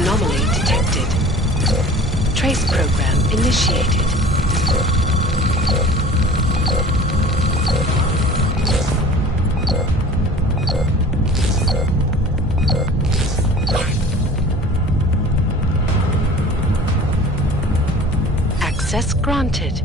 Anomaly detected. Trace program initiated. Access granted.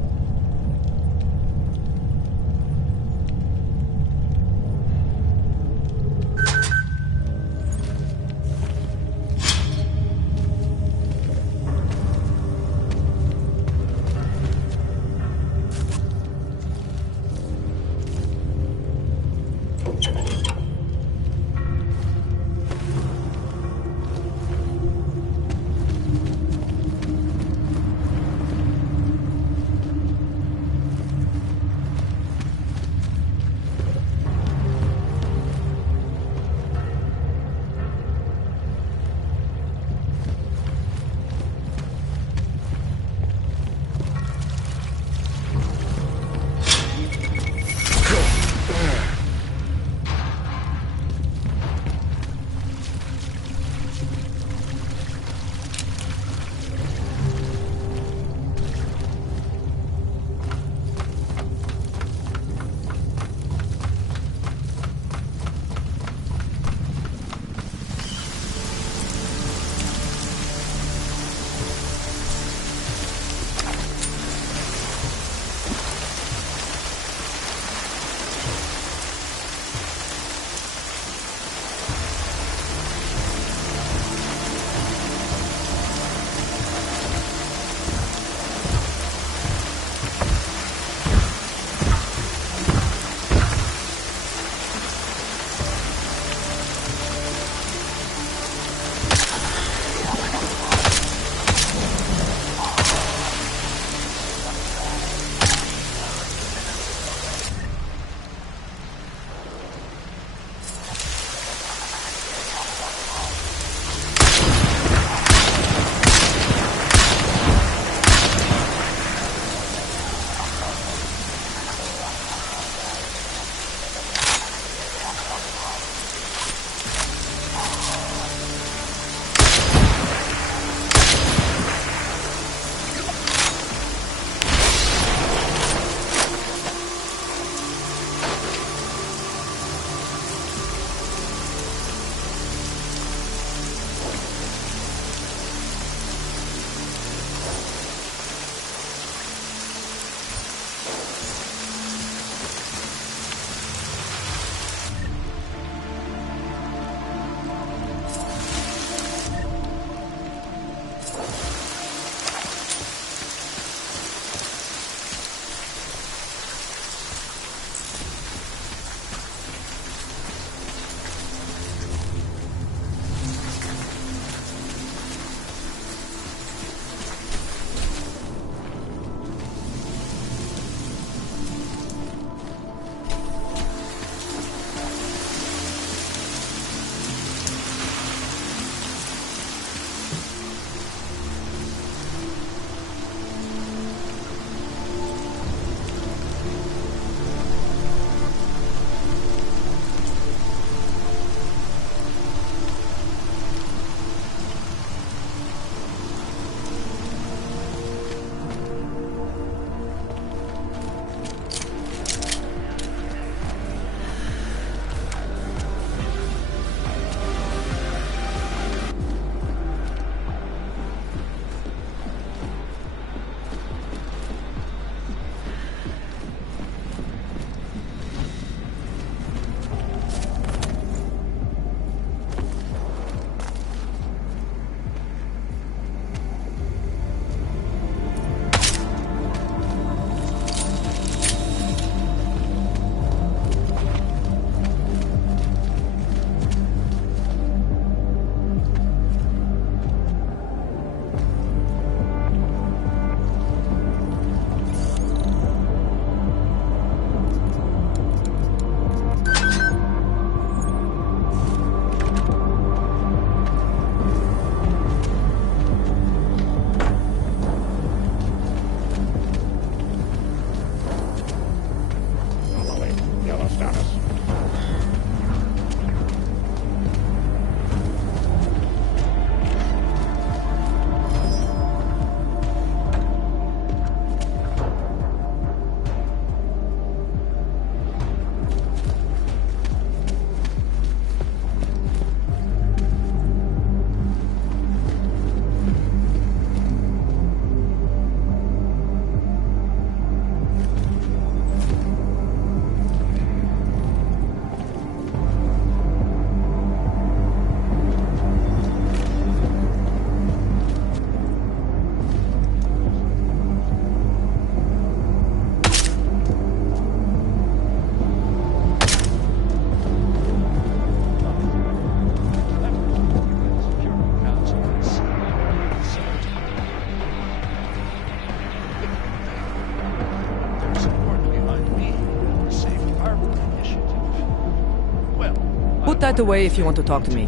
right away if you want to talk to me.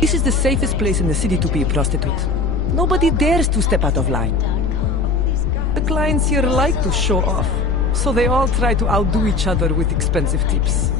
This is the safest place in the city to be a prostitute. Nobody dares to step out of line. The clients here like to show off, so they all try to outdo each other with expensive tips.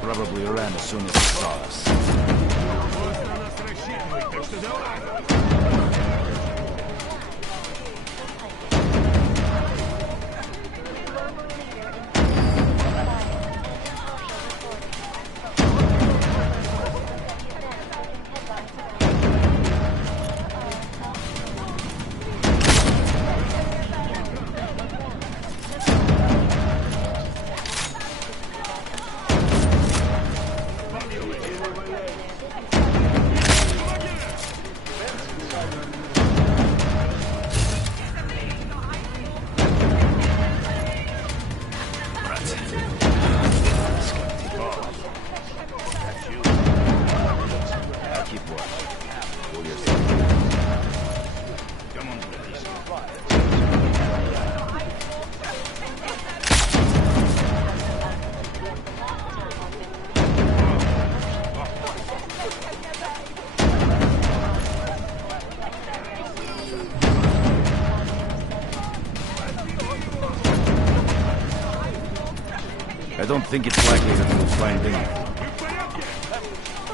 Probably ran as soon as he saw us. I don't think it's likely that we'll find any.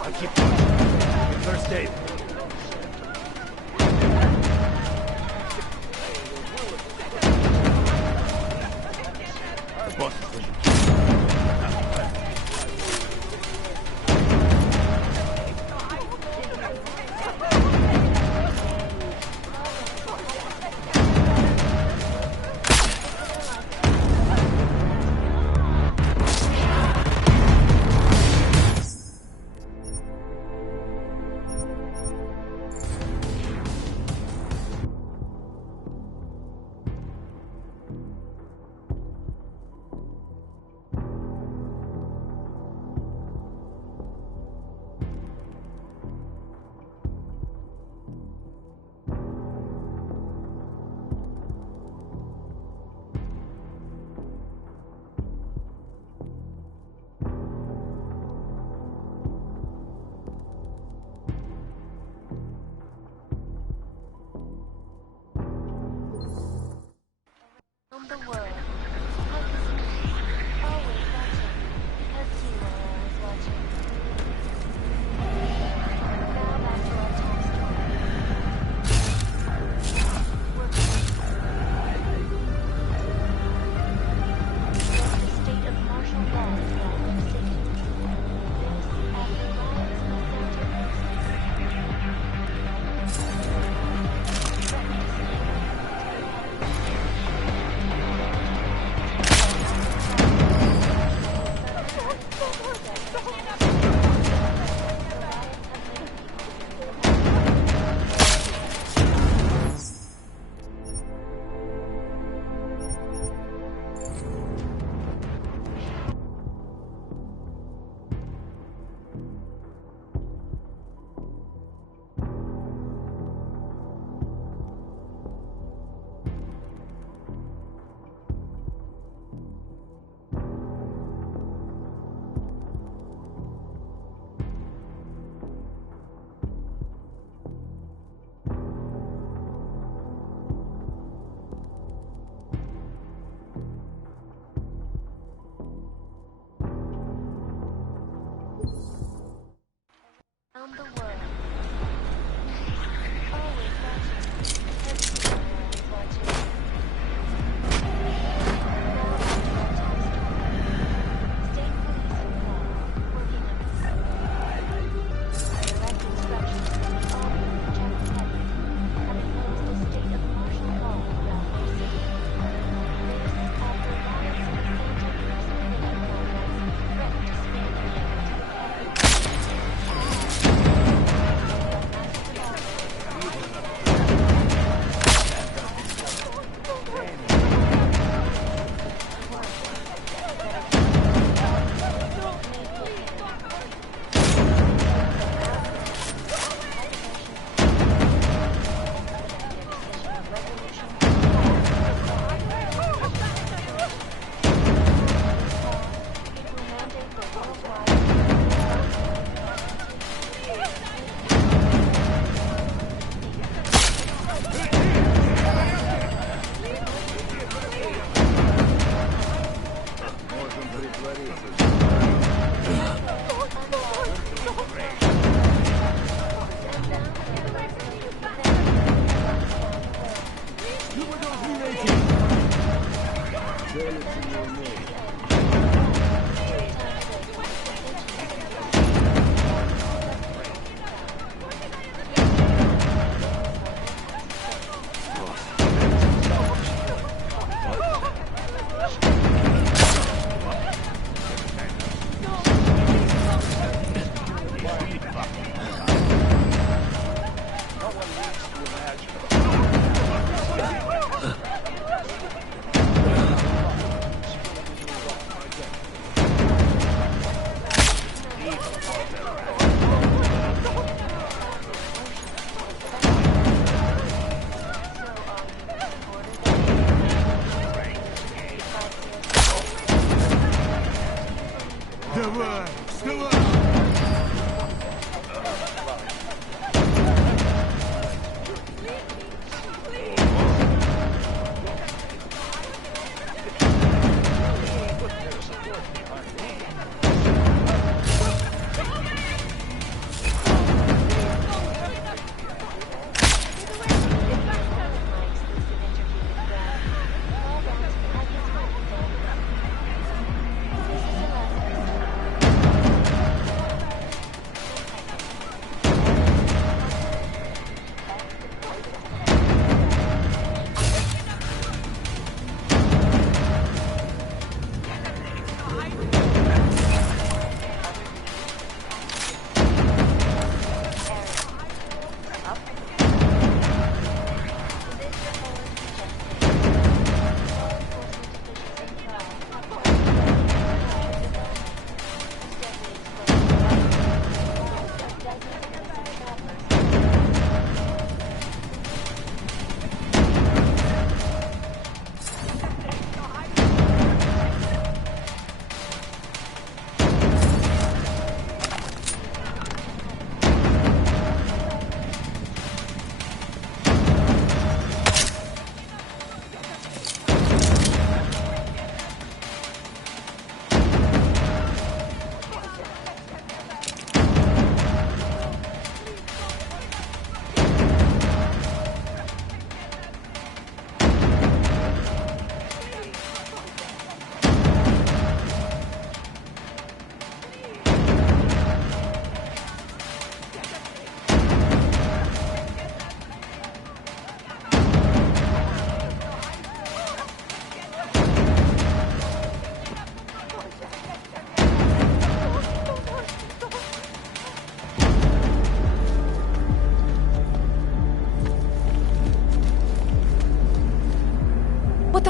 I'll keep going. First aid. Boss is leaving.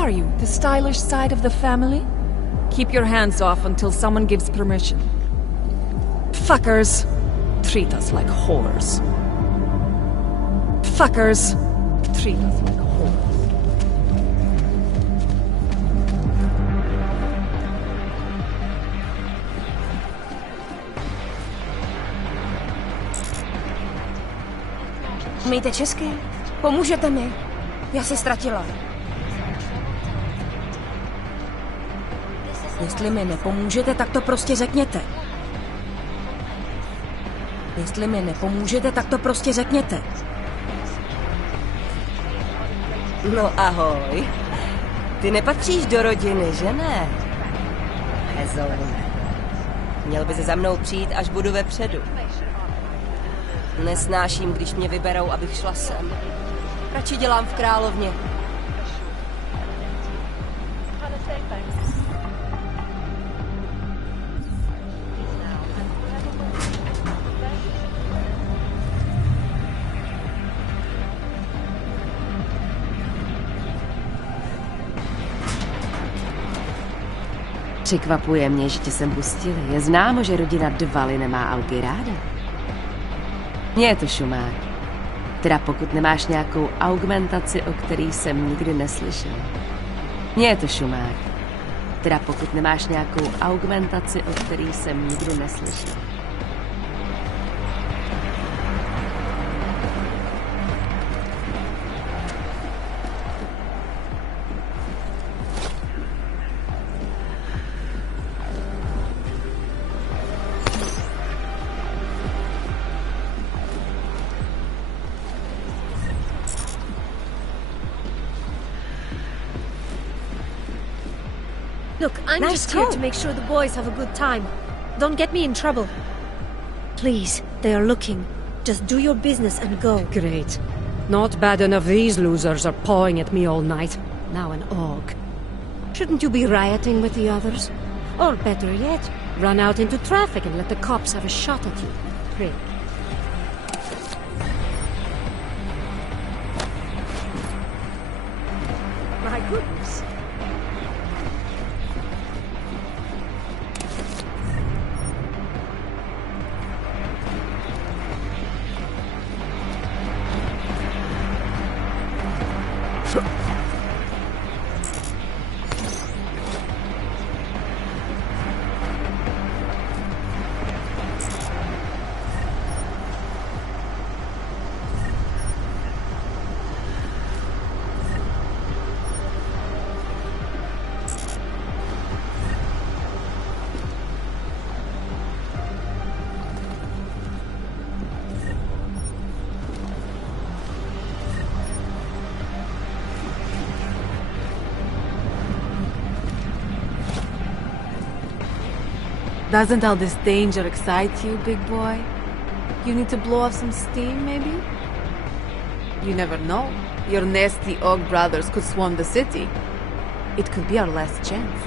are you? The stylish side of the family? Keep your hands off until someone gives permission. Fuckers treat us like whores. Fuckers treat us like whores. Umíte česky? Pomůžete mi? Já se ztratila. Jestli mi nepomůžete, tak to prostě řekněte. Jestli mi nepomůžete, tak to prostě řekněte. No ahoj. Ty nepatříš do rodiny, že ne? Hezoune. Měl bys za mnou přijít, až budu vepředu. Nesnáším, když mě vyberou, abych šla sem. Radši dělám v královně. Překvapuje mě, že tě sem pustili. Je známo, že rodina Dvaly nemá auty ráda. Mně je to šumák. Teda pokud nemáš nějakou augmentaci, o který jsem nikdy neslyšel. Mně je to šumák. Teda pokud nemáš nějakou augmentaci, o který jsem nikdy neslyšel. Look, I'm just here to make sure the boys have a good time. Don't get me in trouble. Please, they are looking. Just do your business and go. Great. Not bad enough these losers are pawing at me all night. Now an orc. Shouldn't you be rioting with the others? Or better yet, run out into traffic and let the cops have a shot at you. Prick. My goodness. Doesn't all this danger excite you, big boy? You need to blow off some steam, maybe? You never know. Your nasty orc brothers could swarm the city. It could be our last chance.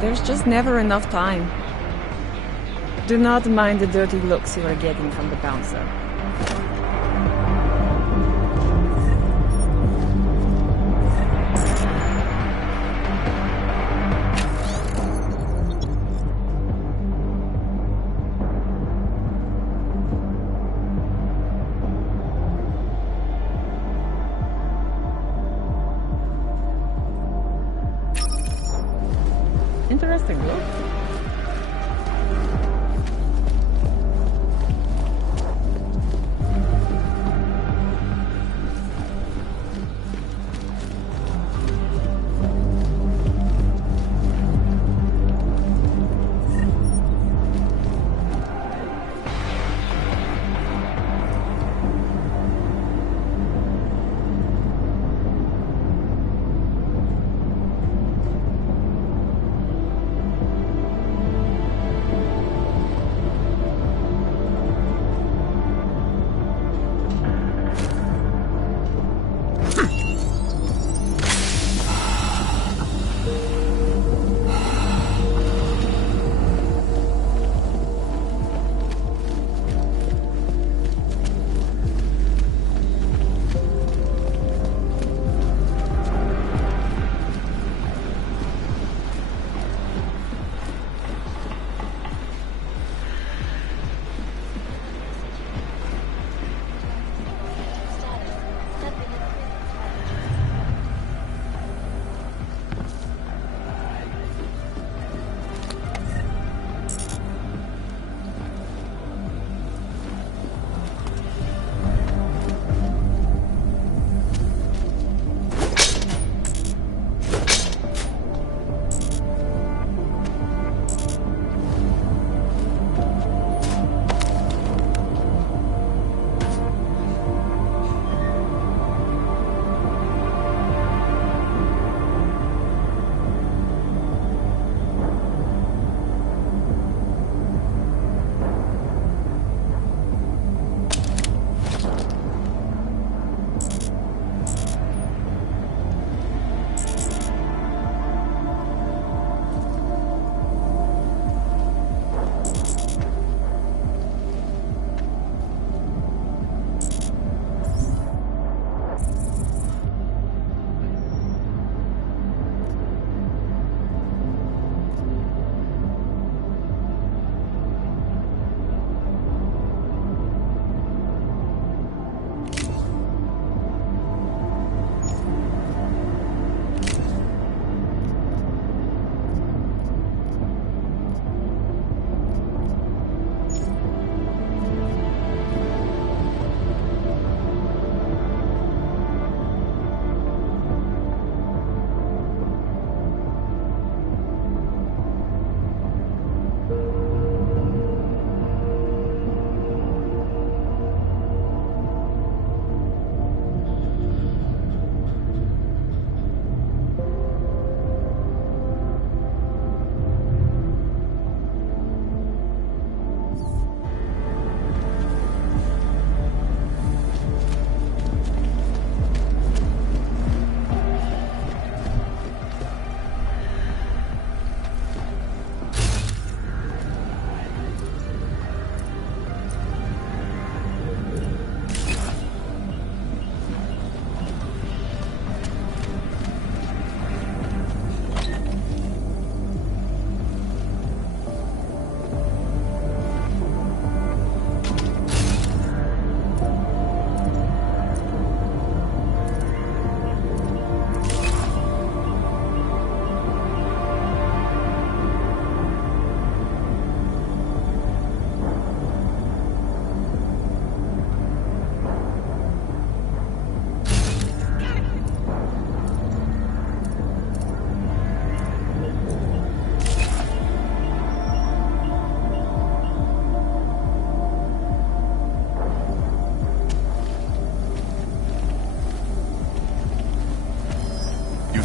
There's just never enough time. Do not mind the dirty looks you are getting from the bouncer. interesting, look.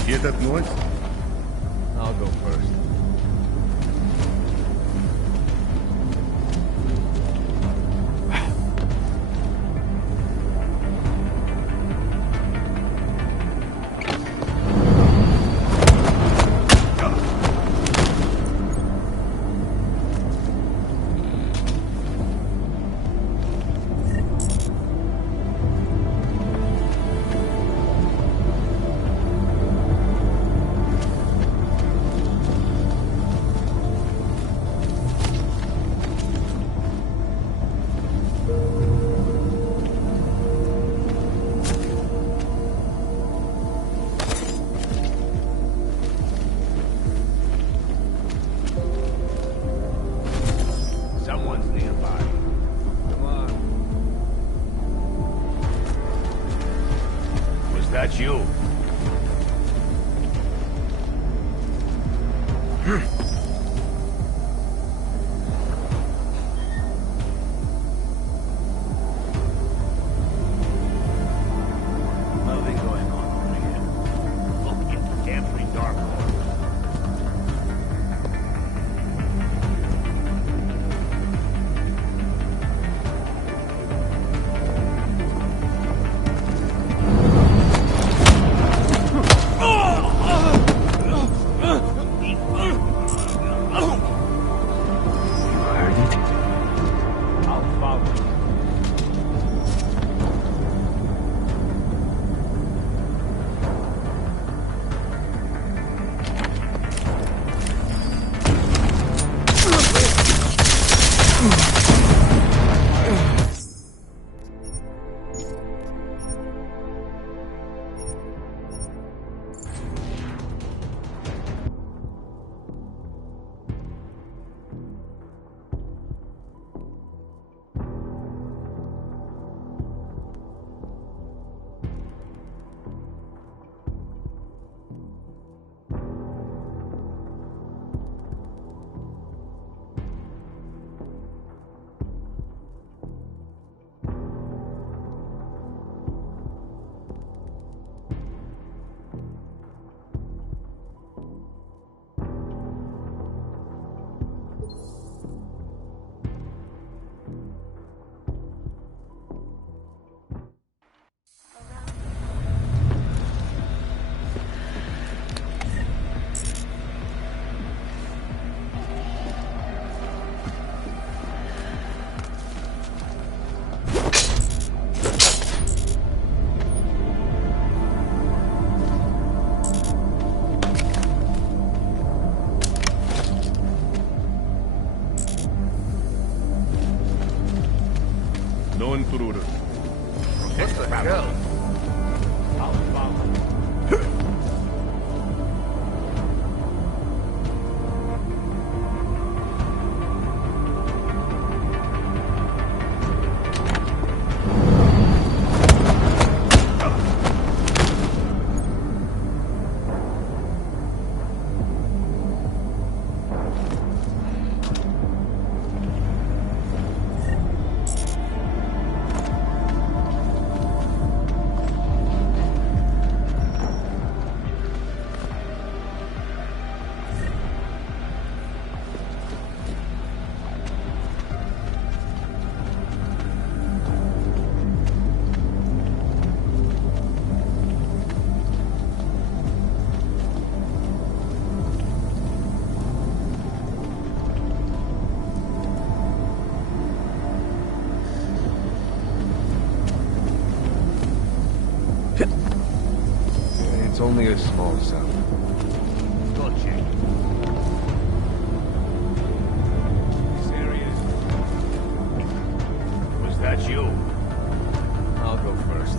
Hear that noise? I'll go first. that you? Nothing going on over here. Look into every dark corner. I'll follow. No intruder. What the hell? I'll follow. It's only a small sound. Go check. This area is... Was that you? I'll go first.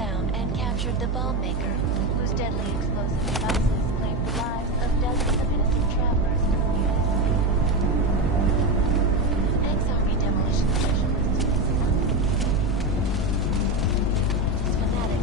down and captured the bomb maker, whose deadly explosive devices claimed the lives of dozens of innocent travelers earlier this week. Ex-Army demolition specialist. This fanatic.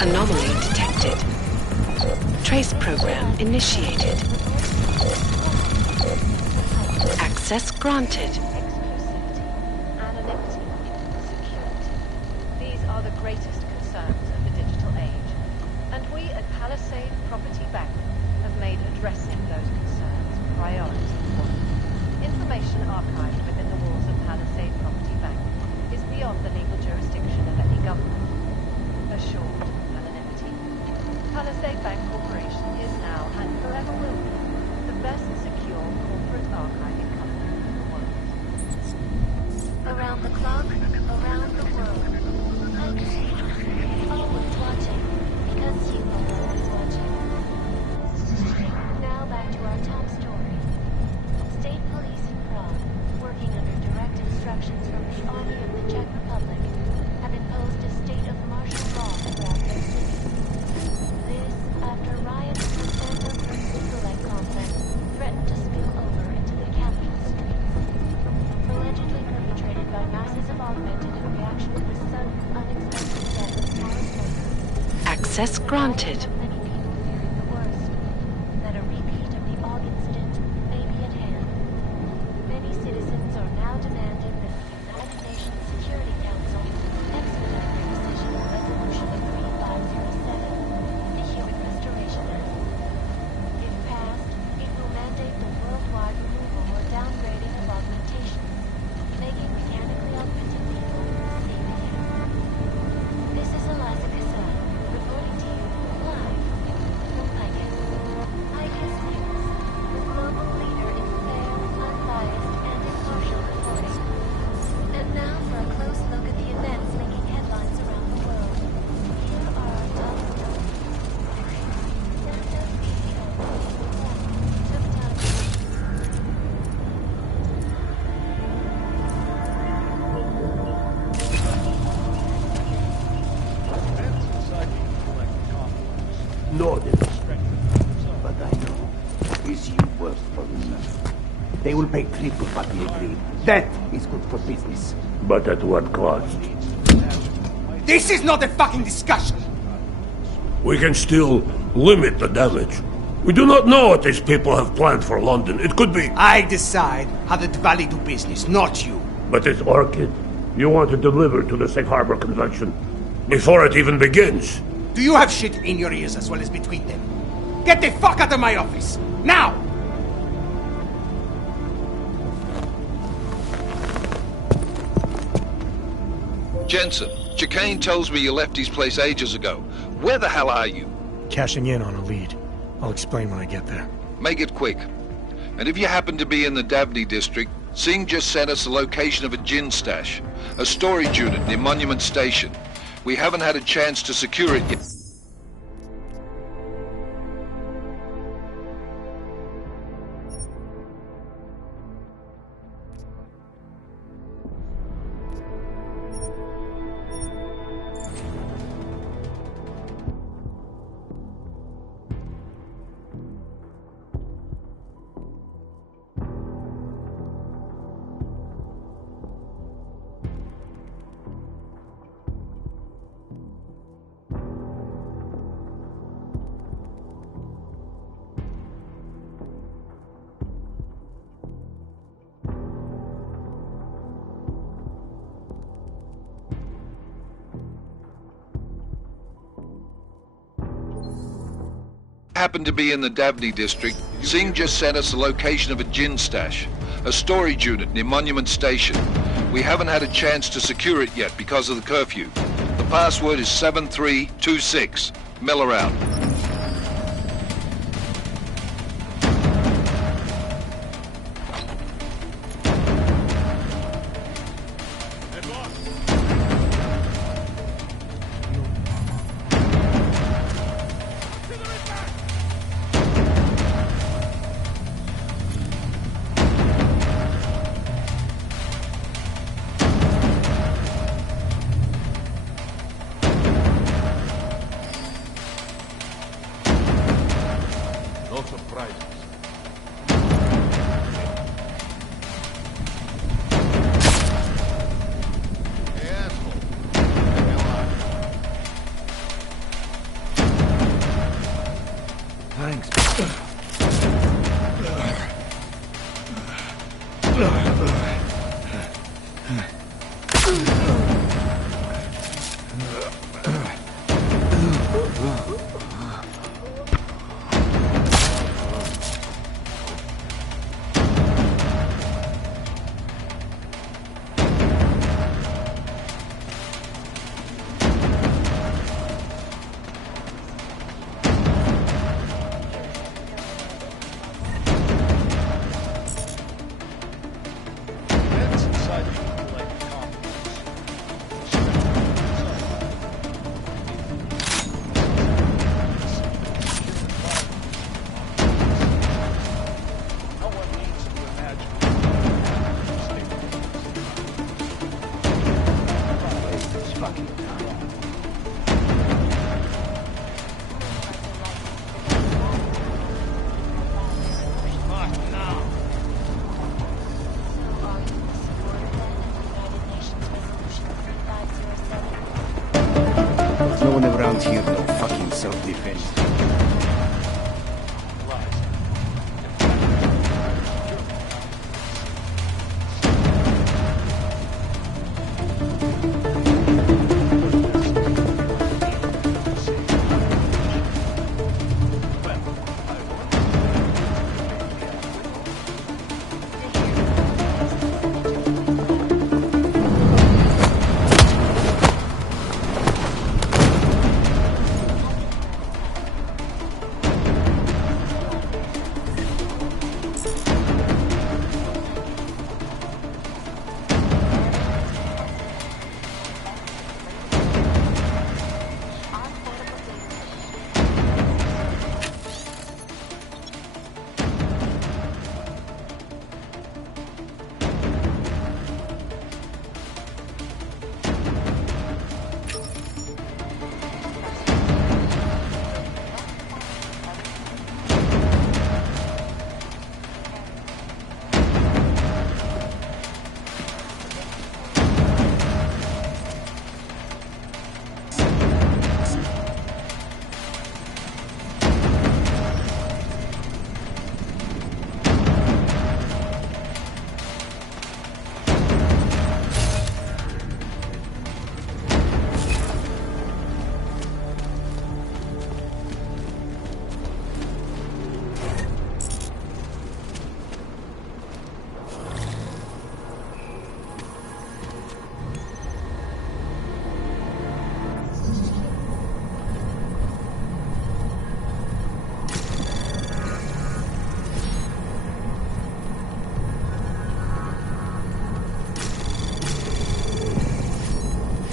Anomaly detected. Trace program initiated. Access granted. Exclusivity, anonymity, security. These are the greatest concerns of the digital age. And we at Palisade Property Bank have made addressing those concerns priority one. Information archived within the walls of Palisade Property Bank is beyond the legal jurisdiction of any government. Assured anonymity. Palisade Bank Corporation is now and forever will be the best secure corporate archiving company in the world. Around the clock, around the world. Always watching, because you are always watching. Now back to our top story. State police in Prague, working under direct instructions from the Army of the Czech Republic, have imposed a state of martial law throughout their city. This after riots in the Santa Cruz complex threatened to spill over into the capital streets. Allegedly perpetrated by masses of augmented in reaction to the sudden, unexpected death of Thomas Baker. Access granted. Many people fearing the worst, that a repeat of the Aug incident may be at hand. Many citizens are now demanding that the United Nations Security Council expedite their decision on Resolution 3507, the Human Restoration Act. If passed, it will mandate the worldwide removal or downgrading of augmentation, making mechanically augmented people safe again. This is Eliza Casal, reporting to you live from ICAS. ICAS News, the global leader in fair, unbiased, and impartial reporting. And now for a close look at the events making headlines around the world. Here are our top stories. Sandoz CEO took time No, but I know. Is you work for me? They will pay triple what we agreed. That is good for business. But at what cost? This is not a fucking discussion! We can still limit the damage. We do not know what these people have planned for London. It could be... I decide how the Valley do business, not you. But it's Orchid. You want to deliver to the Safe Harbor Convention before it even begins. Do you have shit in your ears as well as between them? Get the fuck out of my office! Now! Jensen, Chicane tells me you left his place ages ago. Where the hell are you? Cashing in on a lead. I'll explain when I get there. Make it quick. And if you happen to be in the Dabney district, Singh just sent us the location of a gin stash. A storage unit near Monument Station. We haven't had a chance to secure it yet. happen to be in the Dabney district, Singh just sent us the location of a gin stash, a storage unit near Monument Station. We haven't had a chance to secure it yet because of the curfew. The password is 7326. Mill around. No surprises. Thanks. There's no one around here with no fucking self-defense.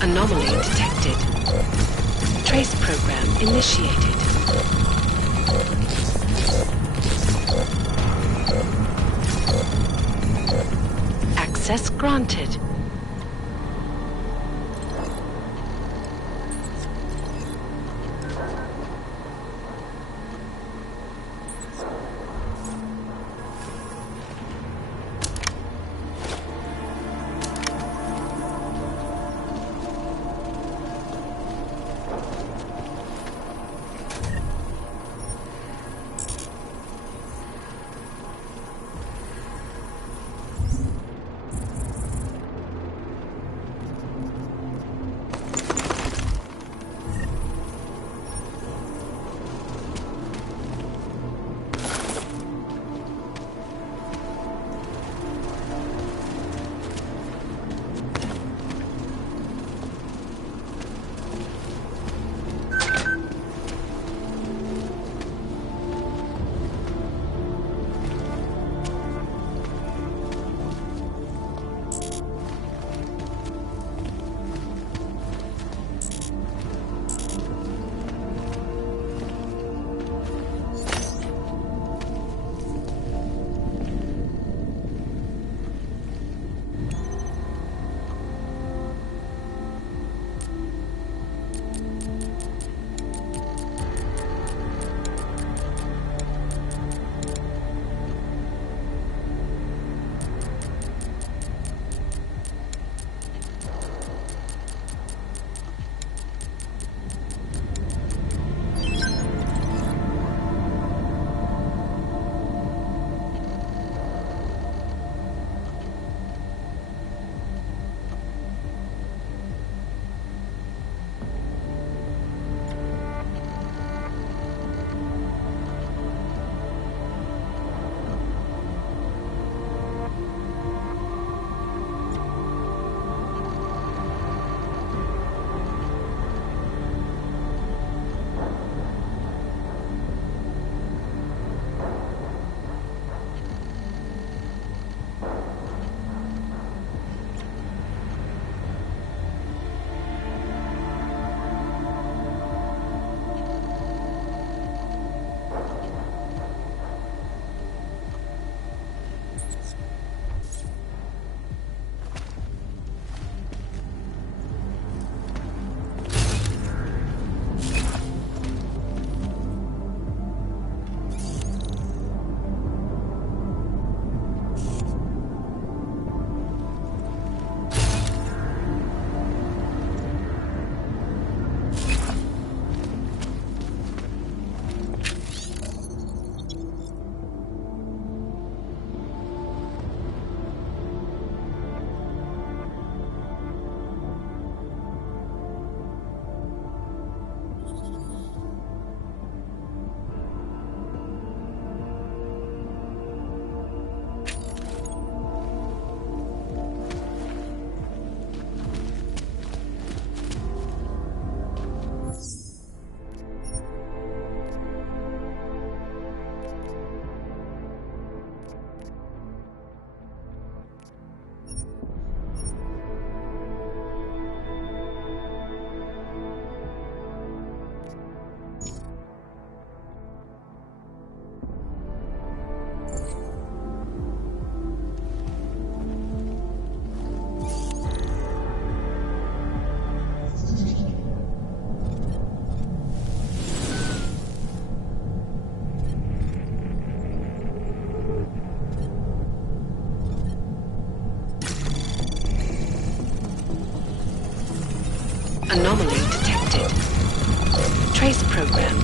Anomaly detected. Trace program initiated. Access granted.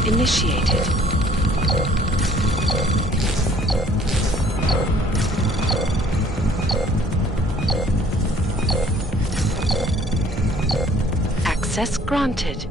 initiated. Access granted.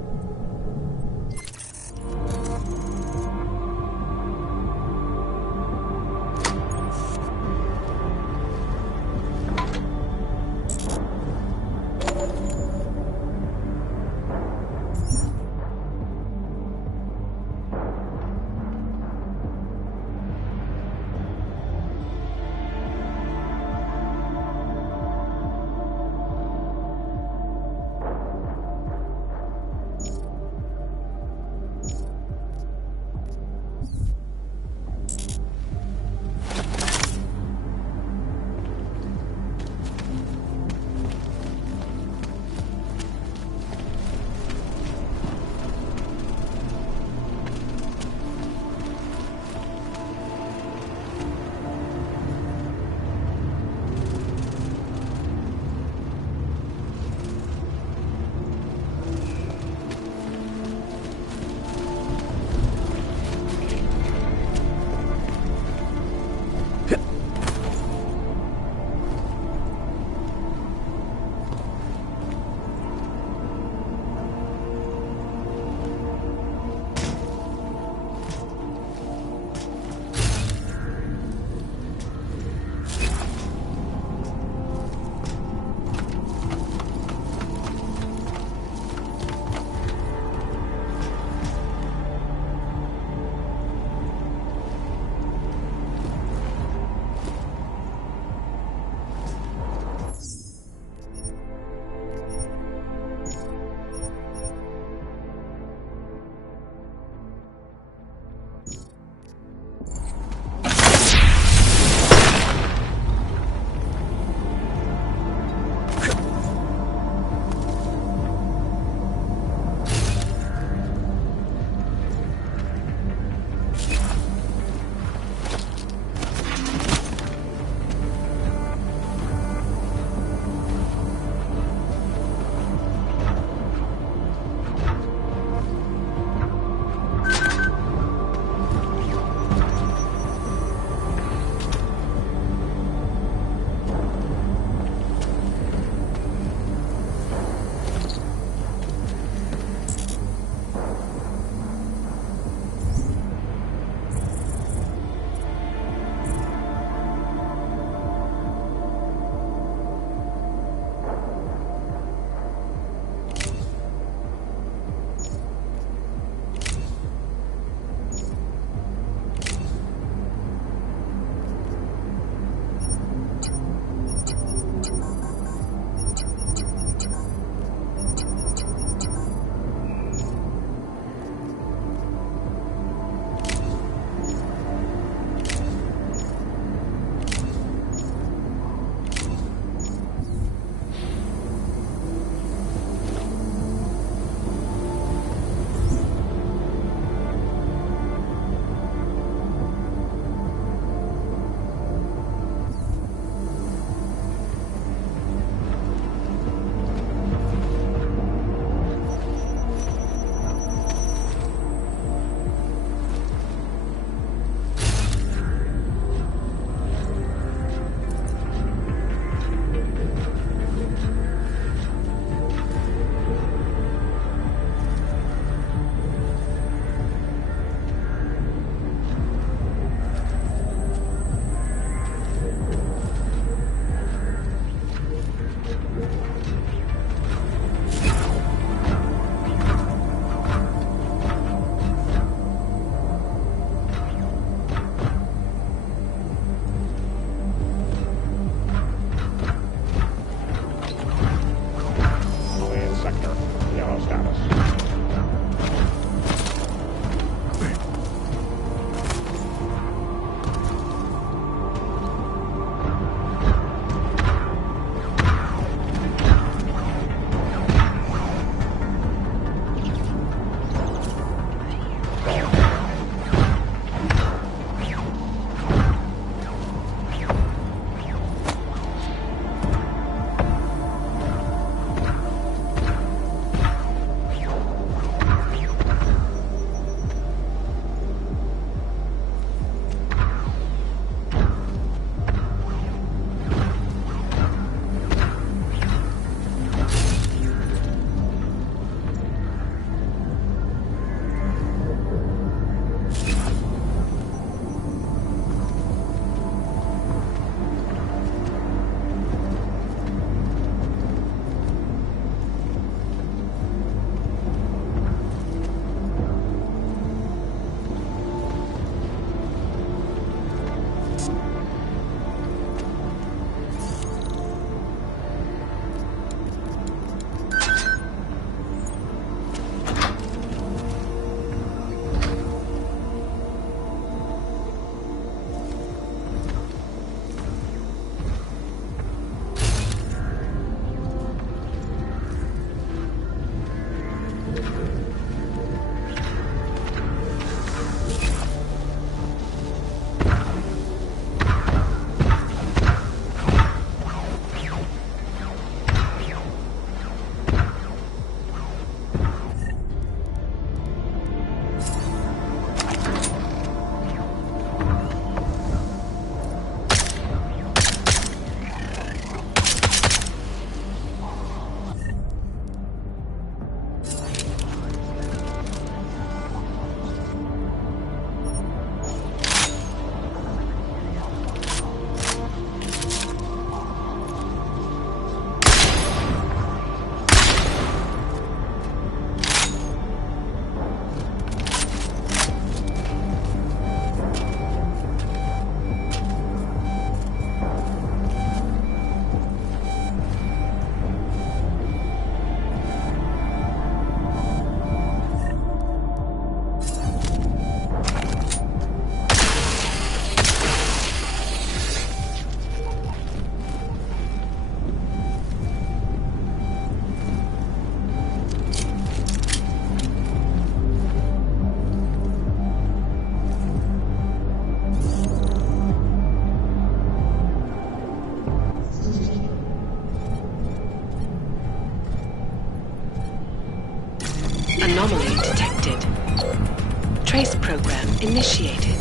Trace program initiated.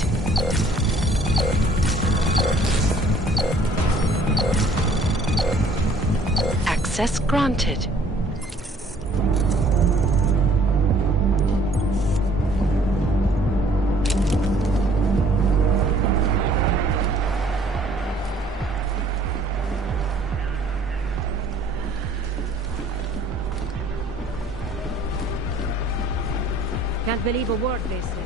Access granted. Can't believe a word they say.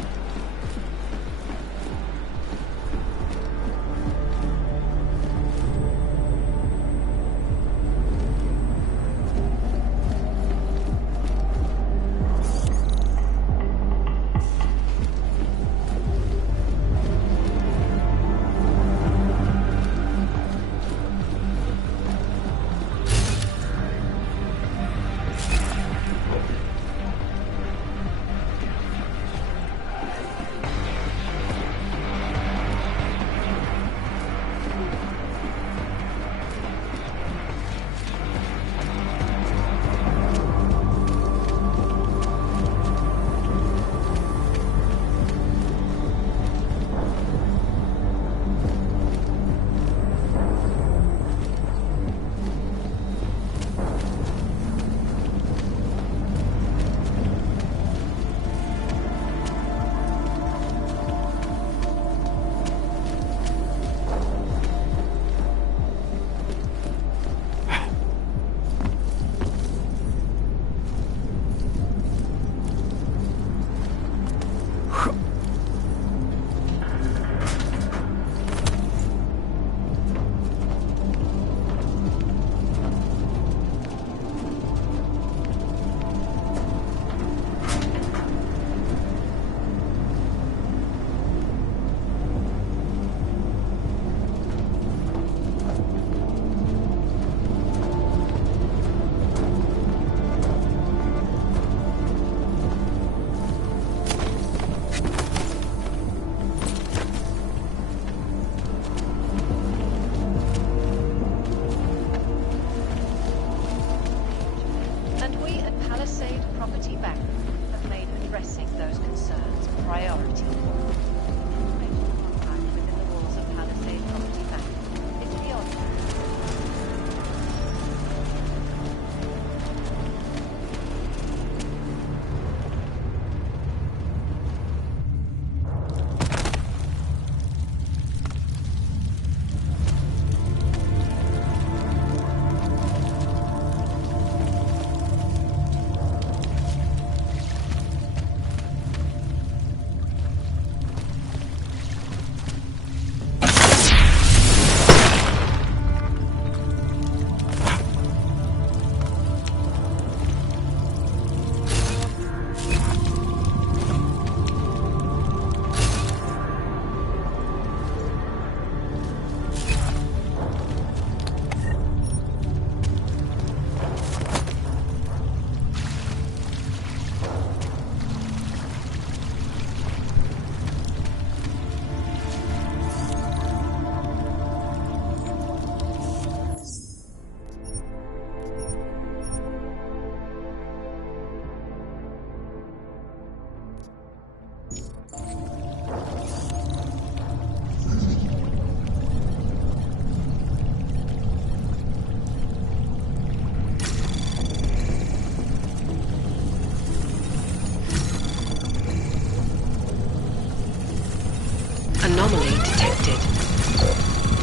Anomaly detected.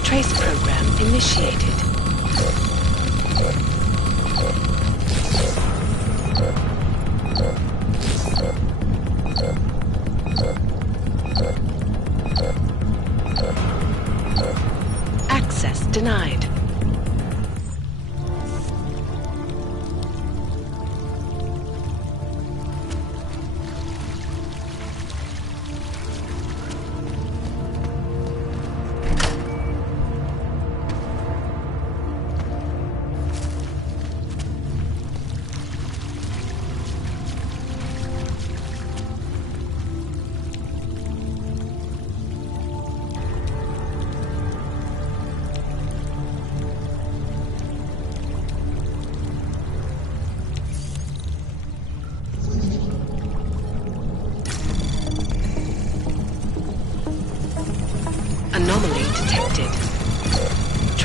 Trace program initiated. Access denied.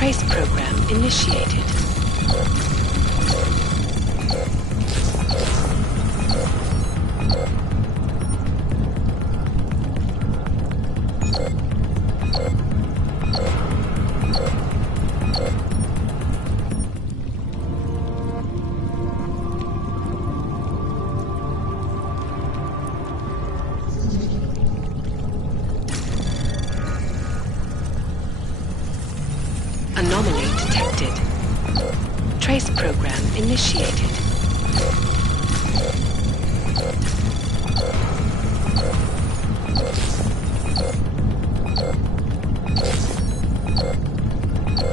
Trace program initiated. Anomaly detected. Trace program initiated.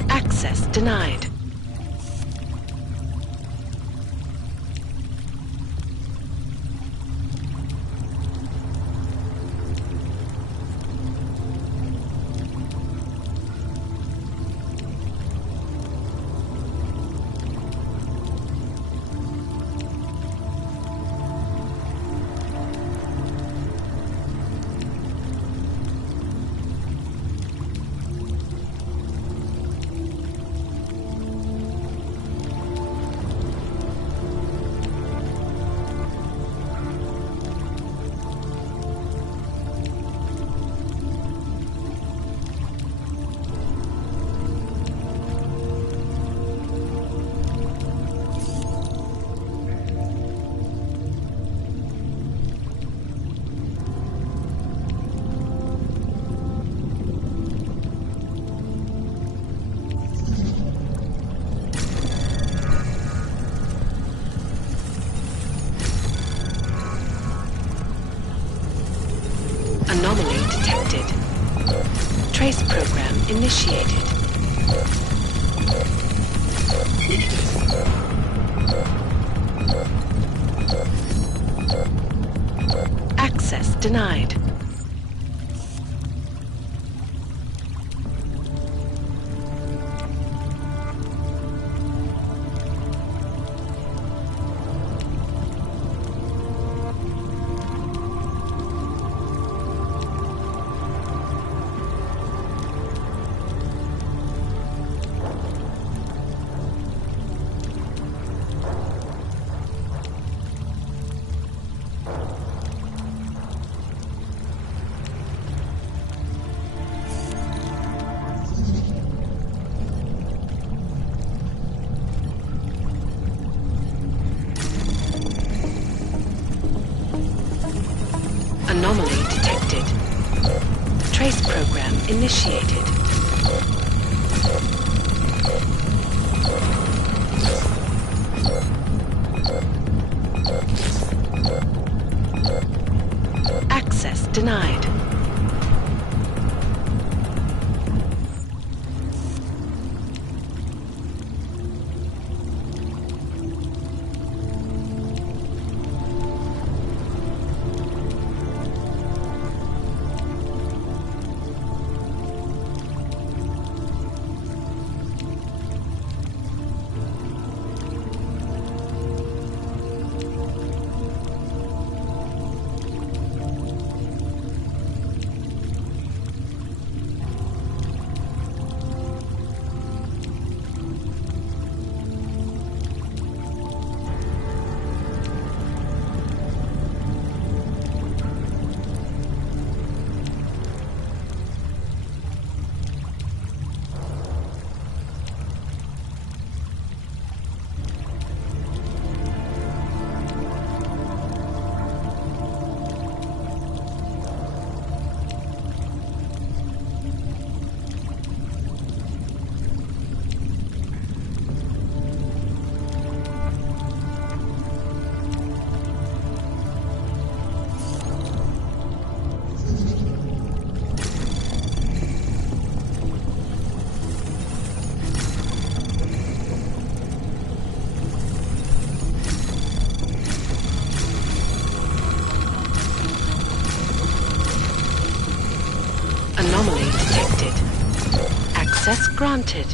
Access denied. Anomaly detected. Trace program initiated. Access denied. Anomaly detected. Trace program initiated. Access denied. Anomaly detected. Access granted.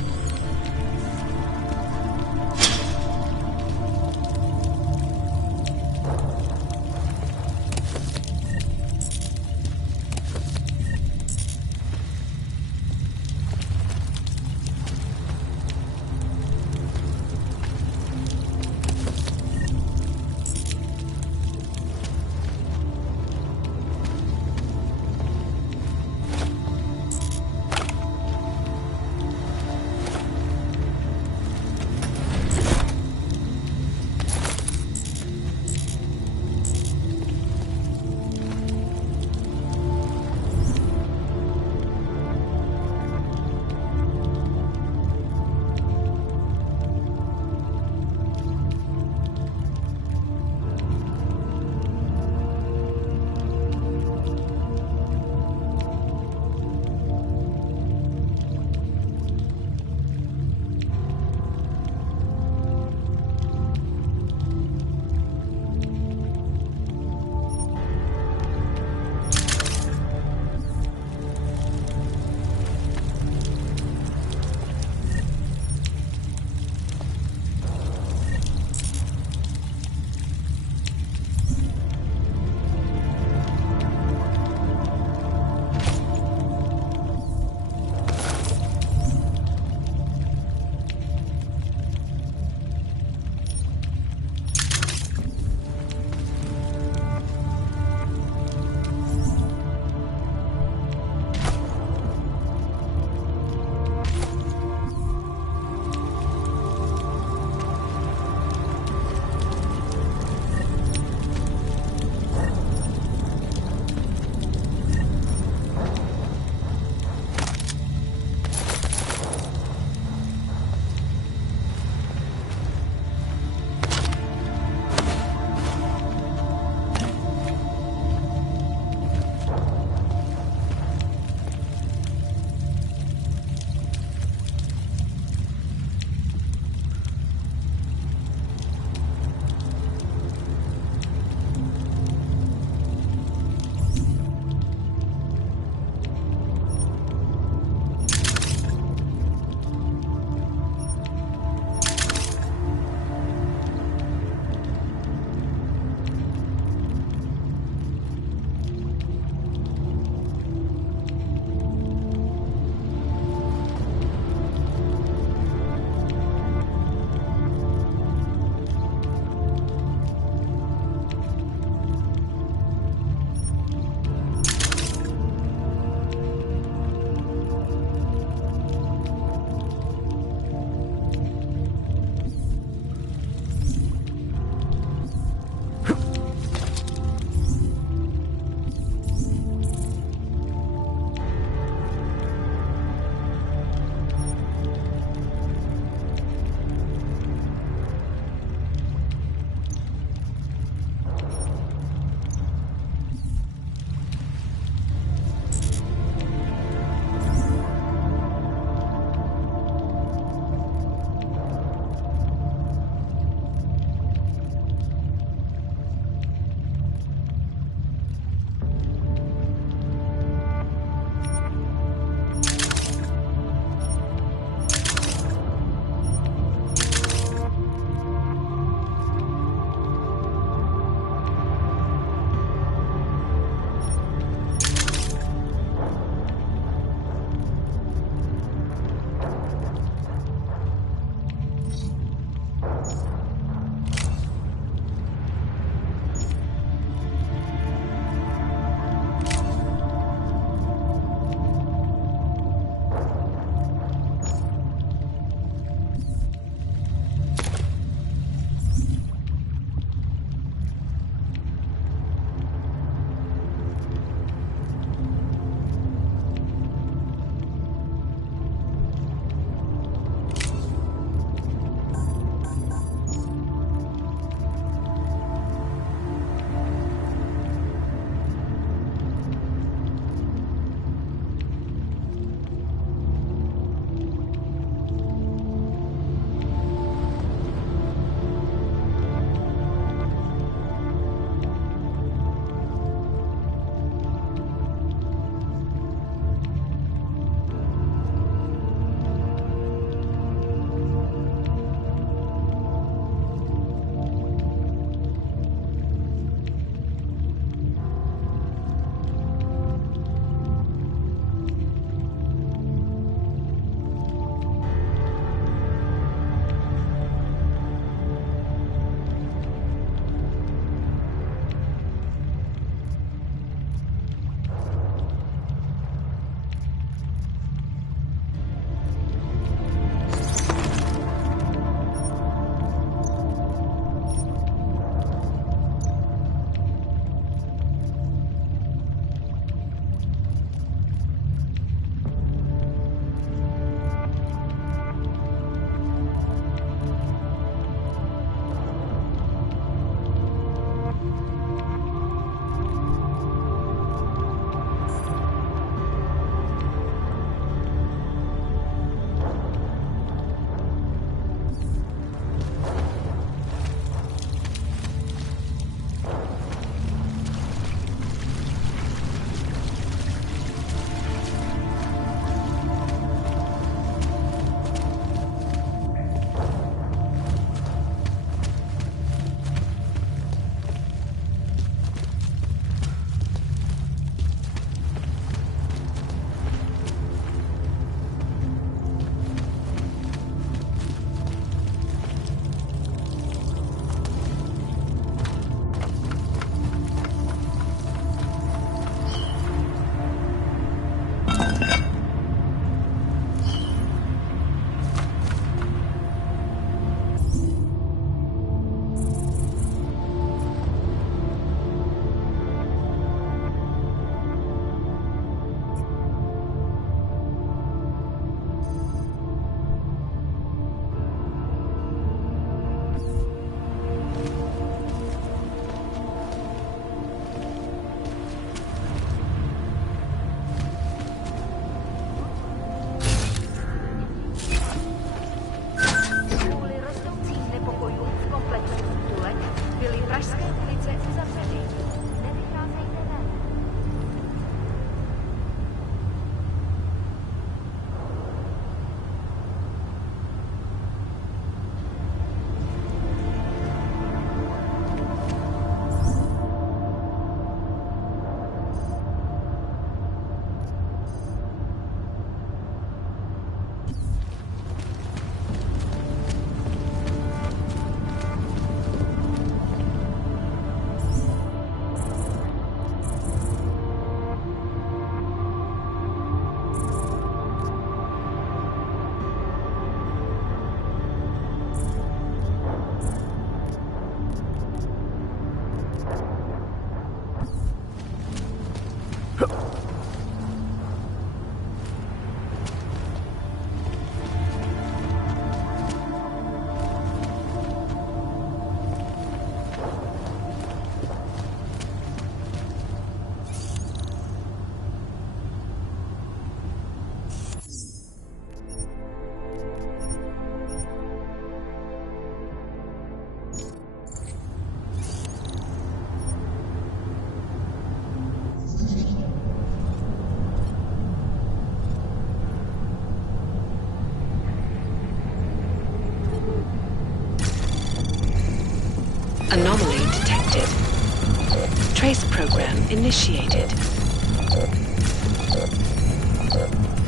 trace program initiated.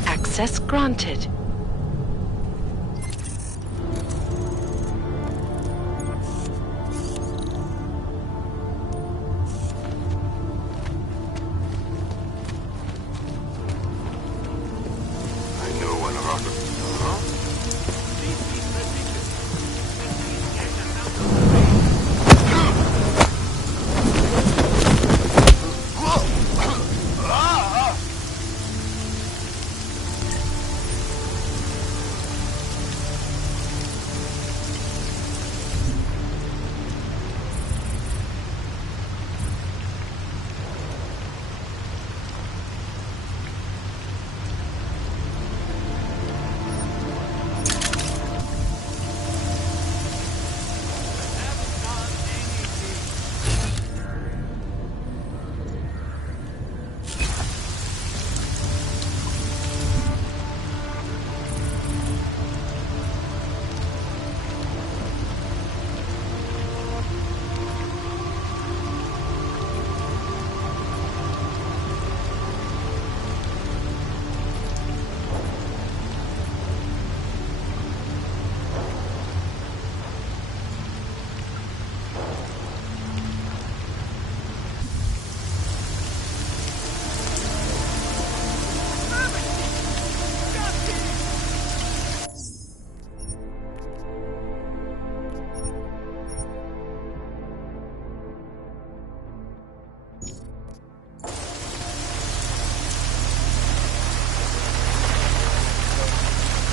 Access granted.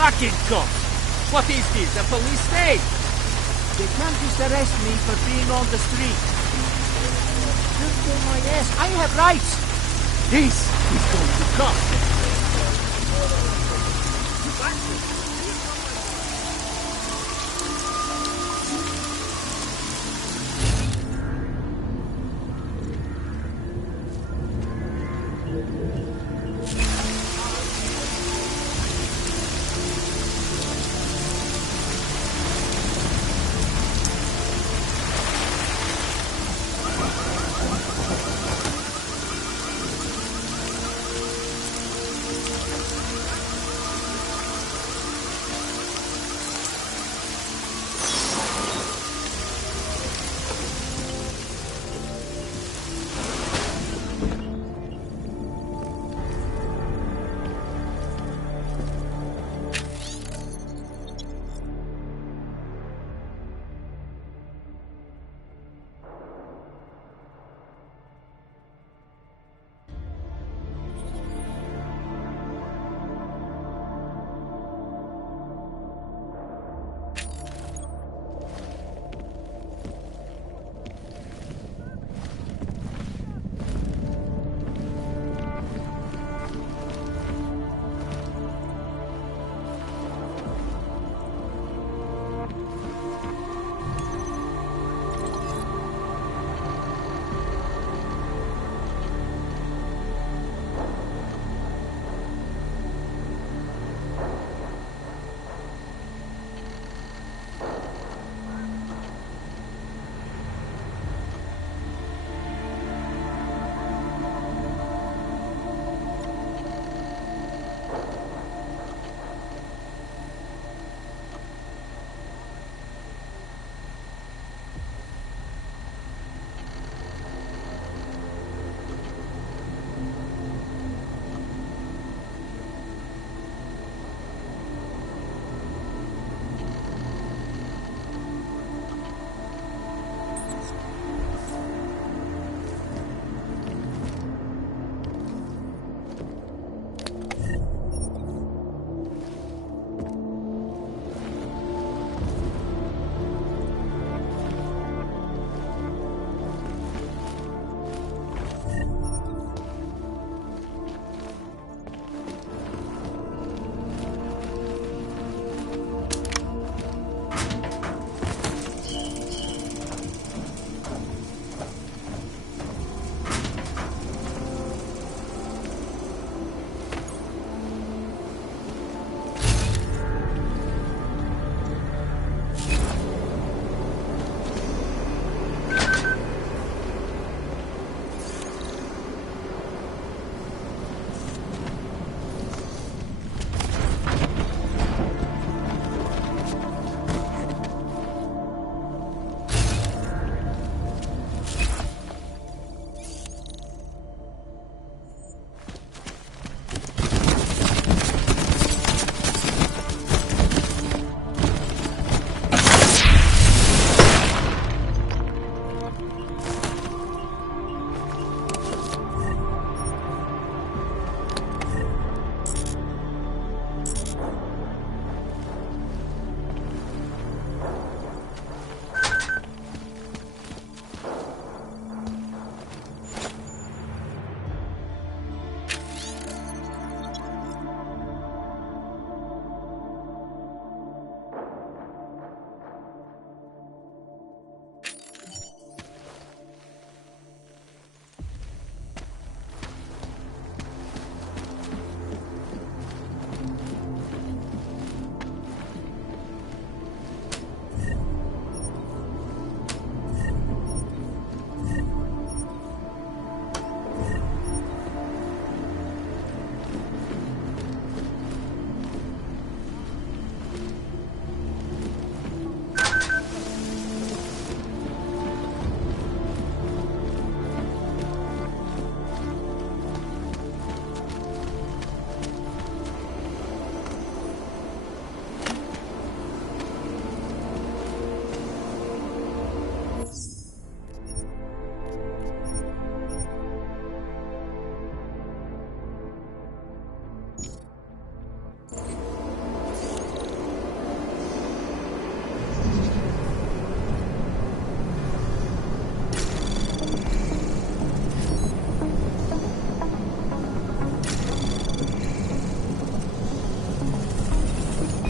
Fucking cops! What is this, a police state? They can't just arrest me for being on the street. Just on my ass, I have rights! This is going to cost.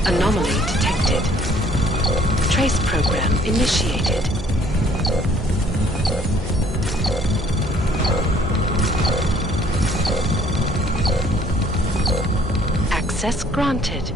Anomaly detected. Trace program initiated. Access granted.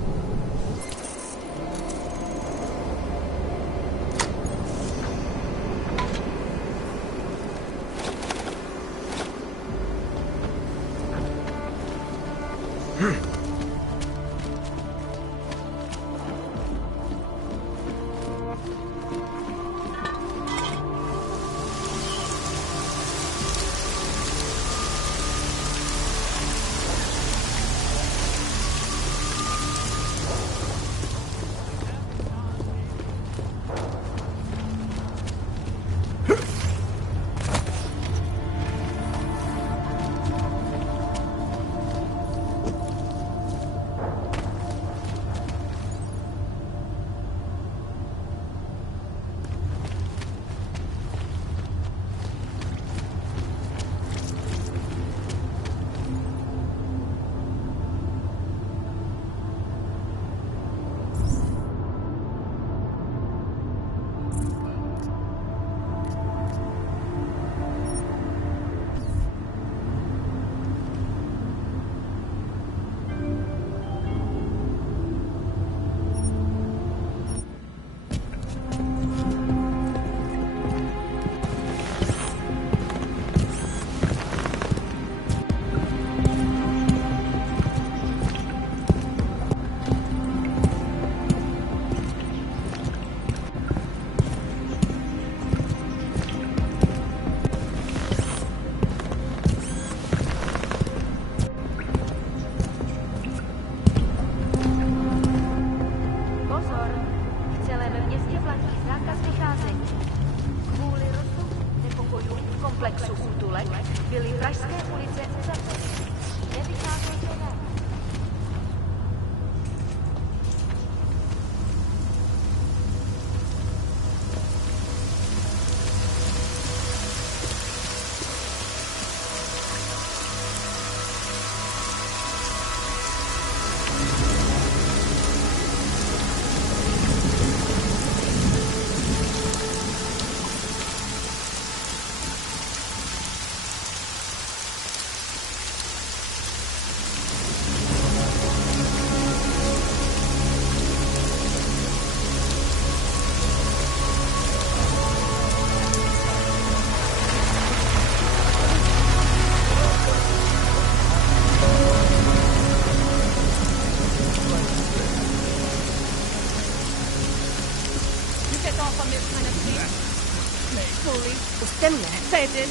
Pusťte mě. Faded.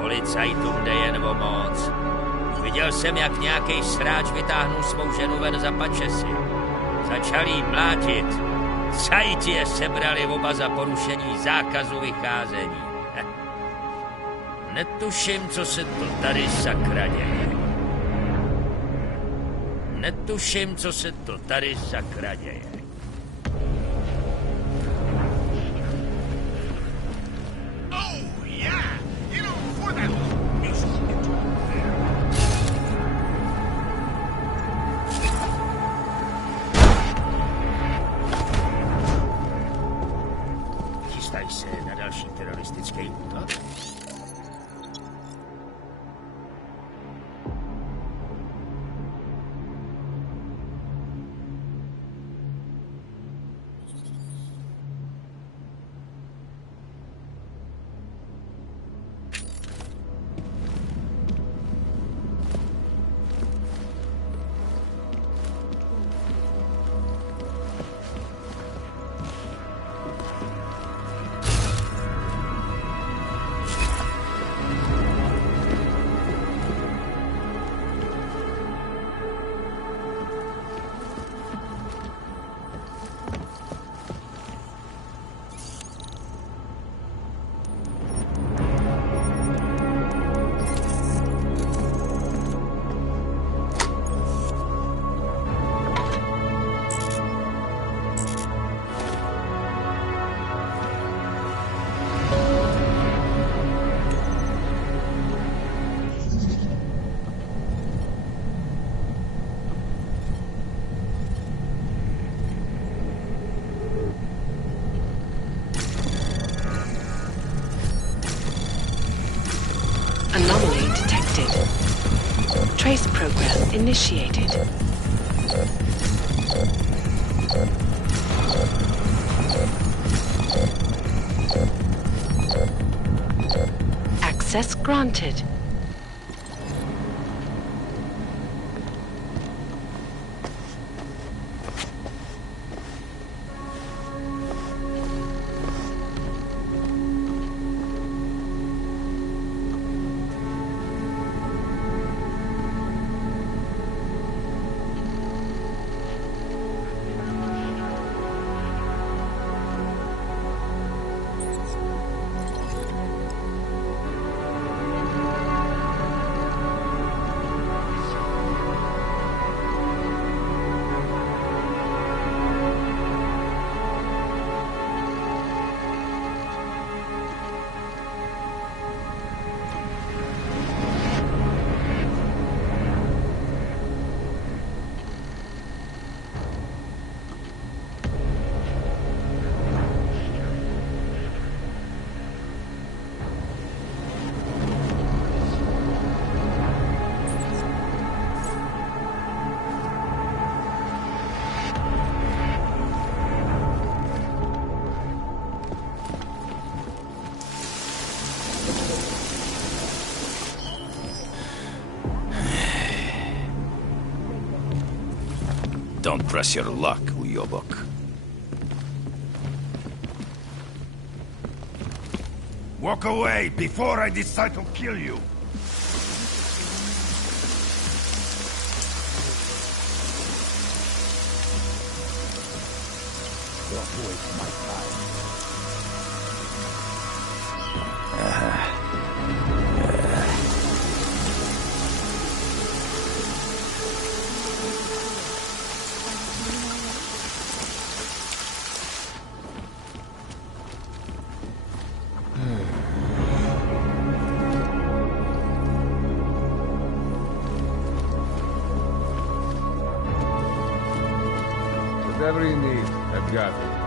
Policajtům jde jen o moc. Viděl jsem, jak nějaký sráč vytáhnul svou ženu ven za pačesy. Začal jí mlátit. Cajti je sebrali oba za porušení zákazu vycházení. Netuším, co se to tady sakra děje. Netuším, co se to tady sakra děje. Chystají se na další teroristický útok? Trace program initiated. Access granted. Don't press your luck, Uyobok. Walk away before I decide to kill you. Don't waste my time. Whatever you need, I've got it.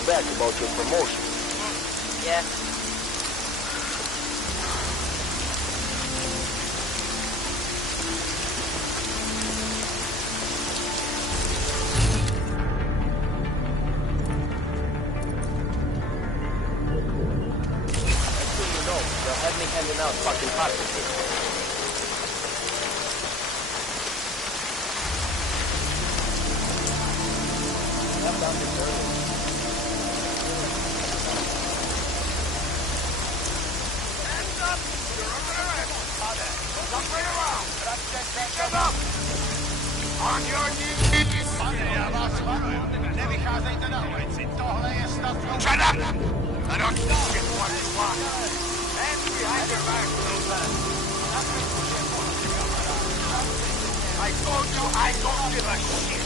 you back about your promotion. Yeah. They'll have me handing out fucking hostages. I've done this earlier. Hands up! You're under arrest! Don't play around! Get up! On your knees! Já vás varuju, nevycházejte na ulici, tohle je stav... Shut up! I don't get what you want. Hands behind your back, I told you I don't give a shit.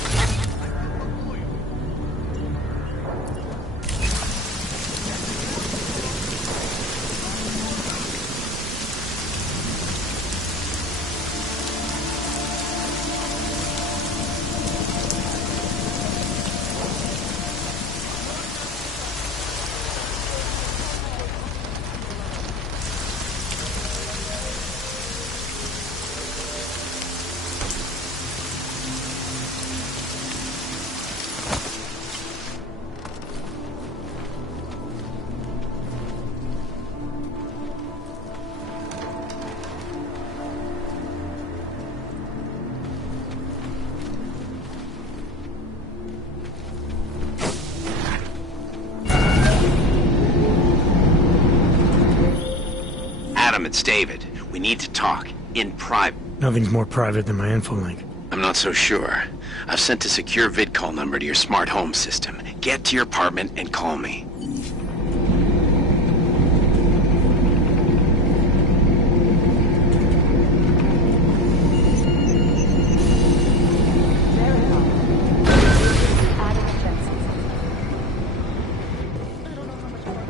Adam, it's David. We need to talk. In private. Nothing's more private than my infolink. I'm not so sure. I've sent a secure vid-call number to your smart home system. Get to your apartment and call me.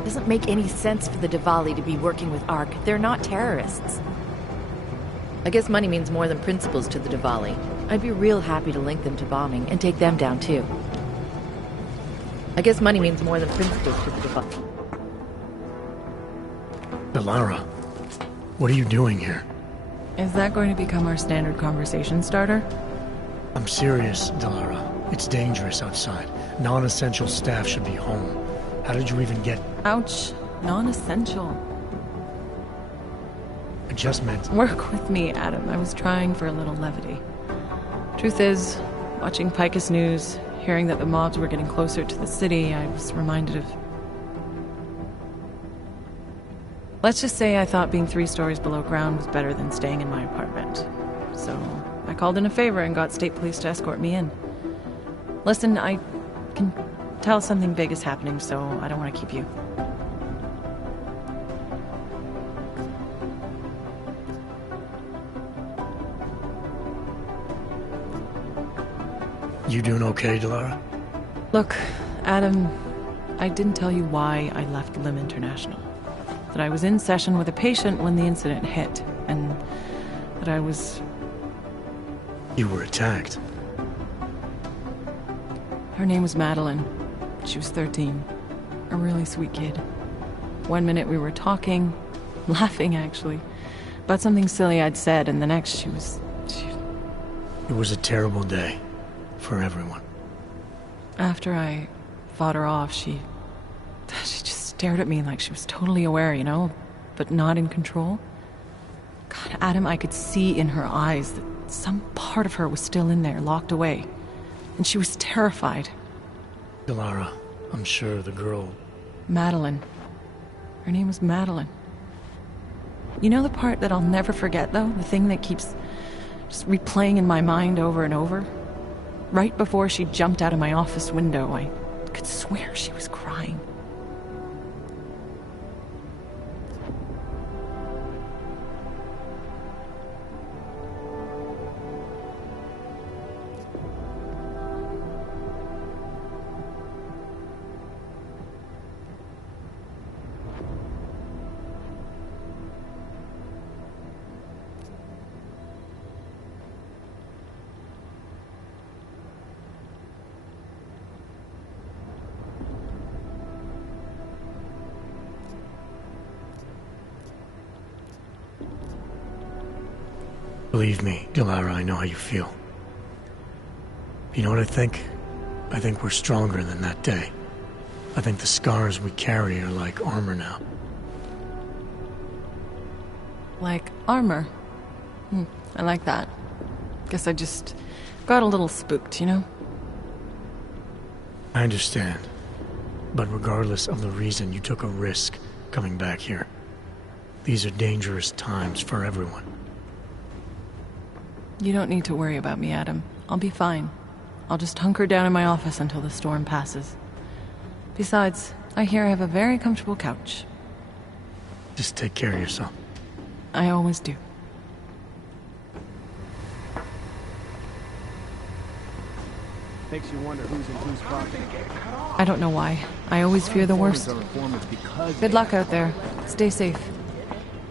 Doesn't make any sense for the Diwali to be working with ARC. They're not terrorists. I guess money means more than principles to the Diwali. I'd be real happy to link them to bombing and take them down too. I guess money means more than principles to the Diwali. Delara, what are you doing here? Is that going to become our standard conversation starter? I'm serious, Delara. It's dangerous outside. Non-essential staff should be home. How did you even get... Ouch. Non-essential. I just meant... Work with me, Adam. I was trying for a little levity. Truth is, watching Picus News, hearing that the mobs were getting closer to the city, I was reminded of... Let's just say I thought being 3 stories below ground was better than staying in my apartment. So, I called in a favor and got state police to escort me in. Listen, I can tell something big is happening, so I don't want to keep you. You doing okay, Delara? Look, Adam, I didn't tell you why I left Lim International. That I was in session with a patient when the incident hit, and that I was... You were attacked. Her name was Madeline. She was 13. A really sweet kid. One minute we were talking, laughing actually, about something silly I'd said, and the next she was... It was a terrible day. For everyone. After I fought her off, she just stared at me like she was totally aware, you know, but not in control. God, Adam, I could see in her eyes that some part of her was still in there, locked away. And she was terrified. Delara, I'm sure the girl... Madeline. Her name was Madeline. You know the part that I'll never forget, though? The thing that keeps just replaying in my mind over and over? Right before she jumped out of my office window, I could swear she was crying. Believe me, Delara, I know how you feel. You know what I think? I think we're stronger than that day. I think the scars we carry are like armor now. Like armor? I like that. Guess I just got a little spooked, you know? I understand. But regardless of the reason, you took a risk coming back here. These are dangerous times for everyone. You don't need to worry about me, Adam. I'll be fine. I'll just hunker down in my office until the storm passes. Besides, I hear I have a very comfortable couch. Just take care of yourself. I always do. Makes you wonder who's in whose pocket. I don't know why. I always fear the worst. Good luck out there. Stay safe.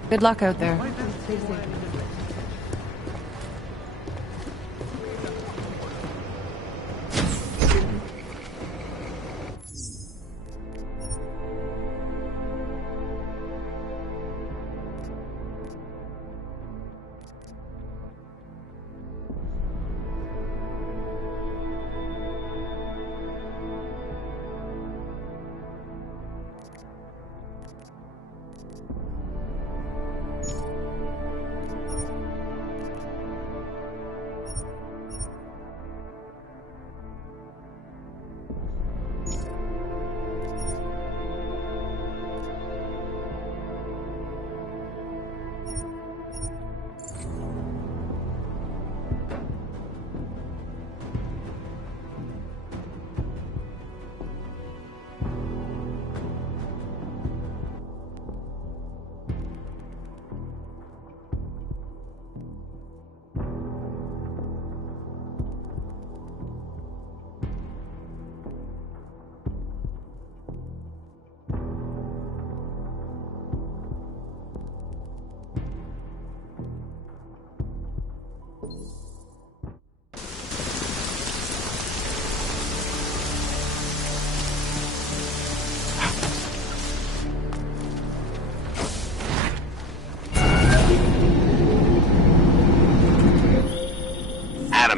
Good luck out there. Stay safe.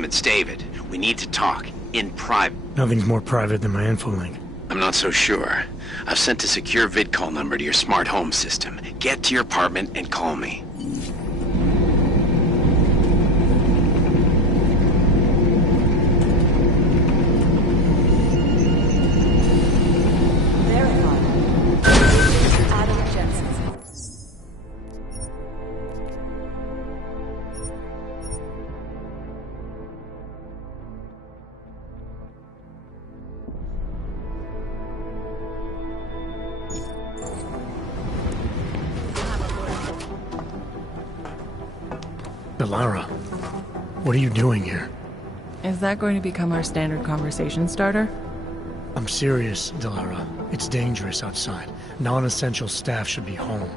It's David. We need to talk. In private. Nothing's more private than my infolink. I'm not so sure. I've sent a secure vid call number to your smart home system. Get to your apartment and call me. Delara, what are you doing here? Is that going to become our standard conversation starter? I'm serious, Delara. It's dangerous outside. Non-essential staff should be home.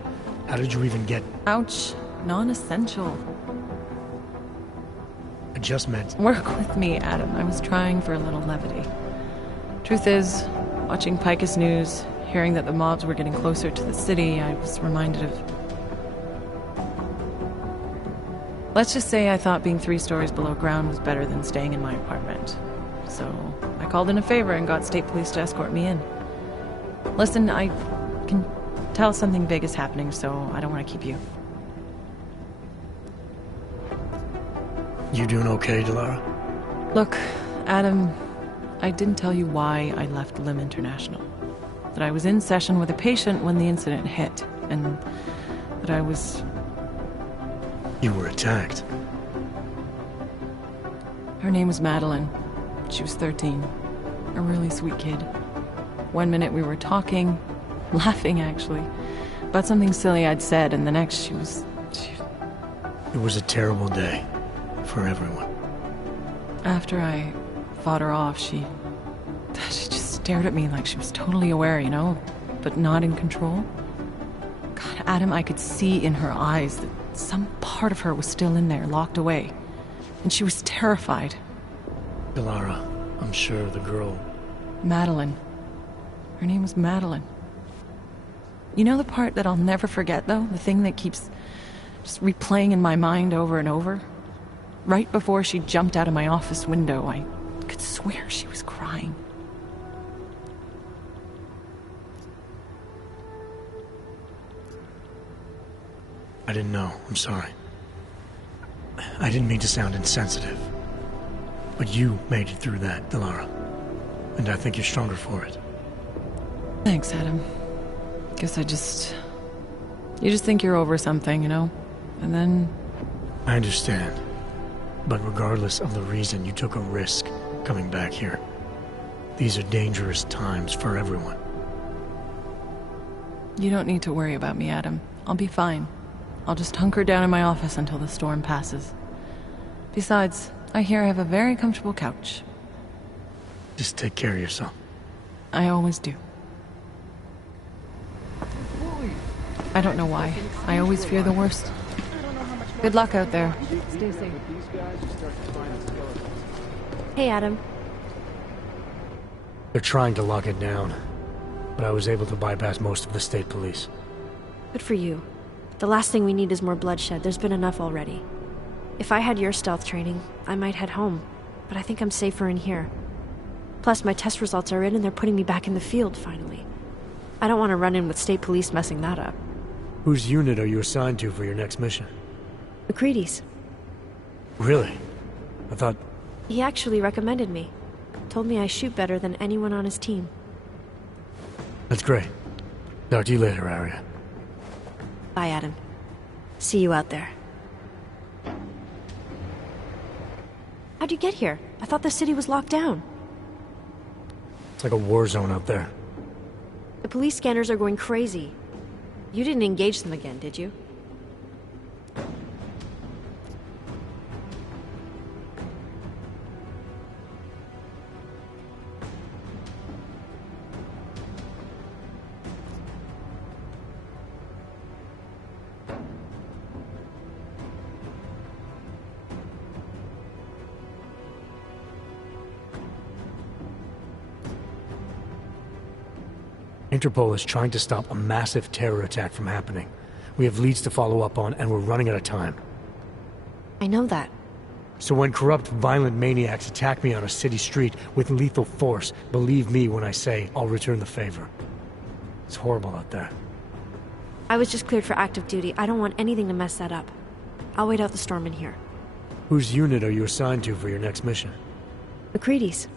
How did you even get... Ouch. Non-essential. I just meant... Work with me, Adam. I was trying for a little levity. Truth is, watching Picus News, hearing that the mobs were getting closer to the city, I was reminded of... Let's just say I thought being 3 stories below ground was better than staying in my apartment. So I called in a favor and got state police to escort me in. Listen, I can tell something big is happening, so I don't want to keep you. You doing okay, Delara? Look, Adam, I didn't tell you why I left Lim International. That I was in session with a patient when the incident hit, and that I was... You were attacked. Her name was Madeline. She was 13. A really sweet kid. One minute we were talking, laughing actually, about something silly I'd said, and the next she was... It was a terrible day for everyone. After I fought her off, she just stared at me like she was totally aware, you know, but not in control. God, Adam, I could see in her eyes that some part of her was still in there, locked away. And she was terrified. Delara, I'm sure the girl... Madeline. Her name was Madeline. You know the part that I'll never forget, though? The thing that keeps just replaying in my mind over and over? Right before she jumped out of my office window, I could swear she was crying. I didn't know. I'm sorry. I didn't mean to sound insensitive. But you made it through that, Delara. And I think you're stronger for it. Thanks, Adam. Guess you just think you're over something, you know? And then... I understand. But regardless of the reason, you took a risk coming back here. These are dangerous times for everyone. You don't need to worry about me, Adam. I'll be fine. I'll just hunker down in my office until the storm passes. Besides, I hear I have a very comfortable couch. Just take care of yourself. I always do. I don't know why. I always fear the worst. Good luck out there. Stay safe. Hey, Adam. They're trying to lock it down, but I was able to bypass most of the state police. Good for you. The last thing we need is more bloodshed. There's been enough already. If I had your stealth training, I might head home, but I think I'm safer in here. Plus, my test results are in and they're putting me back in the field, finally. I don't want to run in with state police messing that up. Whose unit are you assigned to for your next mission? McCready's. Really? I thought... He actually recommended me. Told me I shoot better than anyone on his team. That's great. Talk to you later, Arya. Bye, Adam. See you out there. How'd you get here? I thought the city was locked down. It's like a war zone out there. The police scanners are going crazy. You didn't engage them again, did you? Interpol is trying to stop a massive terror attack from happening. We have leads to follow up on, and we're running out of time. I know that. So when corrupt, violent maniacs attack me on a city street with lethal force, believe me when I say I'll return the favor. It's horrible out there. I was just cleared for active duty. I don't want anything to mess that up. I'll wait out the storm in here. Whose unit are you assigned to for your next mission? McCready's.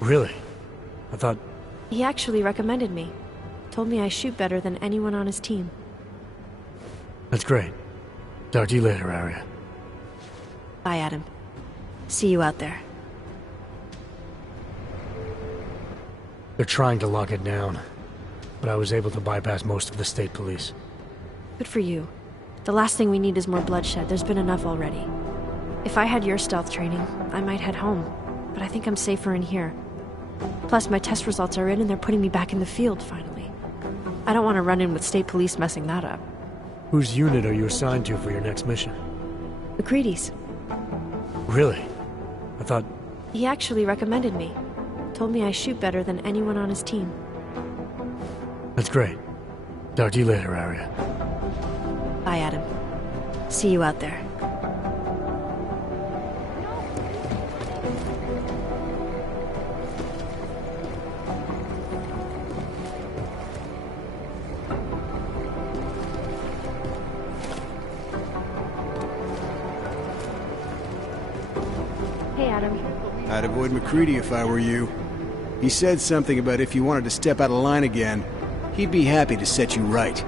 Really? I thought... He actually recommended me. Told me I shoot better than anyone on his team. That's great. Talk to you later, Arya. Bye, Adam. See you out there. They're trying to lock it down, but I was able to bypass most of the state police. Good for you. The last thing we need is more bloodshed. There's been enough already. If I had your stealth training, I might head home, but I think I'm safer in here. Plus, my test results are in and they're putting me back in the field, finally. I don't want to run in with state police messing that up. Whose unit are you assigned to for your next mission? McCready's. Really? I thought... He actually recommended me. Told me I shoot better than anyone on his team. That's great. Talk to you later, Arya. Bye, Adam. See you out there. Hey, Adam. I'd avoid McCready if I were you. He said something about if you wanted to step out of line again, he'd be happy to set you right.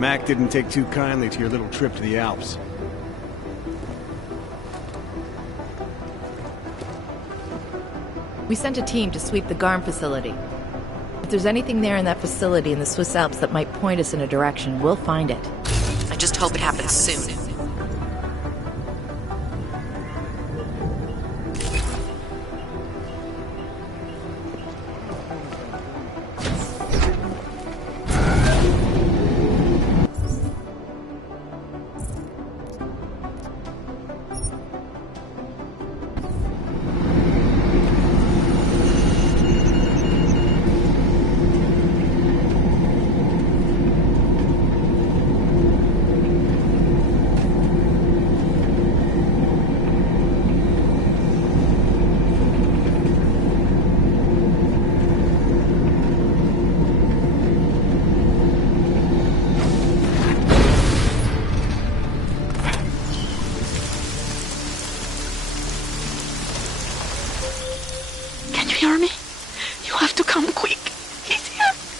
Mac didn't take too kindly to your little trip to the Alps. We sent a team to sweep the Garm facility. If there's anything there in that facility in the Swiss Alps that might point us in a direction, we'll find it. I just hope it happens soon.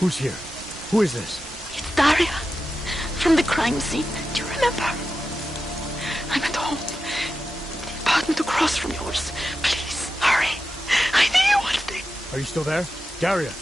Who's here? Who is this? It's Daria. From the crime scene. Do you remember? I'm at home. The apartment across from yours. Please, hurry. I need you one thing. Are you still there? Daria!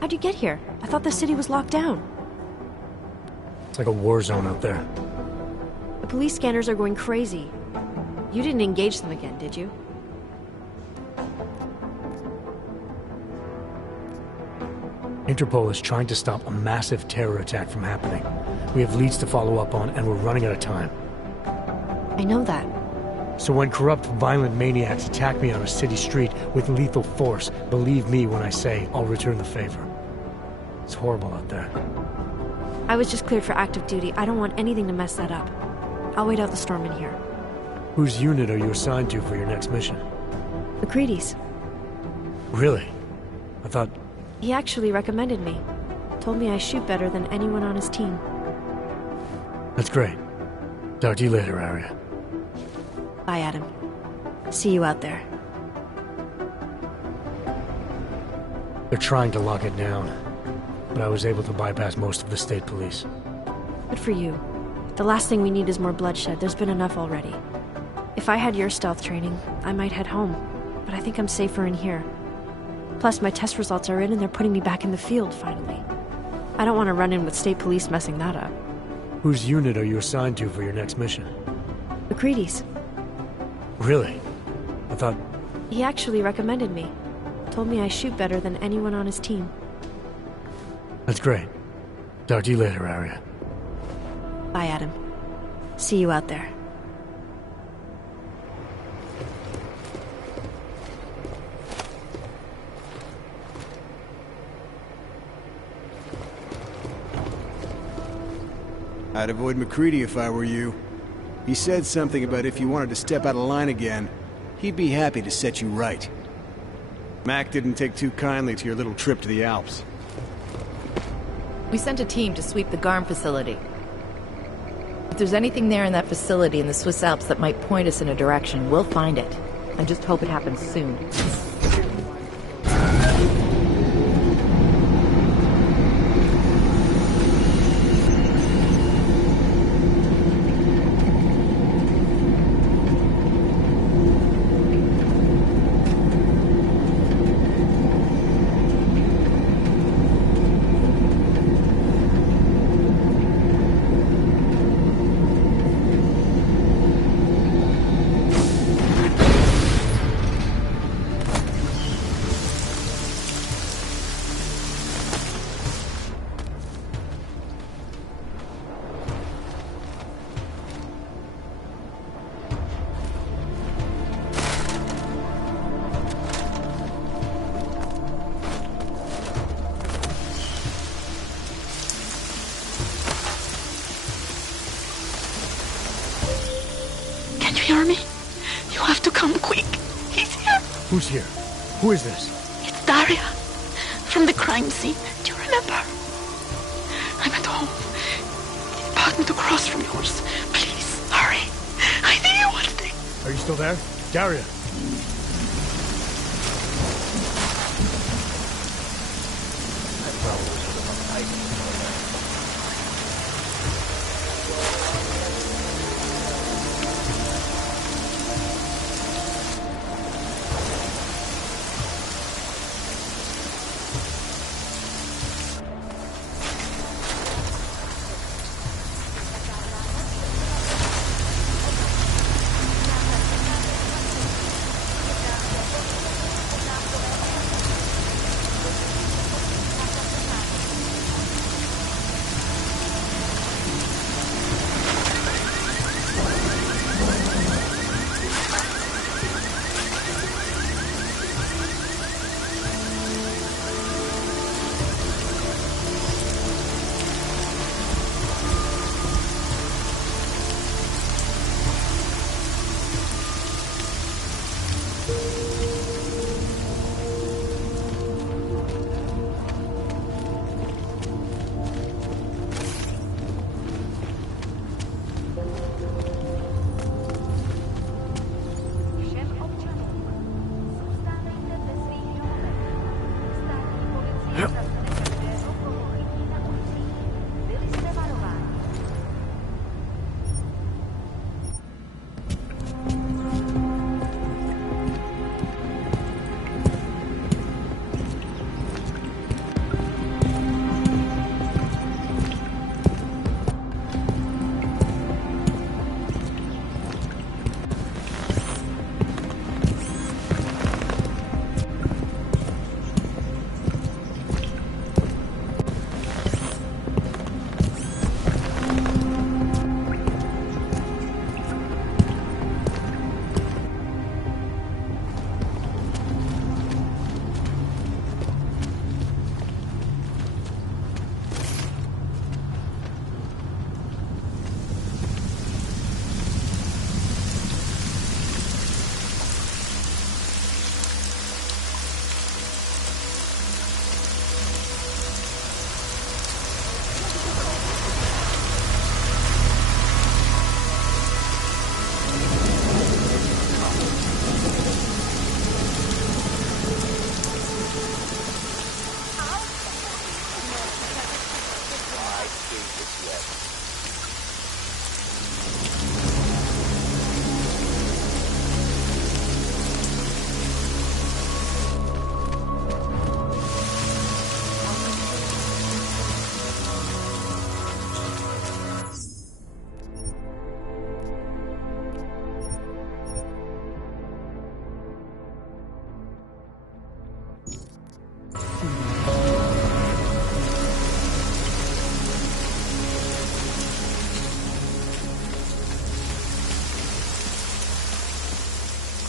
How'd you get here? I thought the city was locked down. It's like a war zone out there. The police scanners are going crazy. You didn't engage them again, did you? Interpol is trying to stop a massive terror attack from happening. We have leads to follow up on, and we're running out of time. I know that. So when corrupt, violent maniacs attack me on a city street with lethal force, believe me when I say I'll return the favor. It's horrible out there. I was just cleared for active duty. I don't want anything to mess that up. I'll wait out the storm in here. Whose unit are you assigned to for your next mission? McCready's. Really? I thought... He actually recommended me. Told me I shoot better than anyone on his team. That's great. Talk to you later, Arya. Bye, Adam. See you out there. They're trying to lock it down, but I was able to bypass most of the state police. Good for you. The last thing we need is more bloodshed. There's been enough already. If I had your stealth training, I might head home, but I think I'm safer in here. Plus, my test results are in and they're putting me back in the field, finally. I don't want to run in with state police messing that up. Whose unit are you assigned to for your next mission? McCready's. Really? I thought... He actually recommended me. Told me I shoot better than anyone on his team. That's great. Talk to you later, Arya. Bye, Adam. See you out there. I'd avoid McCready if I were you. He said something about if you wanted to step out of line again, he'd be happy to set you right. Mac didn't take too kindly to your little trip to the Alps. We sent a team to sweep the GARM facility. If there's anything there in that facility in the Swiss Alps that might point us in a direction, we'll find it. I just hope it happens soon. hear me? You have to come quick. He's here. Who's here? Who is this? It's Daria. From the crime scene. Do you remember? I'm at home. The apartment across from yours. Please, hurry. I need you one thing. Are you still there? Daria!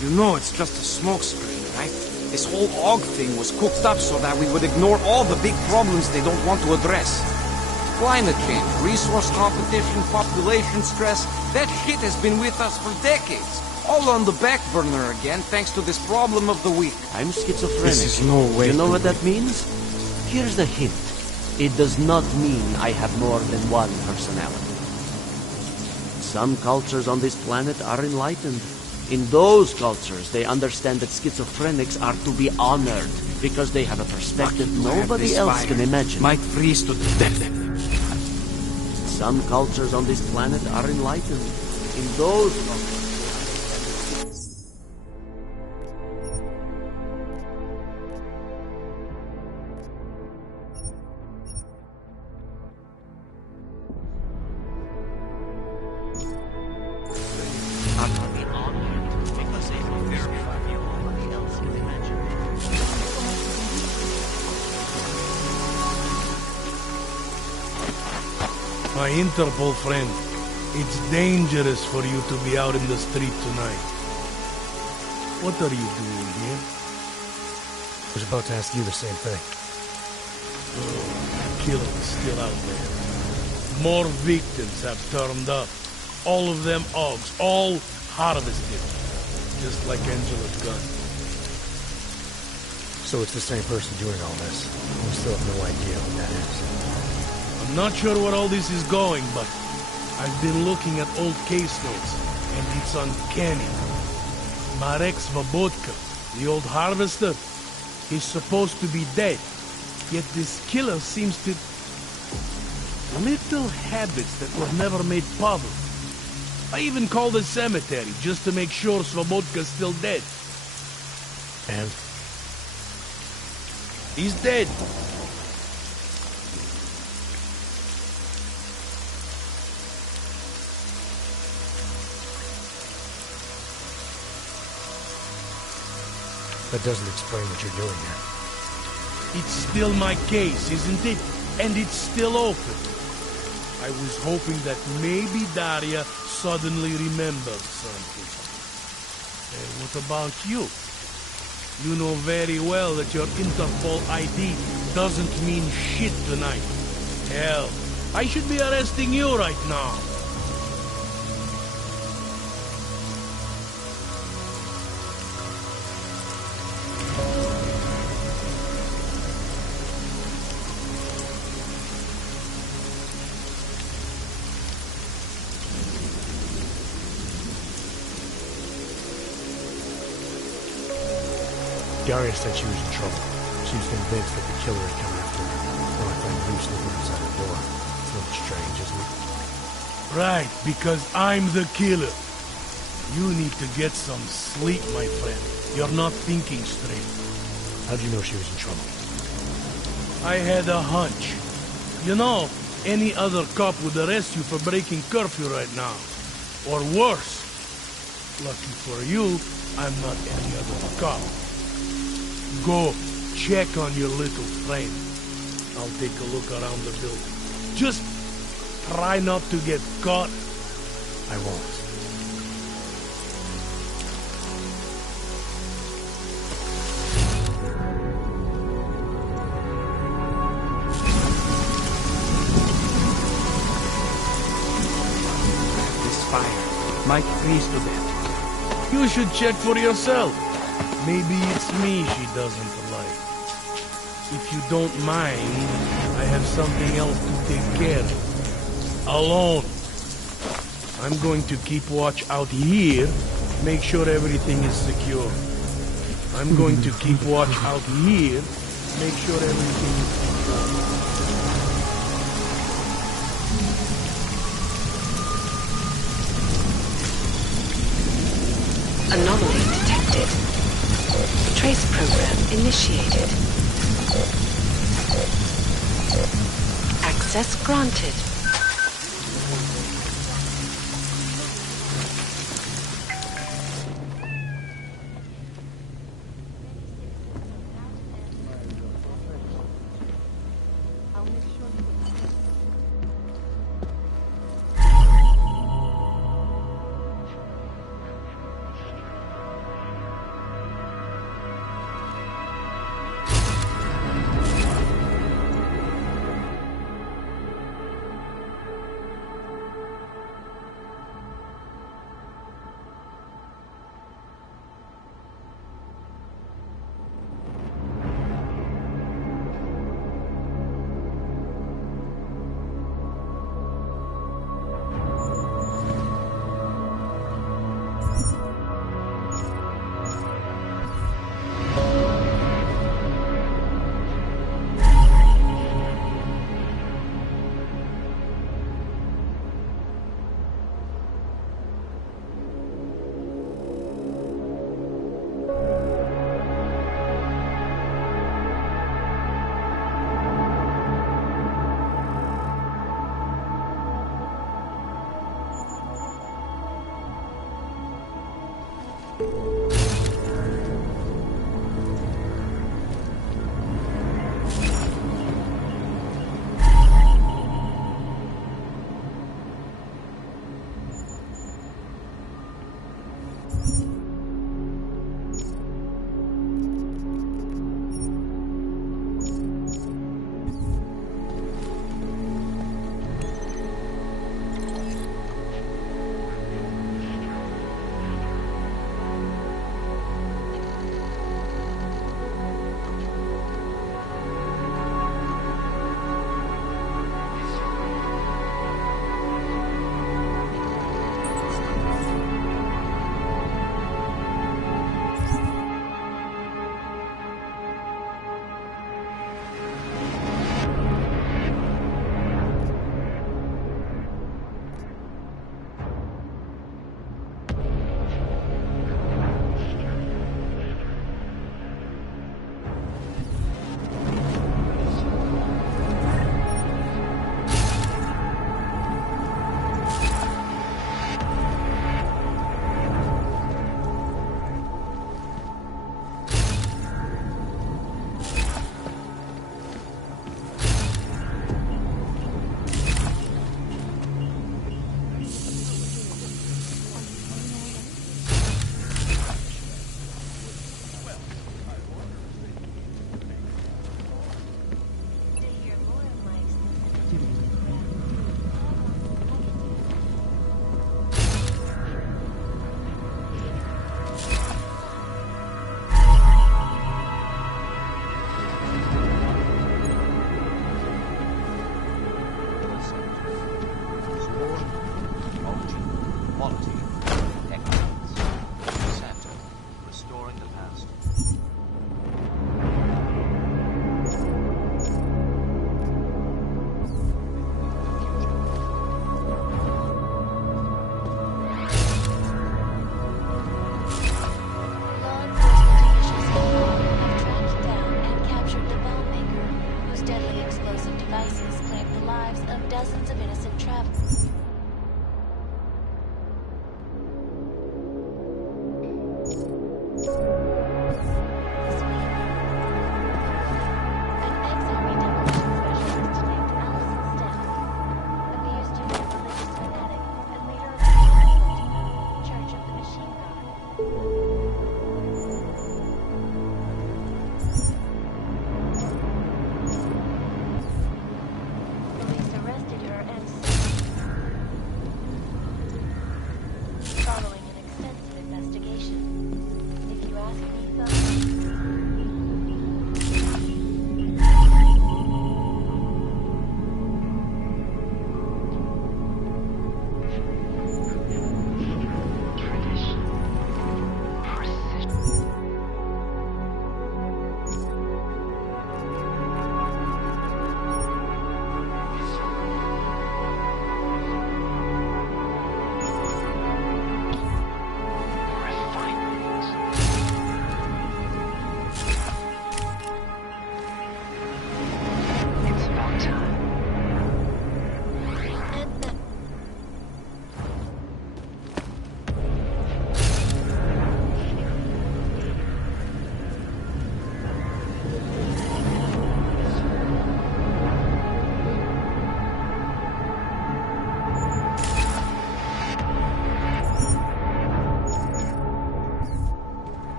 You know it's just a smokescreen, right? This whole AUG thing was cooked up so that we would ignore all the big problems they don't want to address. Climate change, resource competition, population stress, that shit has been with us for decades. All on the back burner again, thanks to this problem of the week. I'm schizophrenic. This is no way You know to- what that means? Here's the hint. It does not mean I have more than one personality. Some cultures on this planet are enlightened. In those cultures, they understand that schizophrenics are to be honored because they have a perspective nobody else can imagine. Might freeze to death. Some cultures on this planet are enlightened. In those cultures... My Interpol friend, it's dangerous for you to be out in the street tonight. What are you doing here? I was about to ask you the same thing. Killers still out there. More victims have turned up. All of them AUGs, all harvested, just like Angela's gun. So it's the same person doing all this. We still have no idea what that is. I'm not sure where all this is going, but I've been looking at old case notes, and it's uncanny. Marek Svobotka, the old harvester, he's supposed to be dead, yet this killer seems to... little habits that were never made public. I even called the cemetery just to make sure Svobodka's still dead. And? He's dead. That doesn't explain what you're doing here. It's still my case, isn't it? And it's still open. I was hoping that maybe Daria suddenly remembered something. What about you? You know very well that your Interpol ID doesn't mean shit tonight. Hell, I should be arresting you right now. Daria said she was in trouble. She was convinced that the killer had come after her. Well, I find you slipping inside the door. It's a little strange, isn't it? Right, because I'm the killer. You need to get some sleep, my friend. You're not thinking straight. How'd you know she was in trouble? I had a hunch. You know, any other cop would arrest you for breaking curfew right now. Or worse. Lucky for you, I'm not any other cop. Go, check on your little friend. I'll take a look around the building. Just try not to get caught. I won't. This fire might freeze to death. You should check for yourself. Maybe it's me she doesn't like. If you don't mind, I have something else to take care of. Alone. I'm going to keep watch out here, make sure everything is secure. I'm going to keep watch out here, make sure everything is secure. Anomaly detected. Trace program initiated. Access granted.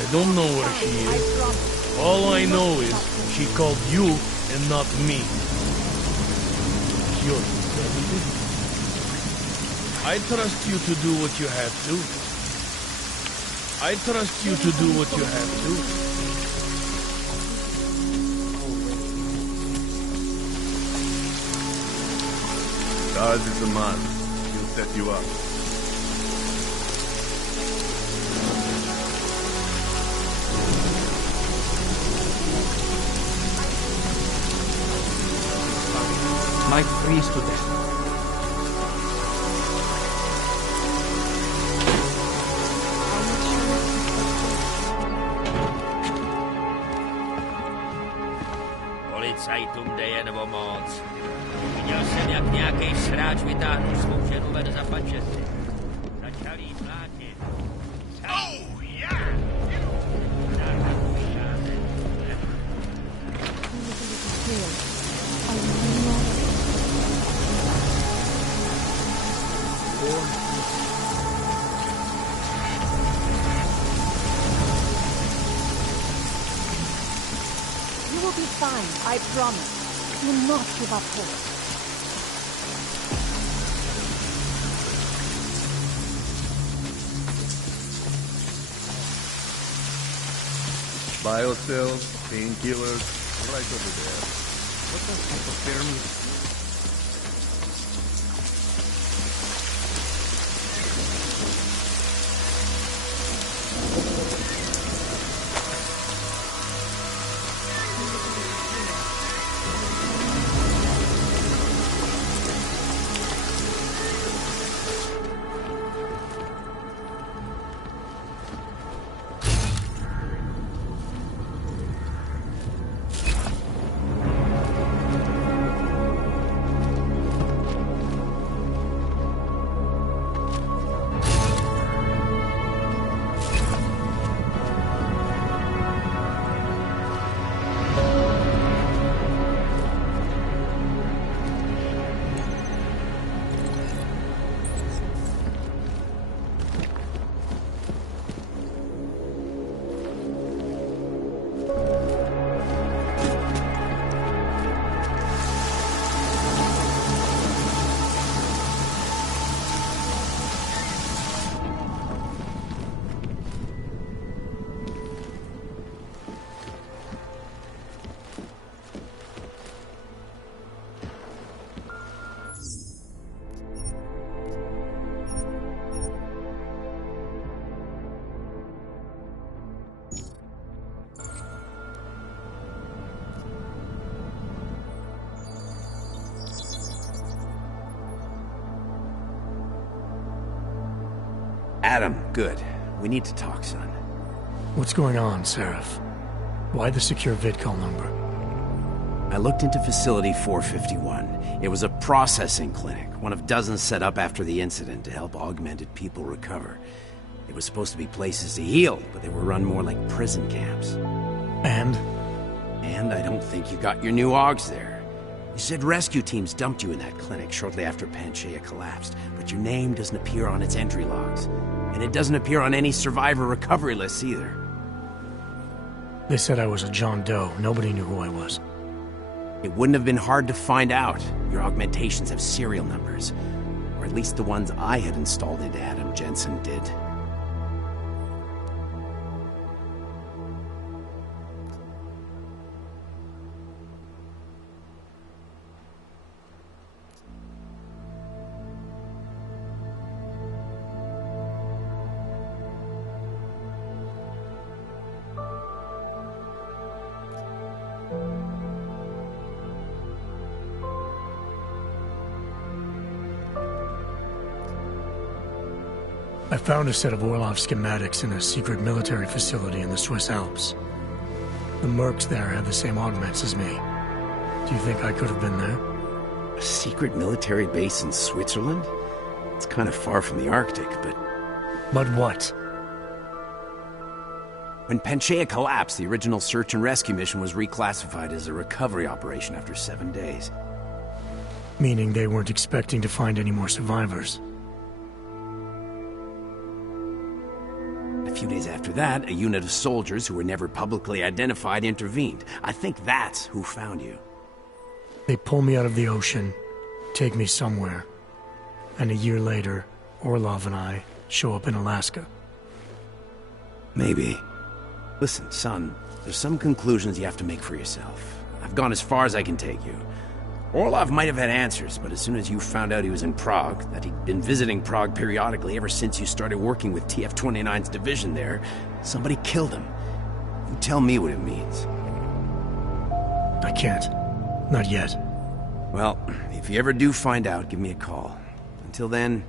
I don't know where she is. All I know is she called you and not me. Sure, everything? I trust you to do what you have to. I trust you to do what you have to. Daz is the man. He'll set you up. Might freeze to death. Policajtům jde jen o moc. Viděl jsem, jak nějaký sráč vytáhnul svou ženu ven za pačesy. Začal jí mlátit. Oh, yeah! You will be fine, I promise. Do not give up hope. Biocells, painkillers, right over there. What the hypothermia? Adam, good. We need to talk, son. What's going on, Seraph? Why the secure vidcall number? I looked into Facility 451. It was a processing clinic, one of dozens set up after the incident to help augmented people recover. They were supposed to be places to heal, but they were run more like prison camps. And? And I don't think you got your new augs there. You said rescue teams dumped you in that clinic shortly after Panchaea collapsed, but your name doesn't appear on its entry logs. And it doesn't appear on any survivor recovery lists either. They said I was a John Doe. Nobody knew who I was. It wouldn't have been hard to find out. Your augmentations have serial numbers. Or at least the ones I had installed into Adam Jensen did. I found a set of Orlov schematics in a secret military facility in the Swiss Alps. The mercs there had the same augments as me. Do you think I could have been there? A secret military base in Switzerland? It's kind of far from the Arctic, but... But what? When Panchaea collapsed, the original search and rescue mission was reclassified as a recovery operation after 7 days. Meaning they weren't expecting to find any more survivors. A few days after that, a unit of soldiers who were never publicly identified intervened. I think that's who found you. They pull me out of the ocean, take me somewhere, And a year later, Orlov and I show up in Alaska. Maybe. Listen, son, there's some conclusions you have to make for yourself. I've gone as far as I can take you. Orlov might have had answers, but as soon as you found out he was in Prague, that he'd been visiting Prague periodically ever since you started working with TF-29's division there, somebody killed him. You tell me what it means. I can't. Not yet. Well, if you ever do find out, give me a call. Until then,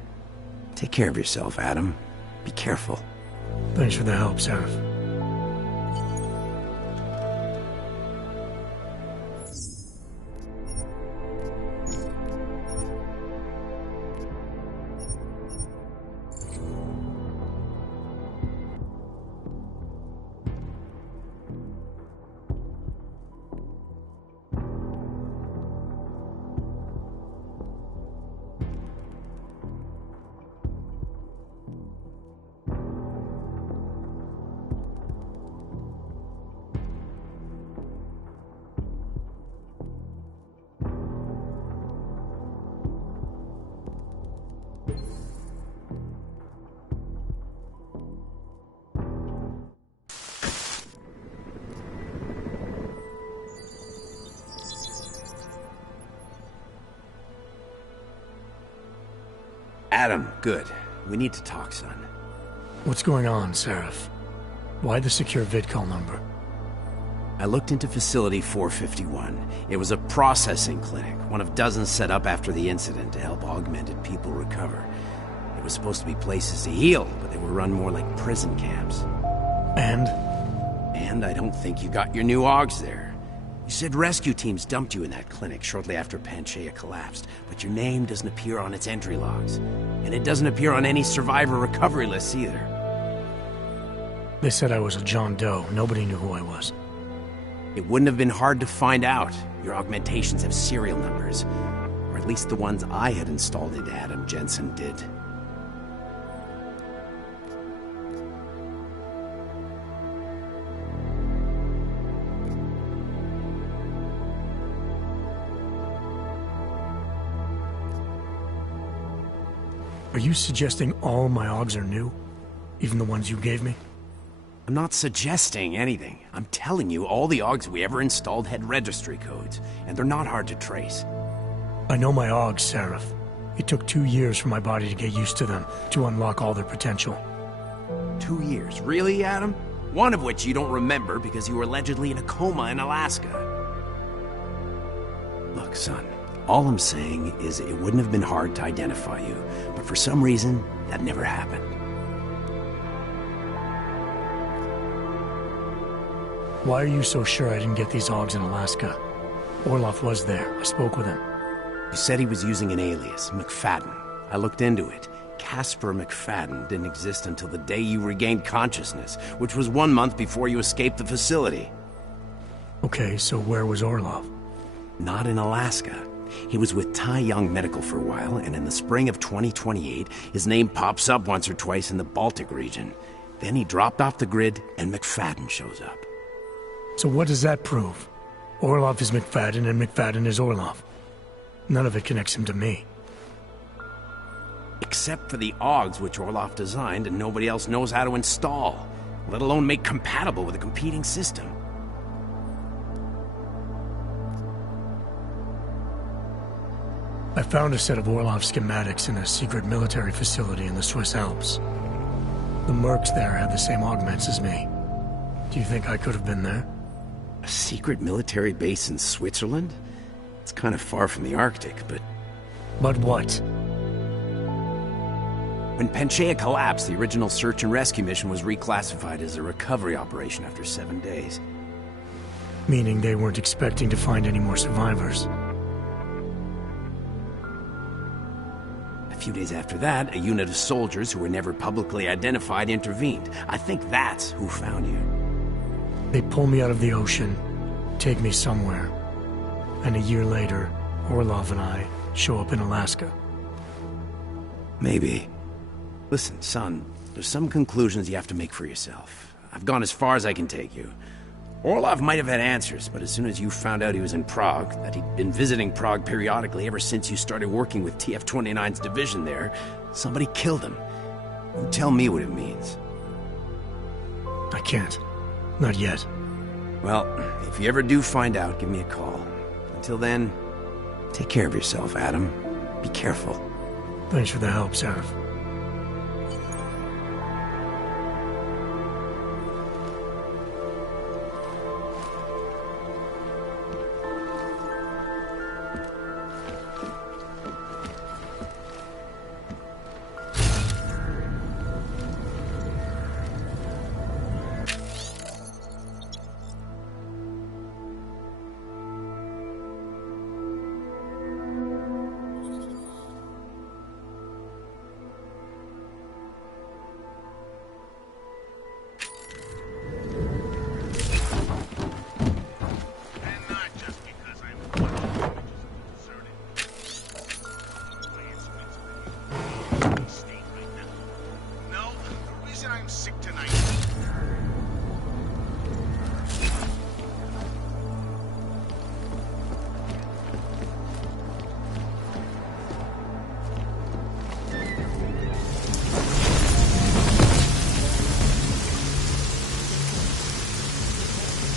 take care of yourself, Adam. Be careful. Thanks for the help, Seraph. Adam, good. We need to talk, son. What's going on, Seraph? Why the secure vidcall number? I looked into Facility 451. It was a processing clinic, one of dozens set up after the incident to help augmented people recover. It was supposed to be places to heal, but they were run more like prison camps. And? And I don't think you got your new augs there. You said rescue teams dumped you in that clinic shortly after Panchaea collapsed, but your name doesn't appear on its entry logs. And it doesn't appear on any survivor recovery lists either. They said I was a John Doe. Nobody knew who I was. It wouldn't have been hard to find out. Your augmentations have serial numbers. Or at least the ones I had installed into Adam Jensen did. Are you suggesting all my augs are new? Even the ones you gave me? I'm not suggesting anything. I'm telling you all the augs we ever installed had registry codes, and they're not hard to trace. I know my augs, Seraph. It took 2 years for my body to get used to them, to unlock all their potential. 2 years? Really, Adam? One of which you don't remember because you were allegedly in a coma in Alaska. Look, son. All I'm saying is it wouldn't have been hard to identify you, but for some reason, that never happened. Why are you so sure I didn't get these augs in Alaska? Orlov was there. I spoke with him. You said he was using an alias, McFadden. I looked into it. Casper McFadden didn't exist until the day you regained consciousness, which was 1 month before you escaped the facility. Okay, so where was Orlov? Not in Alaska. He was with Tai Young Medical for a while, and in the spring of 2028, his name pops up once or twice in the Baltic region. Then he dropped off the grid, and McFadden shows up. So what does that prove? Orlov is McFadden, and McFadden is Orlov. None of it connects him to me. Except for the augs which Orlov designed and nobody else knows how to install, let alone make compatible with a competing system. I found a set of Orlov schematics in a secret military facility in the Swiss Alps. The mercs there had the same augments as me. Do you think I could have been there? A secret military base in Switzerland? It's kind of far from the Arctic, but... But what? When Panchaea collapsed, the original search and rescue mission was reclassified as a recovery operation after 7 days. Meaning they weren't expecting to find any more survivors. A few days after that, a unit of soldiers who were never publicly identified intervened. I think that's who found you. They pull me out of the ocean, take me somewhere, and a year later, Orlov and I show up in Alaska. Maybe. Listen, son, there's some conclusions you have to make for yourself. I've gone as far as I can take you. Orlov might have had answers, but as soon as you found out he was in Prague, that he'd been visiting Prague periodically ever since you started working with TF-29's division there, somebody killed him. You tell me what it means. I can't. Not yet. Well, if you ever do find out, give me a call. Until then, take care of yourself, Adam. Be careful. Thanks for the help, Seraph.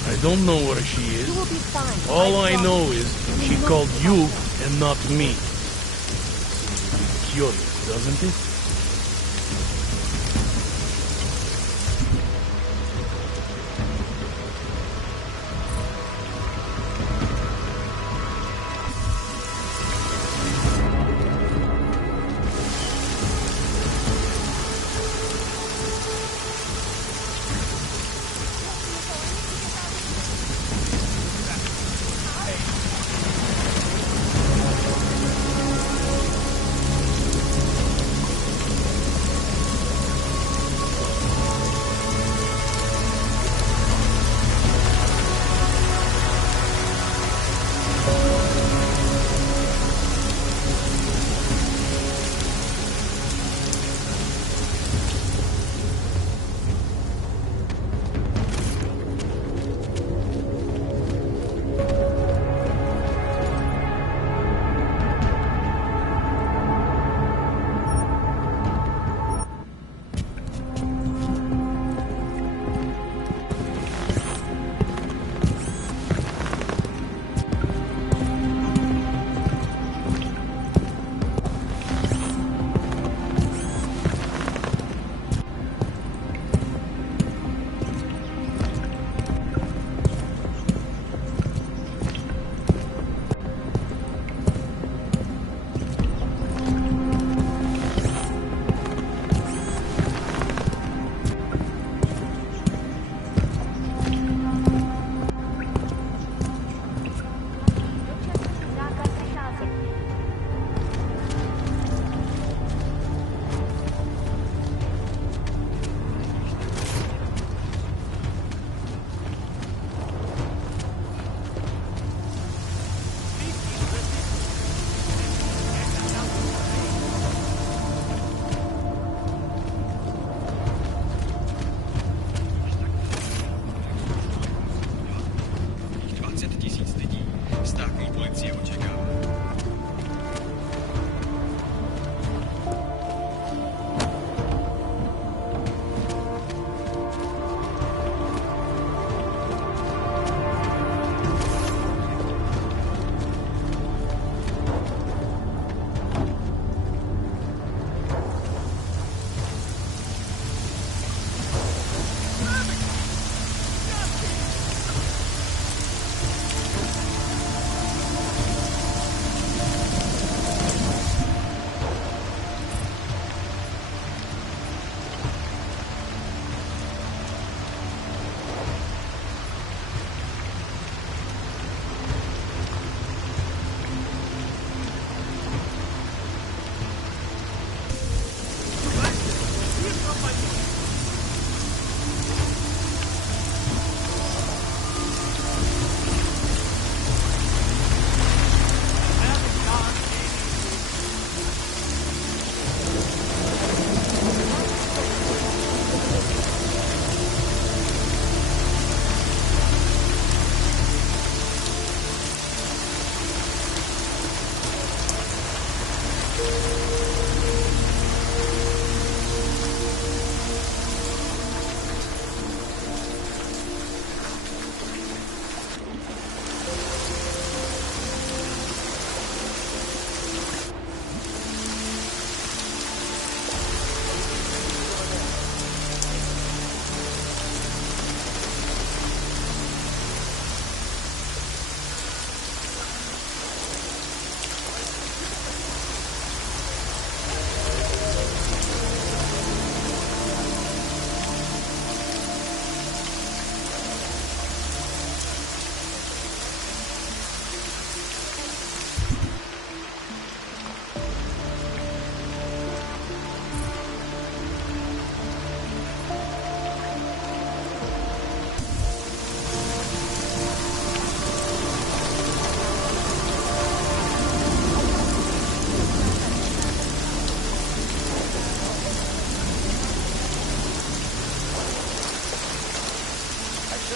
I don't know where she is. You will be fine. All I know is she called you and not me. Curious, doesn't it?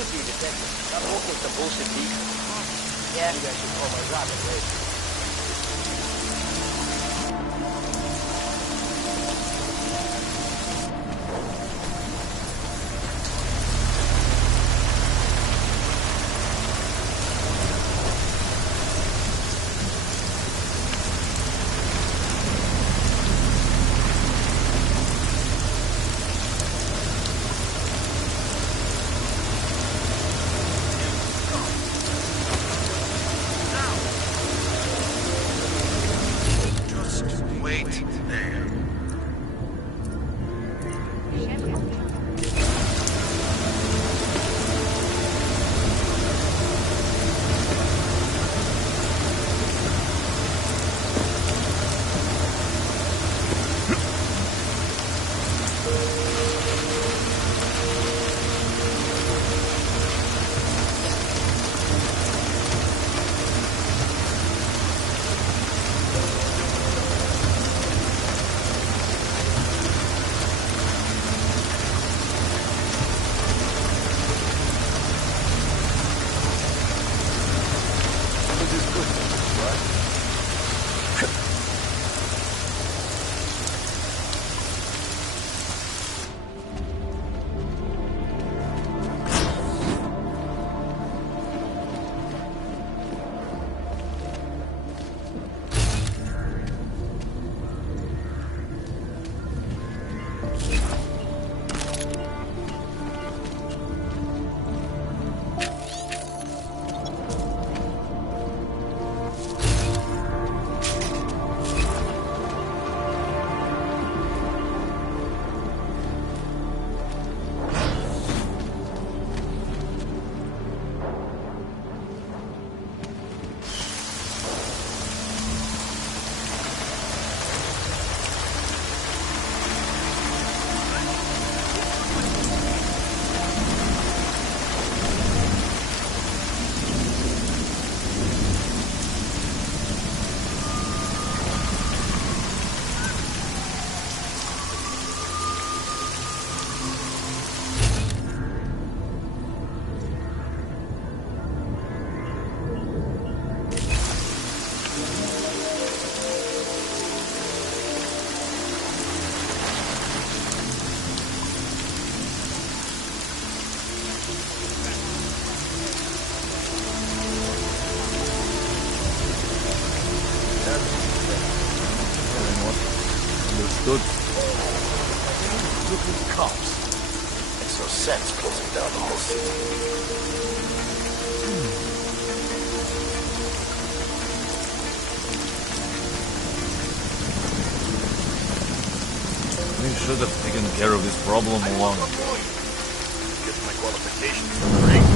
curfew detective. That walking's some bullshit, Pete. Yeah. You guys should call my rabbit, right? Good. Looking cops. Makes no sense closing down the whole city. We should have taken care of this problem long ago. Guess my qualifications are great.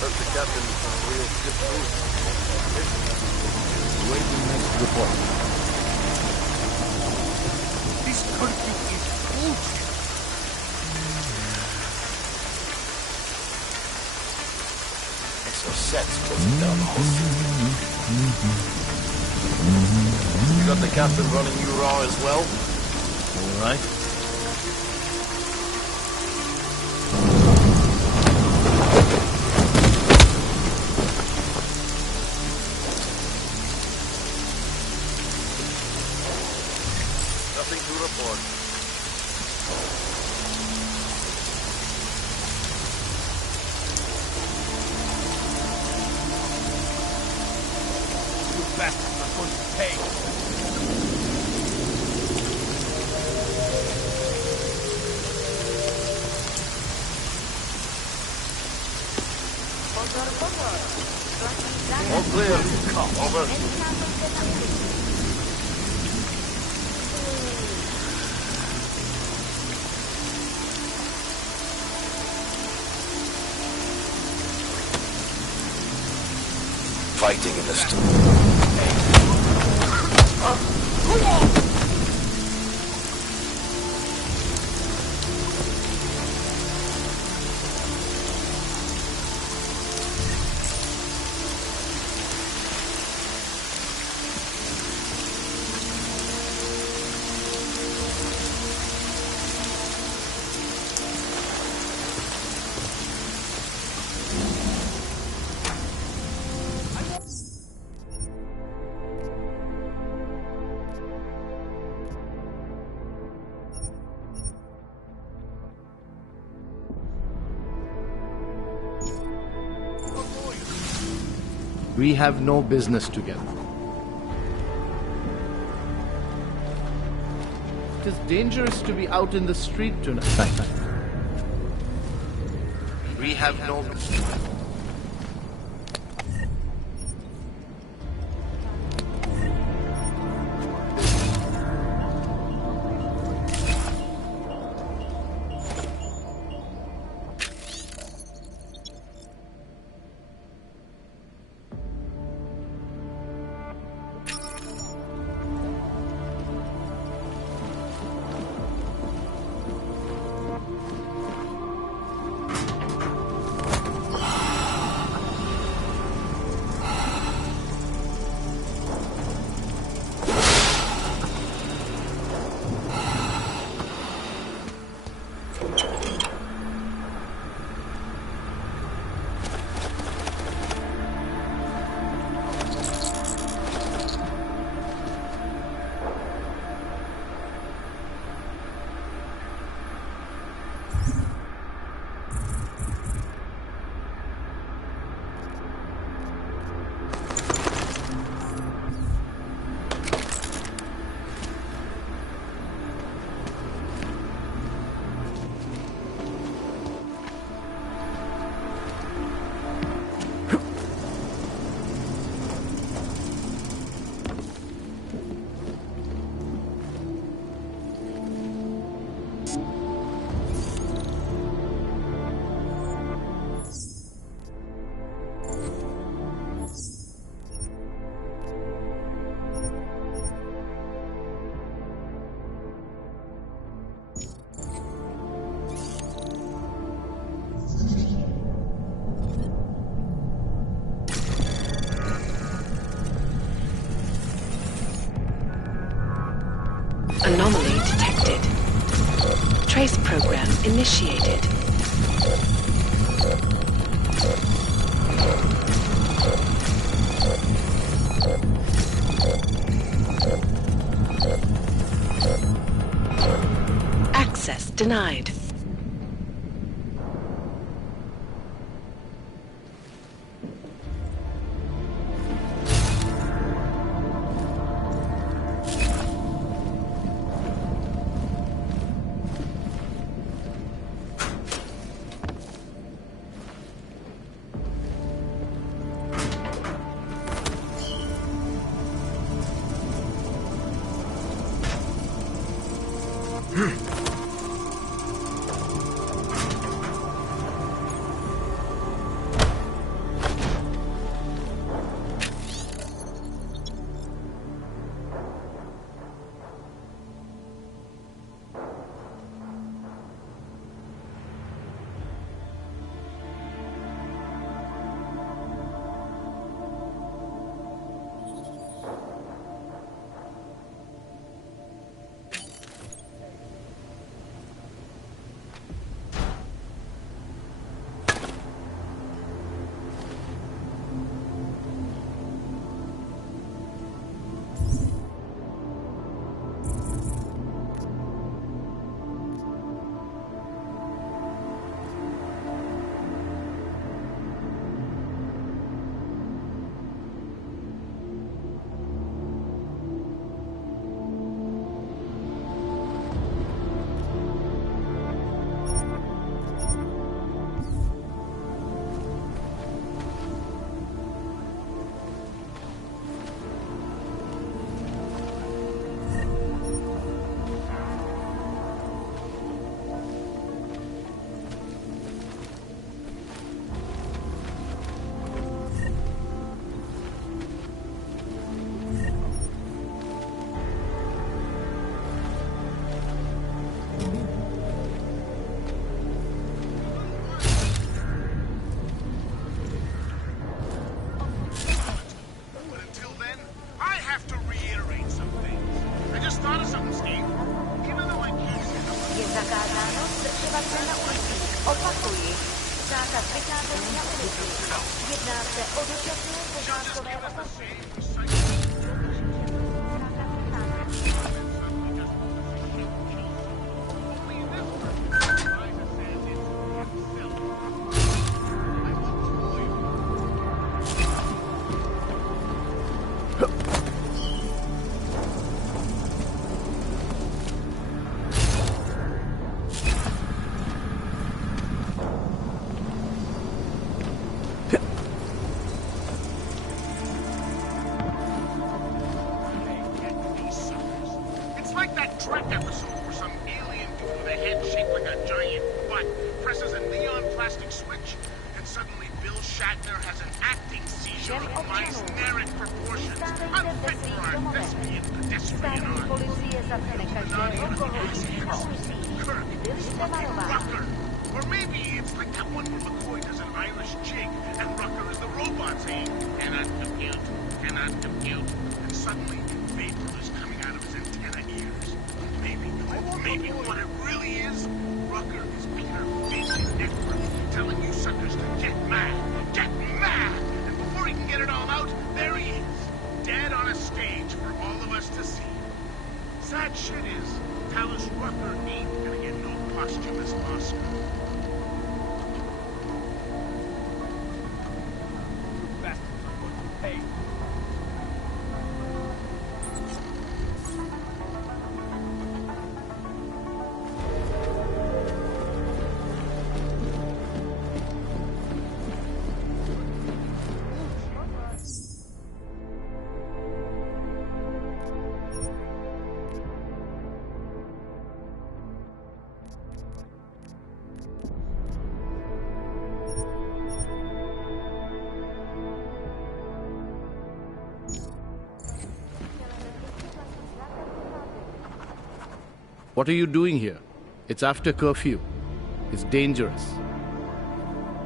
The captain is a real ship food. Waiting next report. This curfew is bullshit. or sets closing down the whole city. You got the captain running you raw as well? All right. Nothing to report. You bastards are going to pay. All clear. Over. Fighting in the storm. We have no business together. It is dangerous to be out in the street tonight. We have no business. Anomaly detected. Trace program initiated. Access denied. Zákaz na ulicích. Opakuji. Zákaz vycházení na ulicích. Jedná se o dočasné pořádkové opatření. Or maybe it's like that one where McCoy does an Irish jig, and Rucker is the robot saying, cannot compute, and suddenly vapor is coming out of his antenna ears. Maybe what it really is, Rucker is Peter Finch's network telling you suckers to get mad! And before he can get it all out, there he is, dead on a stage for all of us to see. Sad shit is, Talus Rucker ain't gonna get no posthumous Oscar. What are you doing here? It's after curfew. It's dangerous.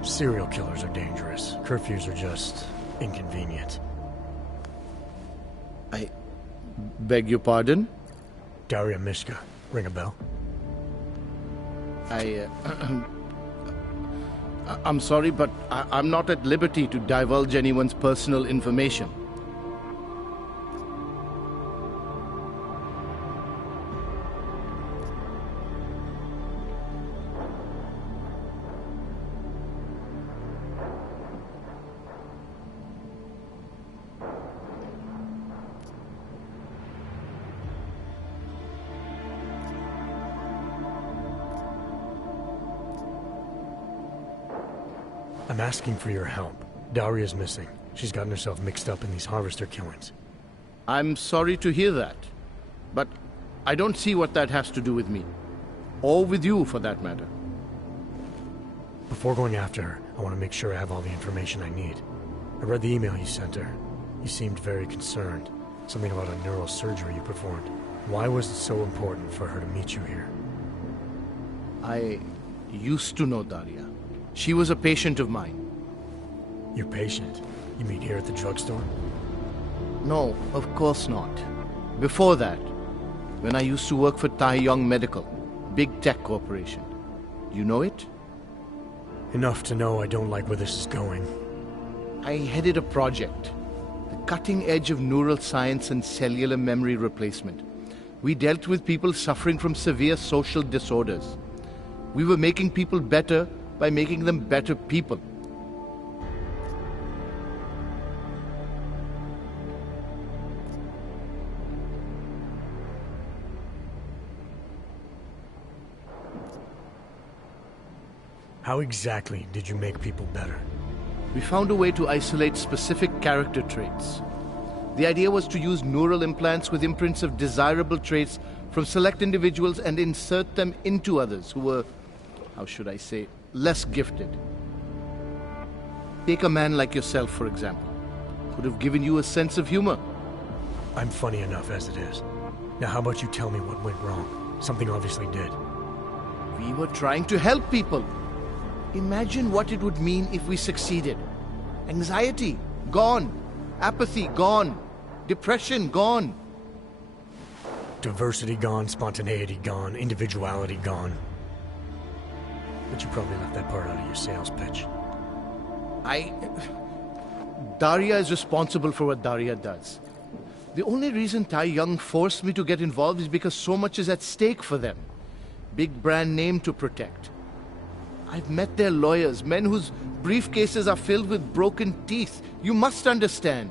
Serial killers are dangerous. Curfews are just inconvenient. I beg your pardon? Daria Mishka. Ring a bell? I'm sorry, but I'm not at liberty to divulge anyone's personal information. I'm asking for your help. Daria's missing. She's gotten herself mixed up in these harvester killings. I'm sorry to hear that, but I don't see what that has to do with me. Or with you, for that matter. Before going after her, I want to make sure I have all the information I need. I read the email you sent her. You seemed very concerned. Something about a neurosurgery you performed. Why was it so important for her to meet you here? I used to know Daria. She was a patient of mine. Your patient? You mean here at the drugstore? No, of course not. Before that, when I used to work for Taeyong Medical, big tech corporation. You know it? Enough to know I don't like where this is going. I headed a project. The cutting edge of neural science and cellular memory replacement. We dealt with people suffering from severe social disorders. We were making people better by making them better people. How exactly did you make people better? We found a way to isolate specific character traits. The idea was to use neural implants with imprints of desirable traits from select individuals and insert them into others who were, how should I say, less gifted. Take a man like yourself, for example. Could have given you a sense of humor. I'm funny enough as it is. Now how about you tell me what went wrong? Something obviously did. We were trying to help people. Imagine what it would mean if we succeeded. Anxiety, gone. Apathy, gone. Depression, gone. Diversity gone, spontaneity gone, individuality gone. But you probably left that part out of your sales pitch. Daria is responsible for what Daria does. The only reason Tai Young forced me to get involved is because so much is at stake for them. Big brand name to protect. I've met their lawyers, men whose briefcases are filled with broken teeth. You must understand.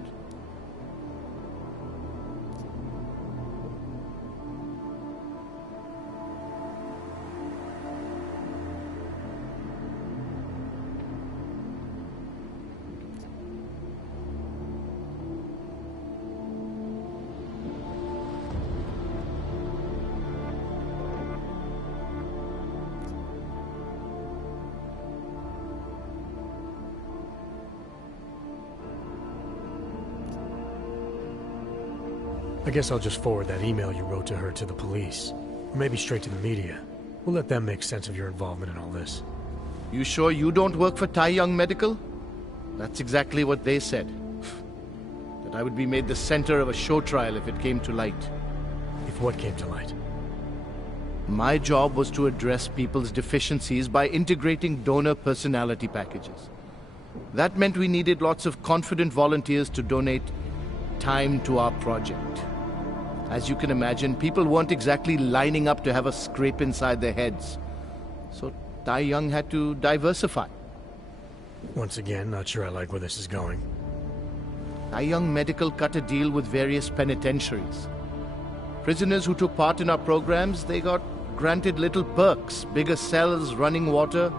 I guess I'll just forward that email you wrote to her to the police. Or maybe straight to the media. We'll let them make sense of your involvement in all this. You sure you don't work for Tai Young Medical? That's exactly what they said. That I would be made the center of a show trial if it came to light. If what came to light? My job was to address people's deficiencies by integrating donor personality packages. That meant we needed lots of confident volunteers to donate time to our project. As you can imagine, people weren't exactly lining up to have a scrape inside their heads. So Tai Young had to diversify. Once again, not sure I like where this is going. Tai Young Medical cut a deal with various penitentiaries. Prisoners who took part in our programs, they got granted little perks, bigger cells, running water.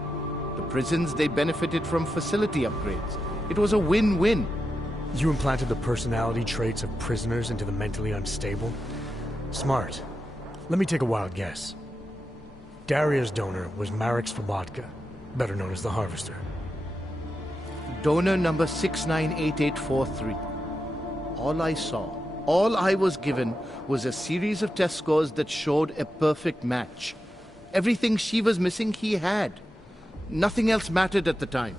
The prisons, they benefited from facility upgrades. It was a win-win. You implanted the personality traits of prisoners into the mentally unstable? Smart. Let me take a wild guess. Daria's donor was Marek Svobotka, better known as the Harvester. Donor number 698843. All I saw, all I was given, was a series of test scores that showed a perfect match. Everything she was missing, he had. Nothing else mattered at the time.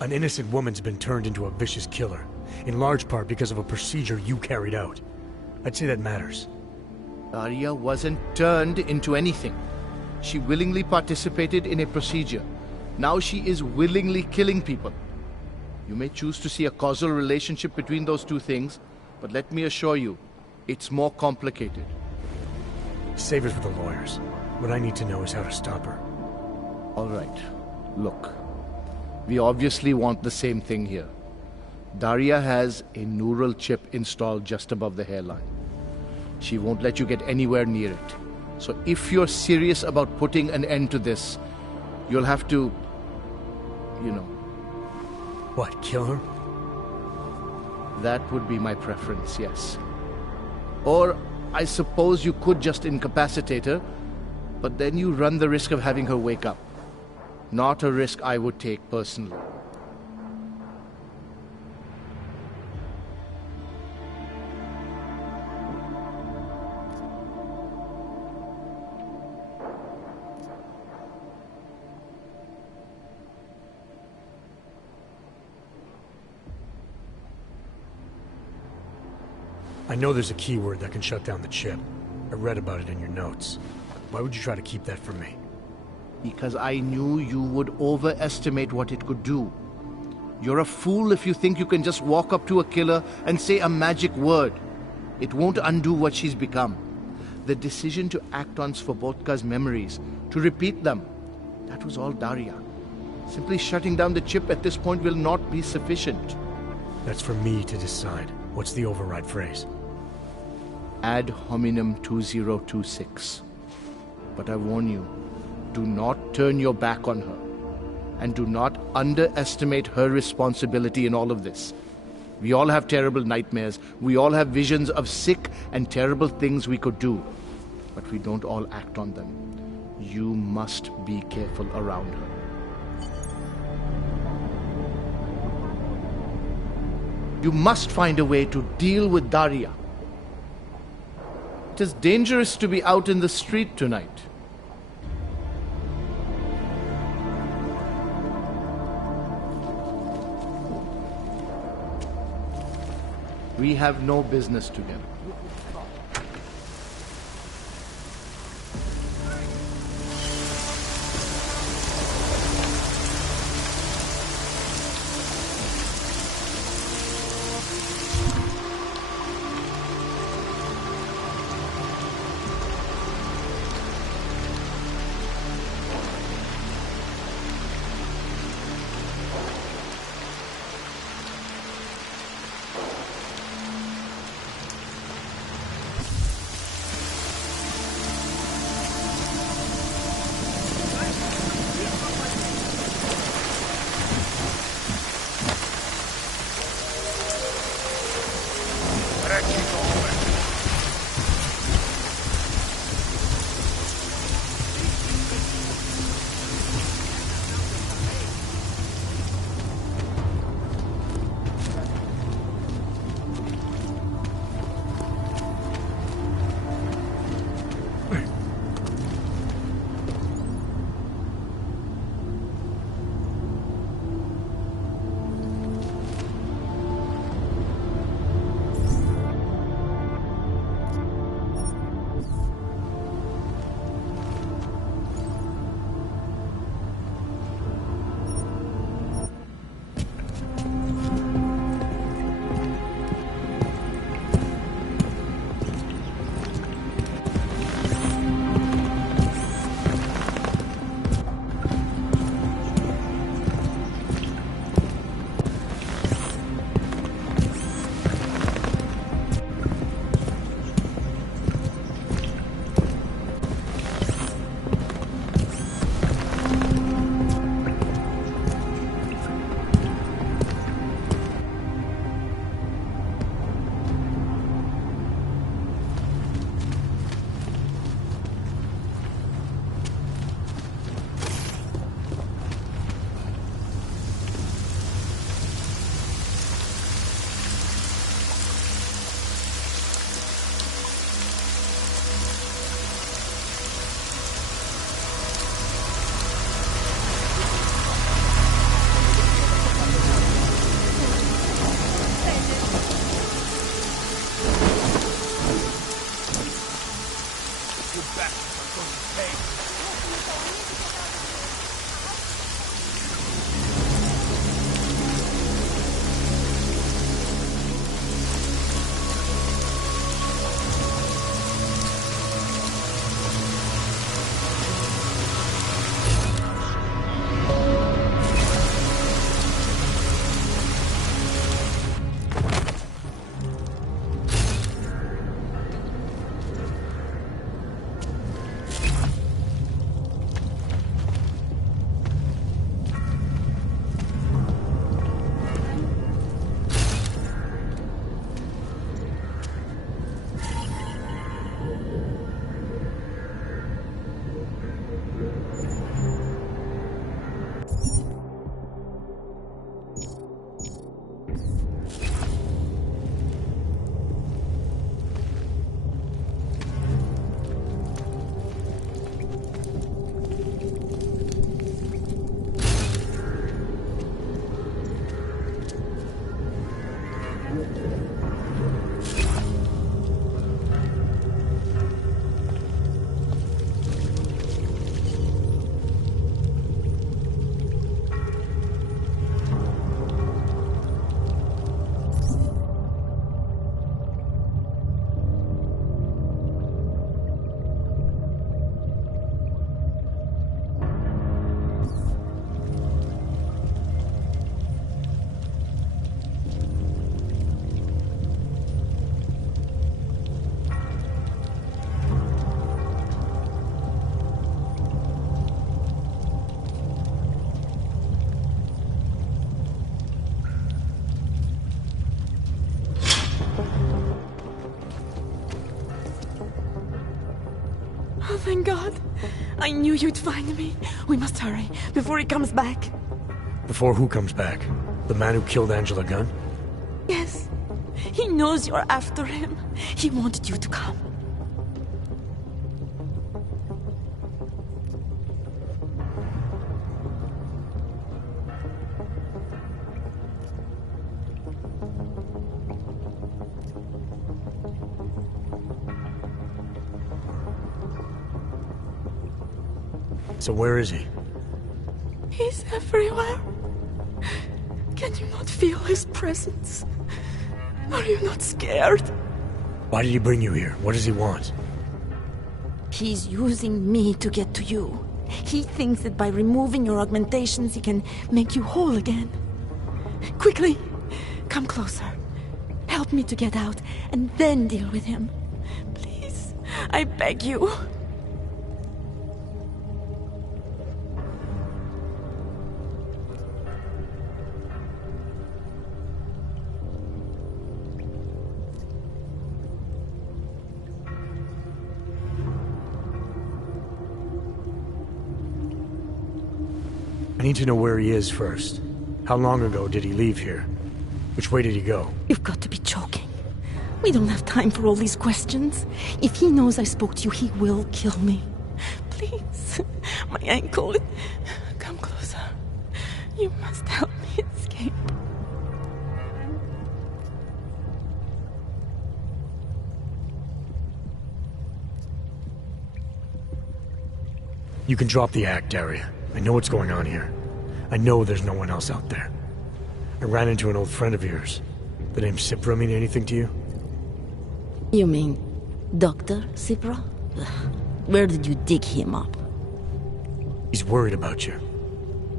An innocent woman's been turned into a vicious killer, in large part because of a procedure you carried out. I'd say that matters. Daria wasn't turned into anything. She willingly participated in a procedure. Now she is willingly killing people. You may choose to see a causal relationship between those two things, but let me assure you, it's more complicated. Save it for the lawyers. What I need to know is how to stop her. All right. Look. We obviously want the same thing here. Daria has a neural chip installed just above the hairline. She won't let you get anywhere near it. So if you're serious about putting an end to this, you'll have to, you know... What, kill her? That would be my preference, yes. Or I suppose you could just incapacitate her, but then you run the risk of having her wake up. Not a risk I would take personally. I know there's a keyword that can shut down the chip. I read about it in your notes. Why would you try to keep that from me? Because I knew you would overestimate what it could do. You're a fool if you think you can just walk up to a killer and say a magic word. It won't undo what she's become. The decision to act on Svobodka's memories, to repeat them, that was all Daria. Simply shutting down the chip at this point will not be sufficient. That's for me to decide. What's the override phrase? Ad hominem 2026. But I warn you, do not turn your back on her. And do not underestimate her responsibility in all of this. We all have terrible nightmares. We all have visions of sick and terrible things we could do. But we don't all act on them. You must be careful around her. You must find a way to deal with Daria. It is dangerous to be out in the street tonight. We have no business together. I knew you'd find me. We must hurry before he comes back. Before who comes back? The man who killed Angela Gunn? Yes. He knows you're after him. He wanted you to come. So where is he? He's everywhere. Can you not feel his presence? Are you not scared? Why did he bring you here? What does he want? He's using me to get to you. He thinks that by removing your augmentations, he can make you whole again. Quickly, come closer. Help me to get out, and then deal with him. Please, I beg you. I need to know where he is first. How long ago did he leave here? Which way did he go? You've got to be joking. We don't have time for all these questions. If he knows I spoke to you, he will kill me. Please, my ankle. Come closer. You must help me escape. You can drop the act, Daria. I know what's going on here. I know there's no one else out there. I ran into an old friend of yours. The name Cipra mean anything to you? You mean Dr. Cipra? Where did you dig him up? He's worried about you.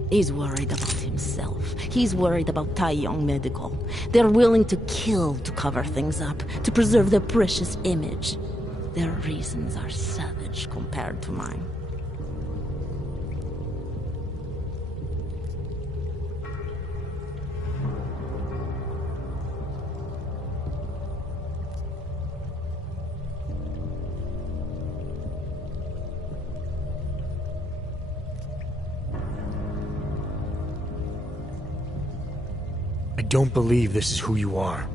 He's worried about himself. He's worried about Tai Yong Medical. They're willing to kill to cover things up, to preserve their precious image. Their reasons are savage compared to mine. I don't believe this is who you are.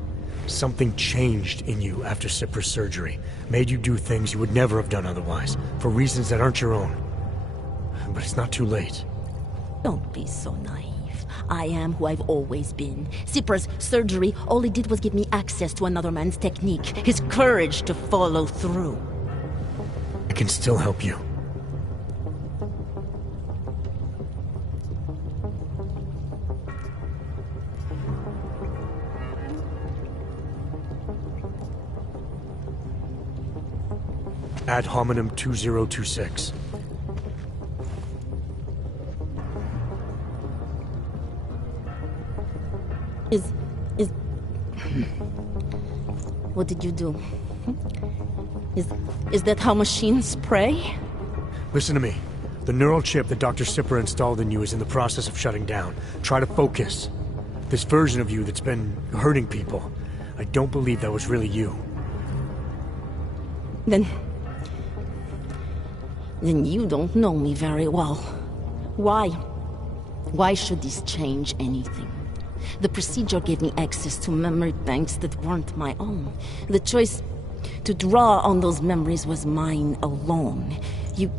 Something changed in you after Cipra's surgery. Made you do things you would never have done otherwise, for reasons that aren't your own. But it's not too late. Don't be so naive. I am who I've always been. Cipra's surgery, all it did was give me access to another man's technique. His courage to follow through. I can still help you. Ad hominem 2026. What did you do? Is that how machines pray? Listen to me. The neural chip that Dr. Cipra installed in you is in the process of shutting down. Try to focus. This version of you that's been hurting people, I don't believe that was really you. Then you don't know me very well. Why? Why should this change anything? The procedure gave me access to memory banks that weren't my own. The choice to draw on those memories was mine alone. You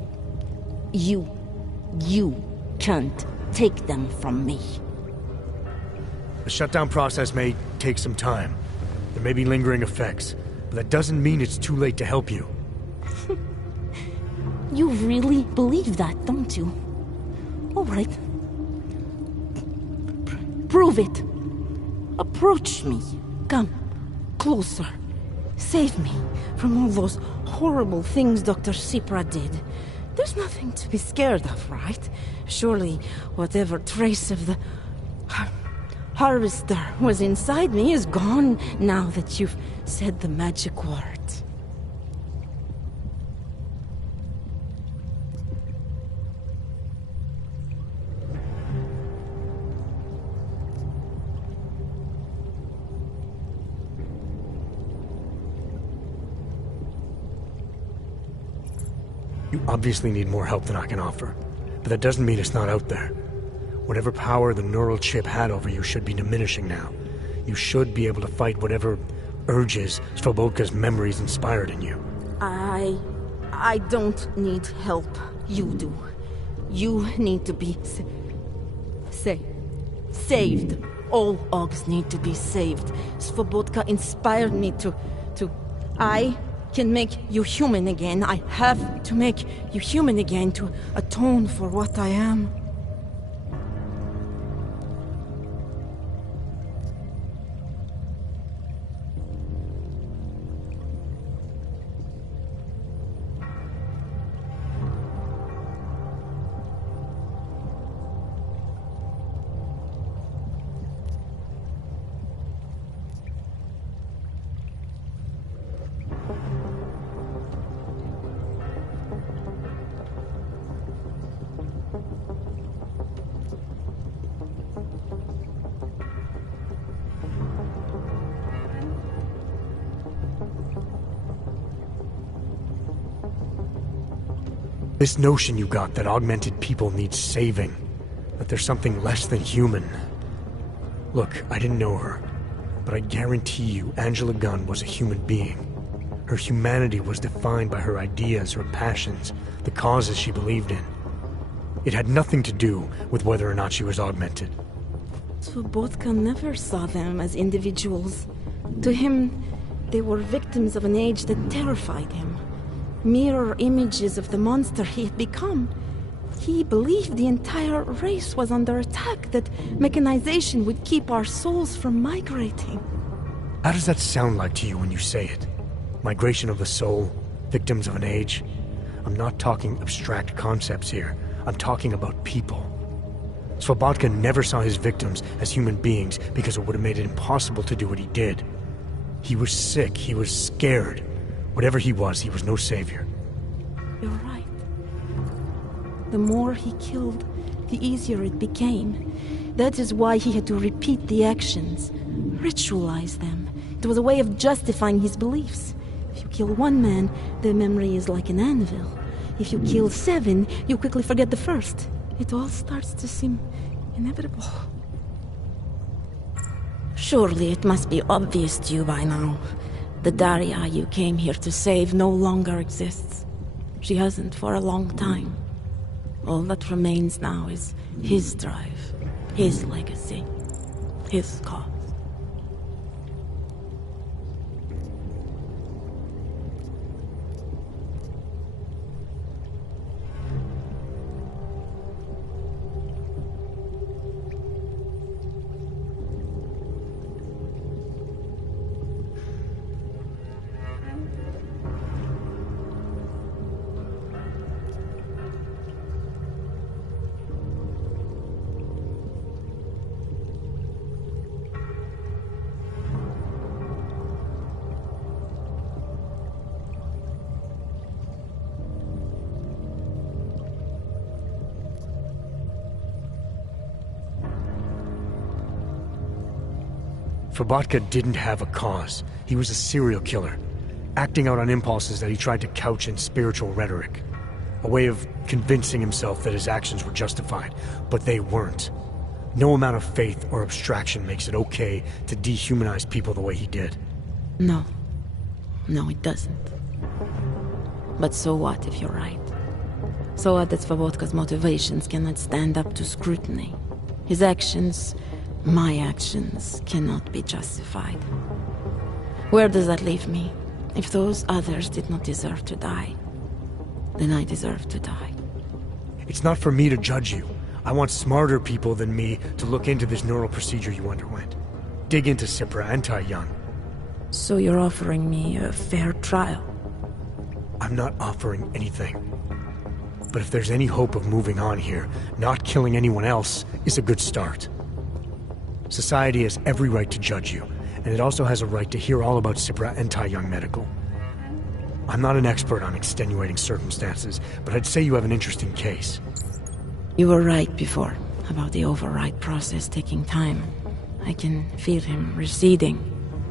can't take them from me. The shutdown process may take some time. There may be lingering effects, but that doesn't mean it's too late to help you. You really believe that, don't you? All right. Prove it. Approach me. Come. Closer. Save me from all those horrible things Dr. Cipra did. There's nothing to be scared of, right? Surely whatever trace of the harvester was inside me is gone now that you've said the magic words. obviously need more help than I can offer. But that doesn't mean it's not out there. Whatever power the neural chip had over you should be diminishing now. You should be able to fight whatever urges Svobodka's memories inspired in you. I don't need help. You do. You need to be saved. All Augs need to be saved. Svobodka inspired me to... I can make you human again. I have to make you human again to atone for what I am. This notion you got that augmented people need saving, that there's something less than human. Look, I didn't know her, but I guarantee you Angela Gunn was a human being. Her humanity was defined by her ideas, her passions, the causes she believed in. It had nothing to do with whether or not she was augmented. Svobodka never saw them as individuals. To him, they were victims of an age that terrified him. Mirror images of the monster he had become. He believed the entire race was under attack, that mechanization would keep our souls from migrating. How does that sound like to you when you say it? Migration of the soul? Victims of an age? I'm not talking abstract concepts here. I'm talking about people. Svobodka never saw his victims as human beings because it would have made it impossible to do what he did. He was sick, he was scared. Whatever he was no savior. You're right. The more he killed, the easier it became. That is why he had to repeat the actions, ritualize them. It was a way of justifying his beliefs. If you kill one man, the memory is like an anvil. If you kill 7, you quickly forget the first. It all starts to seem inevitable. Surely it must be obvious to you by now. The Daria you came here to save no longer exists. She hasn't for a long time. All that remains now is his drive, his legacy, his cause. Svobodka didn't have a cause. He was a serial killer, acting out on impulses that he tried to couch in spiritual rhetoric. A way of convincing himself that his actions were justified, but they weren't. No amount of faith or abstraction makes it okay to dehumanize people the way he did. No. No, it doesn't. But so what if you're right? So what that Svobodka's motivations cannot stand up to scrutiny? His actions, my actions, cannot be justified. Where does that leave me? If those others did not deserve to die, then I deserve to die. It's not for me to judge you. I want smarter people than me to look into this neural procedure you underwent. Dig into Cipra and Tai Young. So you're offering me a fair trial? I'm not offering anything. But if there's any hope of moving on here, not killing anyone else is a good start. Society has every right to judge you, and it also has a right to hear all about Cipra and Tai Young Medical. I'm not an expert on extenuating circumstances, but I'd say you have an interesting case. You were right before, about the override process taking time. I can feel him receding.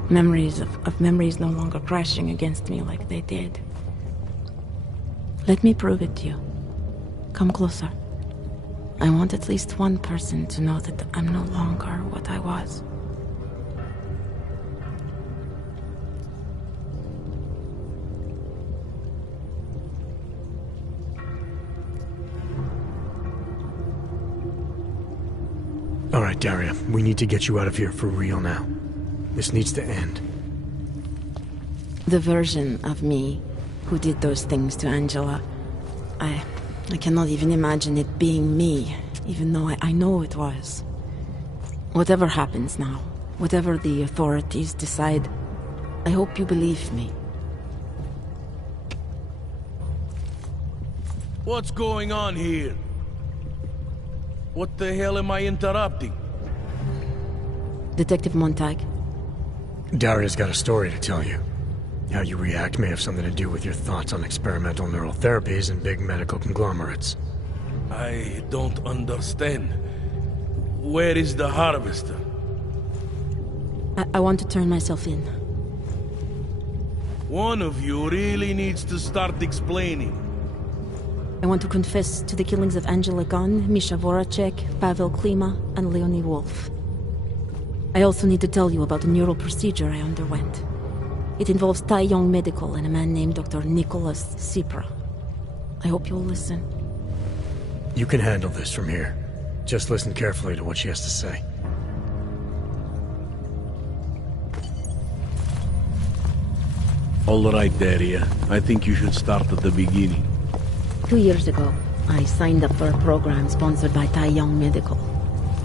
Memories of memories no longer crashing against me like they did. Let me prove it to you. Come closer. I want at least one person to know that I'm no longer what I was. All right, Daria, we need to get you out of here for real now. This needs to end. The version of me who did those things to Angela, I cannot even imagine it being me, even though I know it was. Whatever happens now, whatever the authorities decide, I hope you believe me. What's going on here? What the hell am I interrupting? Detective Montag. Daria's got a story to tell you. How you react may have something to do with your thoughts on experimental neural therapies and big medical conglomerates. I don't understand. Where is the harvester? I want to turn myself in. One of you really needs to start explaining. I want to confess to the killings of Angela Gunn, Misha Voracek, Pavel Klima, and Leonie Wolf. I also need to tell you about a neural procedure I underwent. It involves Tai Yong Medical and a man named Dr. Nicholas Sipra. I hope you'll listen. You can handle this from here. Just listen carefully to what she has to say. All right, Daria. I think you should start at the beginning. 2 years ago, I signed up for a program sponsored by Tai Yong Medical.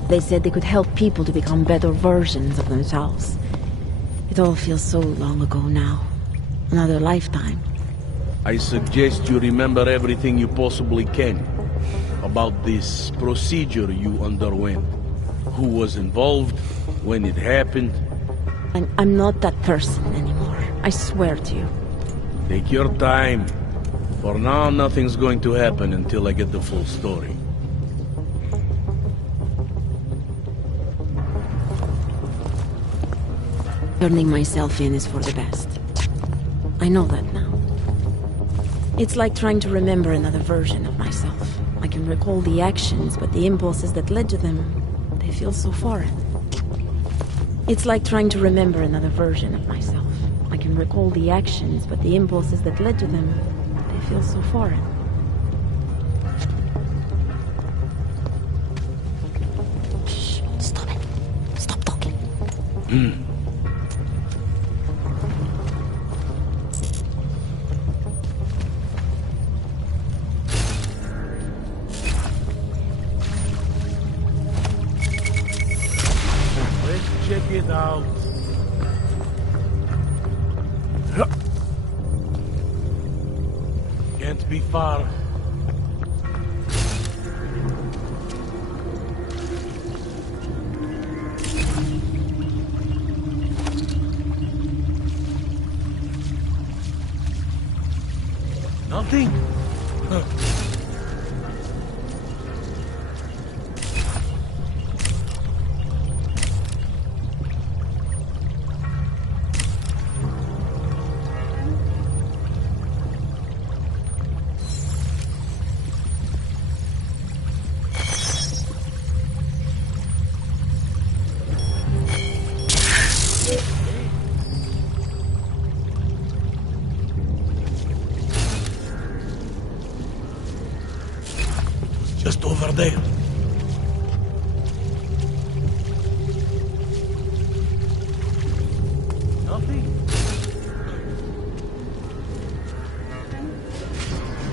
They said they could help people to become better versions of themselves. It all feels so long ago now. Another lifetime. I suggest you remember everything you possibly can about this procedure you underwent. Who was involved, when it happened. I'm not that person anymore. I swear to you. Take your time. For now, nothing's going to happen until I get the full story. Turning myself in is for the best. I know that now. It's like trying to remember another version of myself. I can recall the actions, but the impulses that led to them, they feel so foreign. It's like trying to remember another version of myself. I can recall the actions, but the impulses that led to them, they feel so foreign. Shh, stop it. Stop talking. Let's check it out. Can't be far. Nothing? Huh. Just over there. Nothing?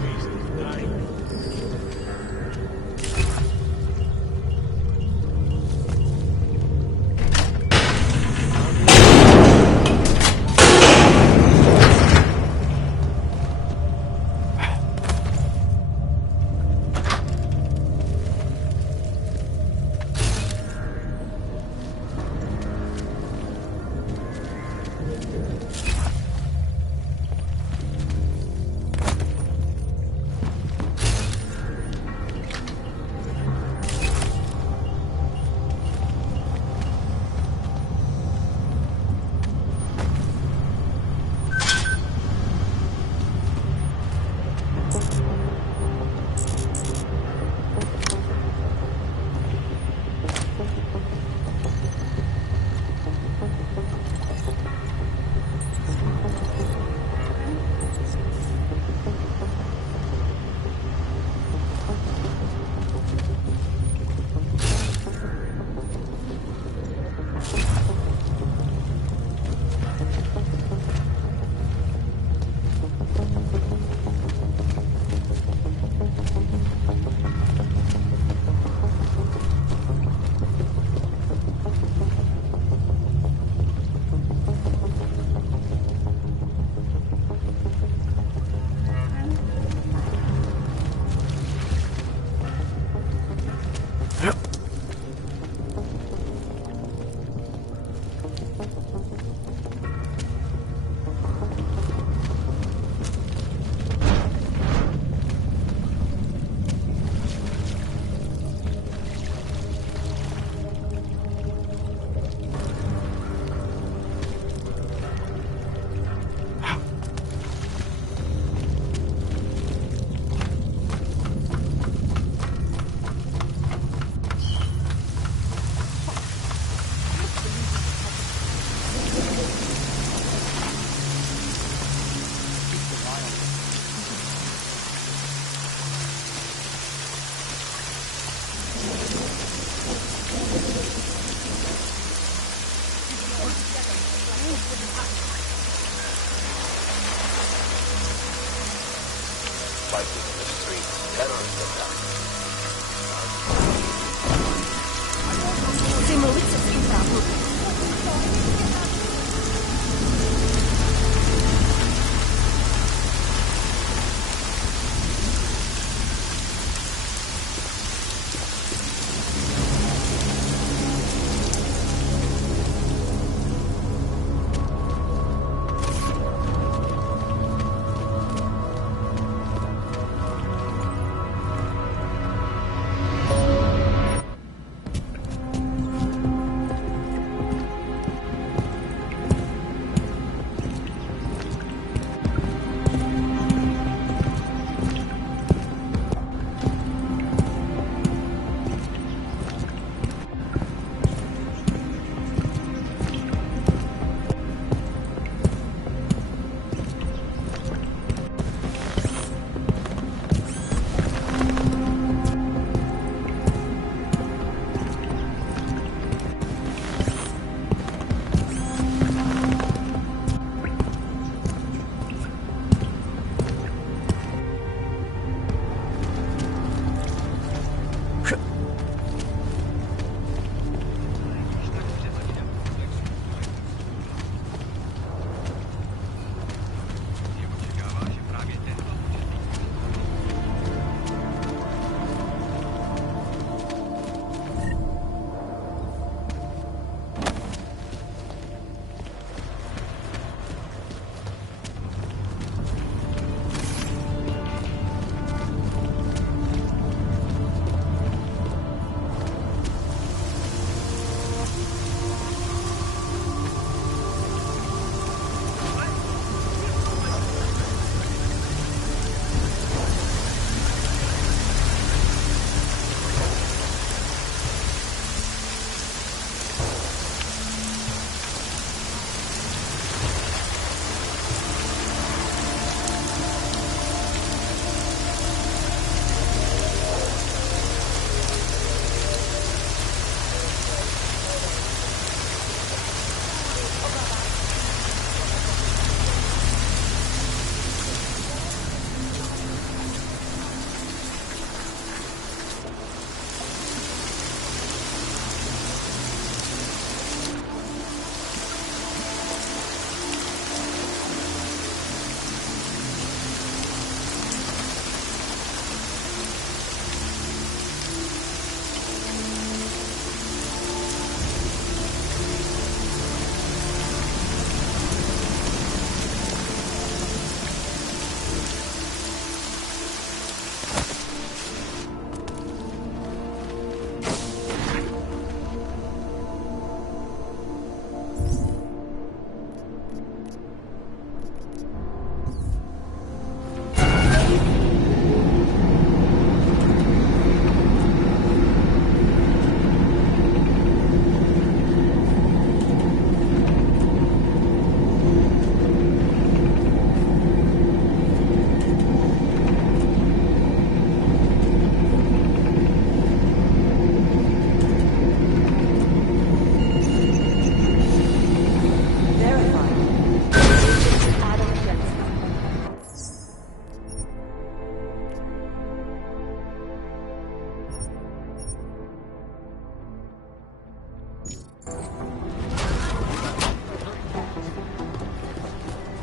Waste of time.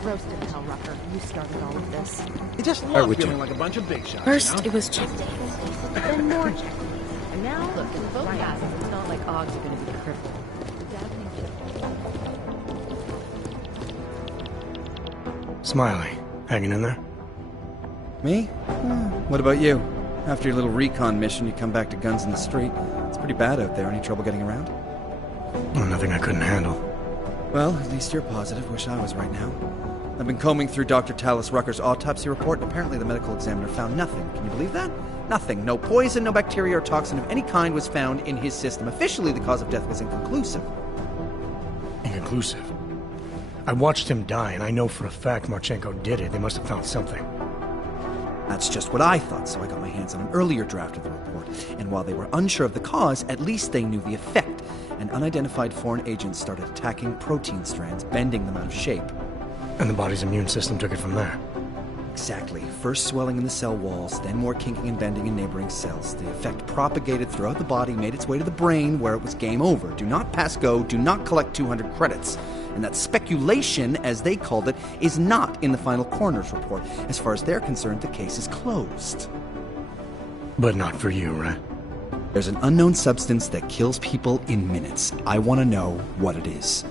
Roasted hell, Rucker. You started all of this. You just Right love with feeling you. like a bunch of big shots. First, you know? it was cheap. Then more check. And now, Look, in both cases, it's not like Oggs are going to be crippled. Smiley, hanging in there? Me? What about you? After your little recon mission, you come back to guns in the street. It's pretty bad out there. Any trouble getting around? Oh, nothing I couldn't handle. Well, at least you're positive. Wish I was right now. I've been combing through Dr. Tallis Rucker's autopsy report, and apparently the medical examiner found nothing. Can you believe that? Nothing. No poison, no bacteria or toxin of any kind was found in his system. Officially, the cause of death was inconclusive. Inconclusive? I watched him die, and I know for a fact Marchenko did it. They must have found something. That's just what I thought, so I got my hands on an earlier draft of the report. And while they were unsure of the cause, at least they knew the effect. An unidentified foreign agent started attacking protein strands, bending them out of shape. And the body's immune system took it from there. Exactly. First swelling in the cell walls, then more kinking and bending in neighboring cells. The effect propagated throughout the body, made its way to the brain, where it was game over. Do not pass go, do not collect 200 credits. And that speculation, as they called it, is not in the final coroner's report. As far as they're concerned, the case is closed. But not for you, right? There's an unknown substance that kills people in minutes. I want to know what it is.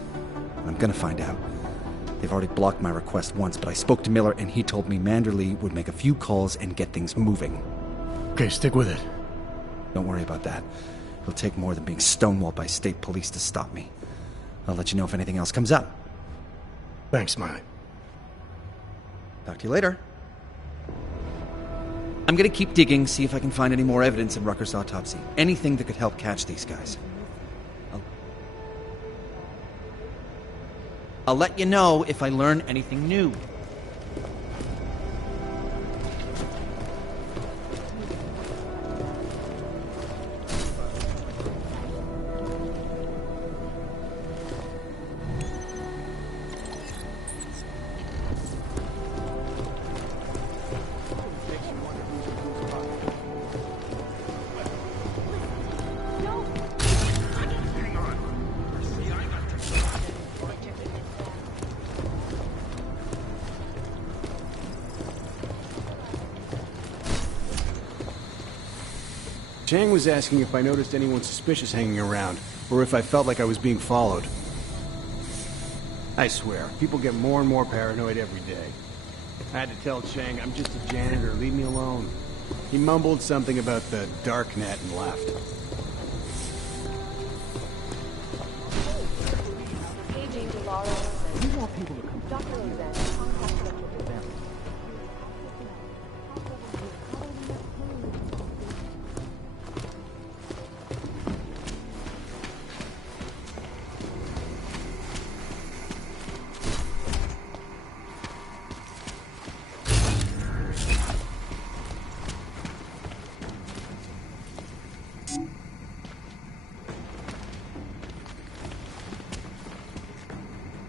And I'm gonna find out. They've already blocked my request once, but I spoke to Miller and he told me Manderley would make a few calls and get things moving. Okay, stick with it. Don't worry about that. It'll take more than being stonewalled by state police to stop me. I'll let you know if anything else comes up. Thanks, Smiley. Talk to you later. I'm gonna keep digging, see if I can find any more evidence in Rucker's autopsy. Anything that could help catch these guys. I'll let you know if I learn anything new. Chang was asking if I noticed anyone suspicious hanging around, or if I felt like I was being followed. I swear, people get more and more paranoid every day. I had to tell Chang I'm just a janitor, leave me alone. He mumbled something about the dark net and left. You want people to come. Dr.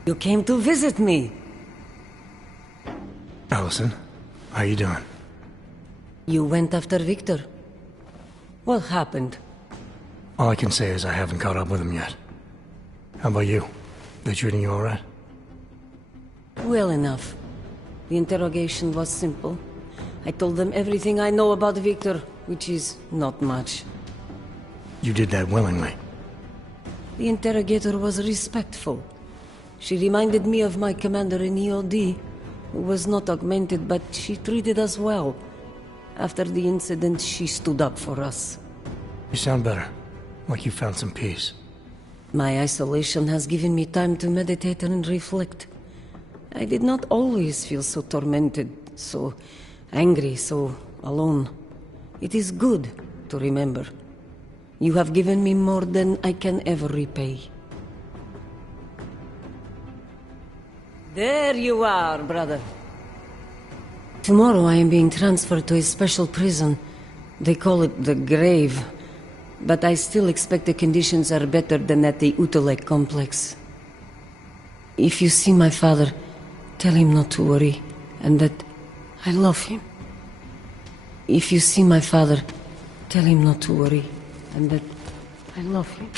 You came to visit me. Allison, how you doing? You went after Victor. What happened? All I can say is I haven't caught up with him yet. How about you? They treating you all right? Well enough. The interrogation was simple. I told them everything I know about Victor, which is not much. You did that willingly. The interrogator was respectful. She reminded me of my commander in EOD, who was not augmented, but she treated us well. After the incident, she stood up for us. You sound better. Like you found some peace. My isolation has given me time to meditate and reflect. I did not always feel so tormented, so angry, so alone. It is good to remember. You have given me more than I can ever repay. There you are, brother. Tomorrow I am being transferred to a special prison. They call it the Grave. But I still expect the conditions are better than at the Utulek complex. If you see my father, tell him not to worry, and that I love him. If you see my father, tell him not to worry, and that I love him.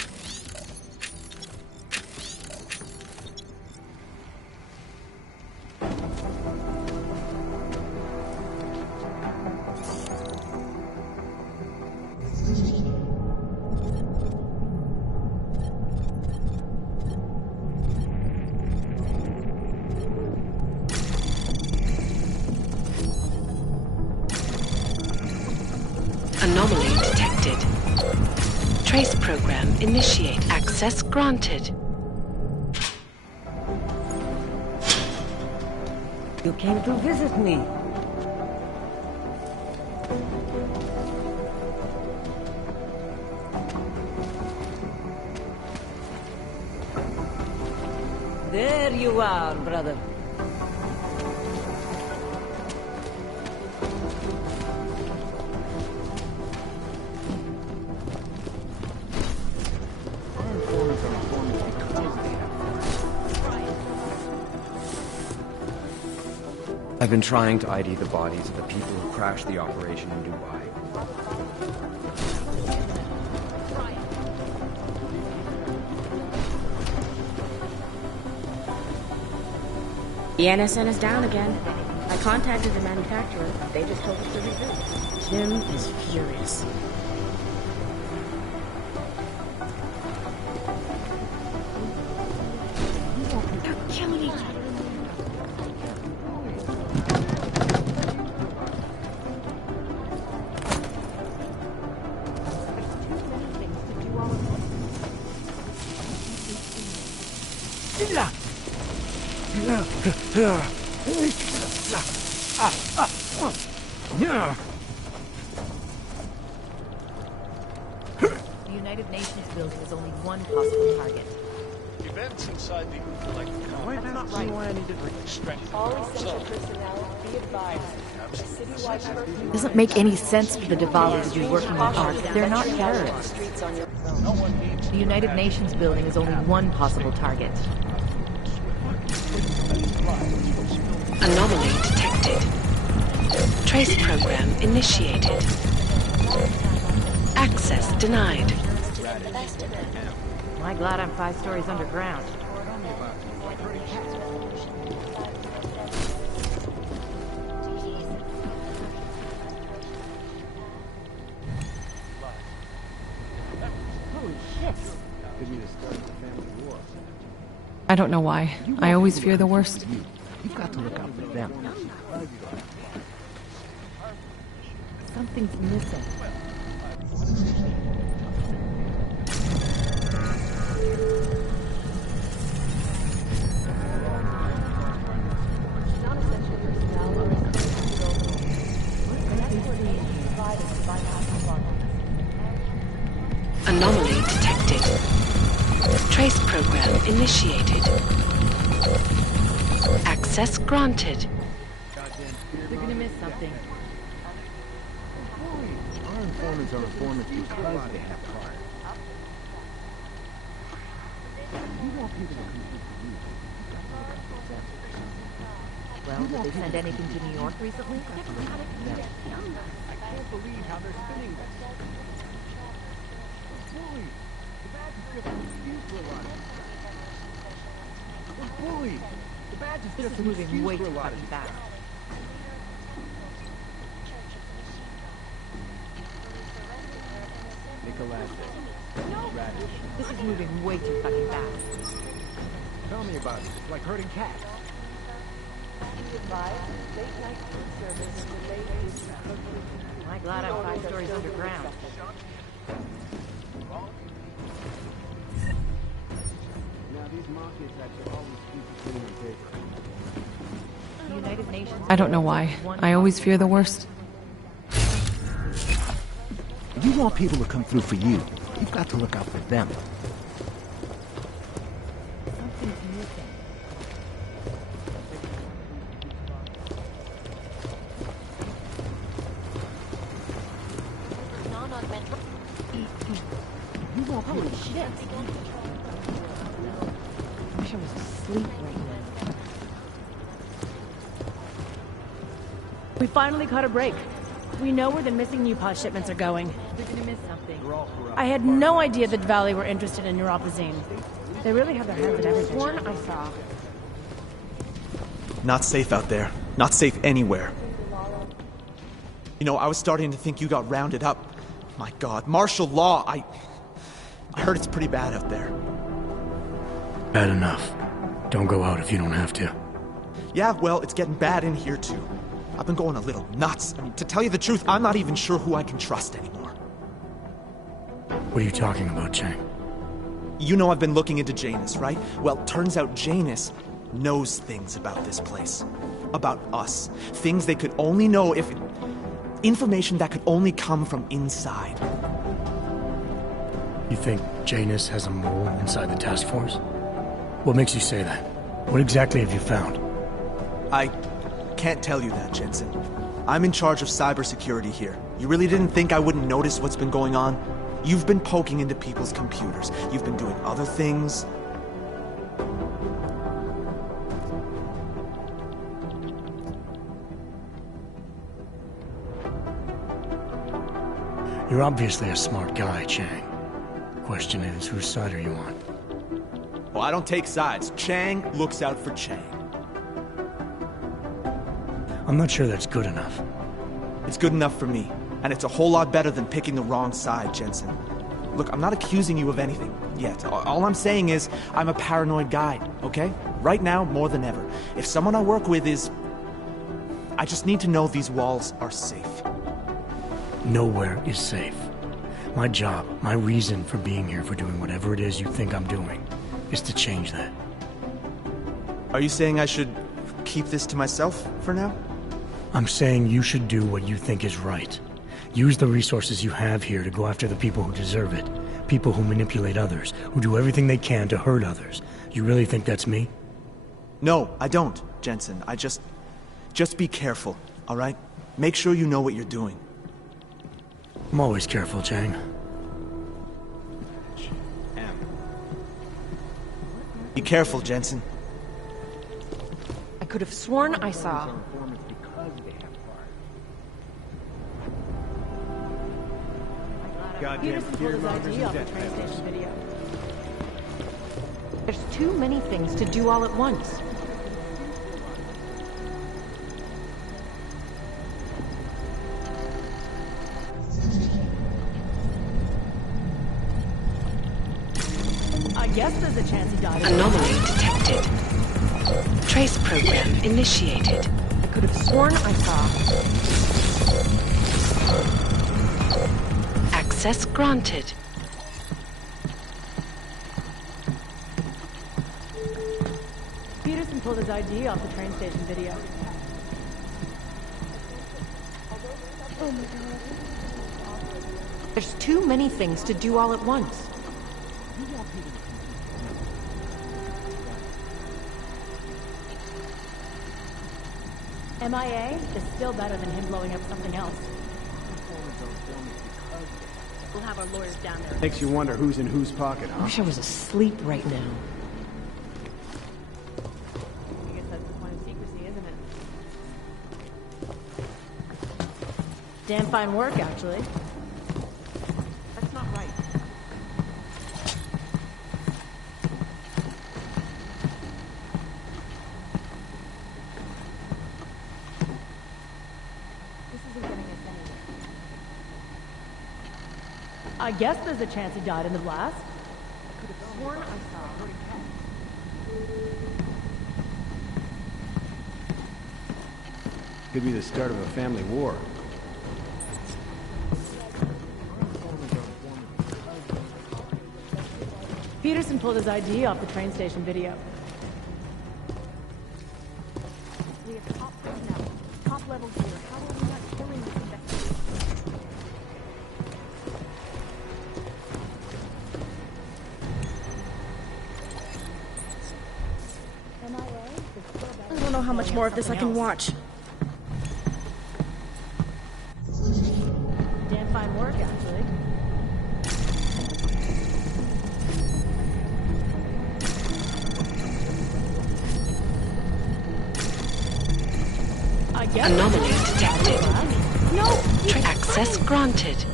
Trace program initiate. Access granted. You came to visit me. There you are, brother. I've been trying to ID the bodies of the people who crashed the operation in Dubai. The NSN is down again. I contacted the manufacturer. They just told us to reboot. Jim is furious. They're killing each other. The United Nations building is only one possible target. Events inside the collective That's not right. why I needed to strengthen All ourselves. essential personnel be advised. A citywide curfew. It doesn't make any sense for the Diwali to be working with ARC. They're not terrorists. The United Nations building is only one possible target. Anomaly detected. Trace program initiated. Access denied. Am I glad I'm 5 stories underground? Holy shit. I don't know why. I always fear the worst. You've got to look out for them. Something's missing. Anomaly detected. Trace program initiated. Access granted. They're gonna miss something. Our informants are informants because they have pride. You want people to come to you. Well, did they send anything to New York recently? I can't believe how they're spinning this. Bully! The badge is just an excuse for a lot of We're bullied! The badge is This just is an moving excuse way for a too lot of fucking fast. Nicolás. Radish. This is moving way too fucking fast. Tell me about it. It's like herding cats. Be advised, late night food service delayed due to curfew. Am I glad I'm 5 stories underground? Now these markets actually always keep the clean on paper. The United Nations. I don't know why. I always fear the worst. You want people to come through for you. You've got to look out for them. Something's missing. Holy shit. I wish I was asleep right now. We finally caught a break. We know where the missing U-Pod shipments are going. They're gonna miss something. I had no idea that Valley were interested in neuropozyne. They really have their hands in everything. Sworn I saw. Not safe out there. Not safe anywhere. You know, I was starting to think you got rounded up. My God, martial law, I heard it's pretty bad out there. Bad enough. Don't go out if you don't have to. Yeah, well, it's getting bad in here too. I've been going a little nuts. I mean, to tell you the truth, I'm not even sure who I can trust anymore. What are you talking about, Chang? You know I've been looking into Janus, right? Well, turns out Janus knows things about this place. About us. Things they could only know if... Information that could only come from inside. You think Janus has a mole inside the task force? What makes you say that? What exactly have you found? I can't tell you that, Jensen. I'm in charge of cybersecurity here. You really didn't think I wouldn't notice what's been going on? You've been poking into people's computers. You've been doing other things. You're obviously a smart guy, Chang. Question is, whose side are you on? Well, I don't take sides. Chang looks out for Chang. I'm not sure that's good enough. It's good enough for me. And it's a whole lot better than picking the wrong side, Jensen. Look, I'm not accusing you of anything yet. All I'm saying is, I'm a paranoid guy, okay? Right now, more than ever. If someone I work with is... I just need to know these walls are safe. Nowhere is safe. My job, my reason for being here, for doing whatever it is you think I'm doing, is to change that. Are you saying I should keep this to myself for now? I'm saying you should do what you think is right. Use the resources you have here to go after the people who deserve it. People who manipulate others, who do everything they can to hurt others. You really think that's me? No, I don't, Jensen. I just be careful, all right? Make sure you know what you're doing. I'm always careful, Chang. Be careful, Jensen. I could have sworn I saw. Goddamn fear-mongers and death train peddlers. station video. There's too many things to do all at once. I guess there's a chance he died. Anomaly detected. Trace program initiated. I could have sworn I saw. Access granted. Peterson pulled his ID off the train station video. There's too many things to do all at once. MIA is still better than him blowing up something else. We'll have our lawyers down there. Makes you wonder who's in whose pocket, I huh? wish I was asleep right now. I guess that's the point of secrecy, isn't it? Damn fine work, actually. That's not right. This isn't getting us anywhere. I guess there's a chance he died in the blast. I could have sworn I saw. Could be the start of a family war. Peterson pulled his ID off the train station video. We have top personnel, top level gear. How are we not killing this investigation? I don't know how much more of this I can watch. Damn fine work, actually. I guess. Anomaly detected. No. Access granted.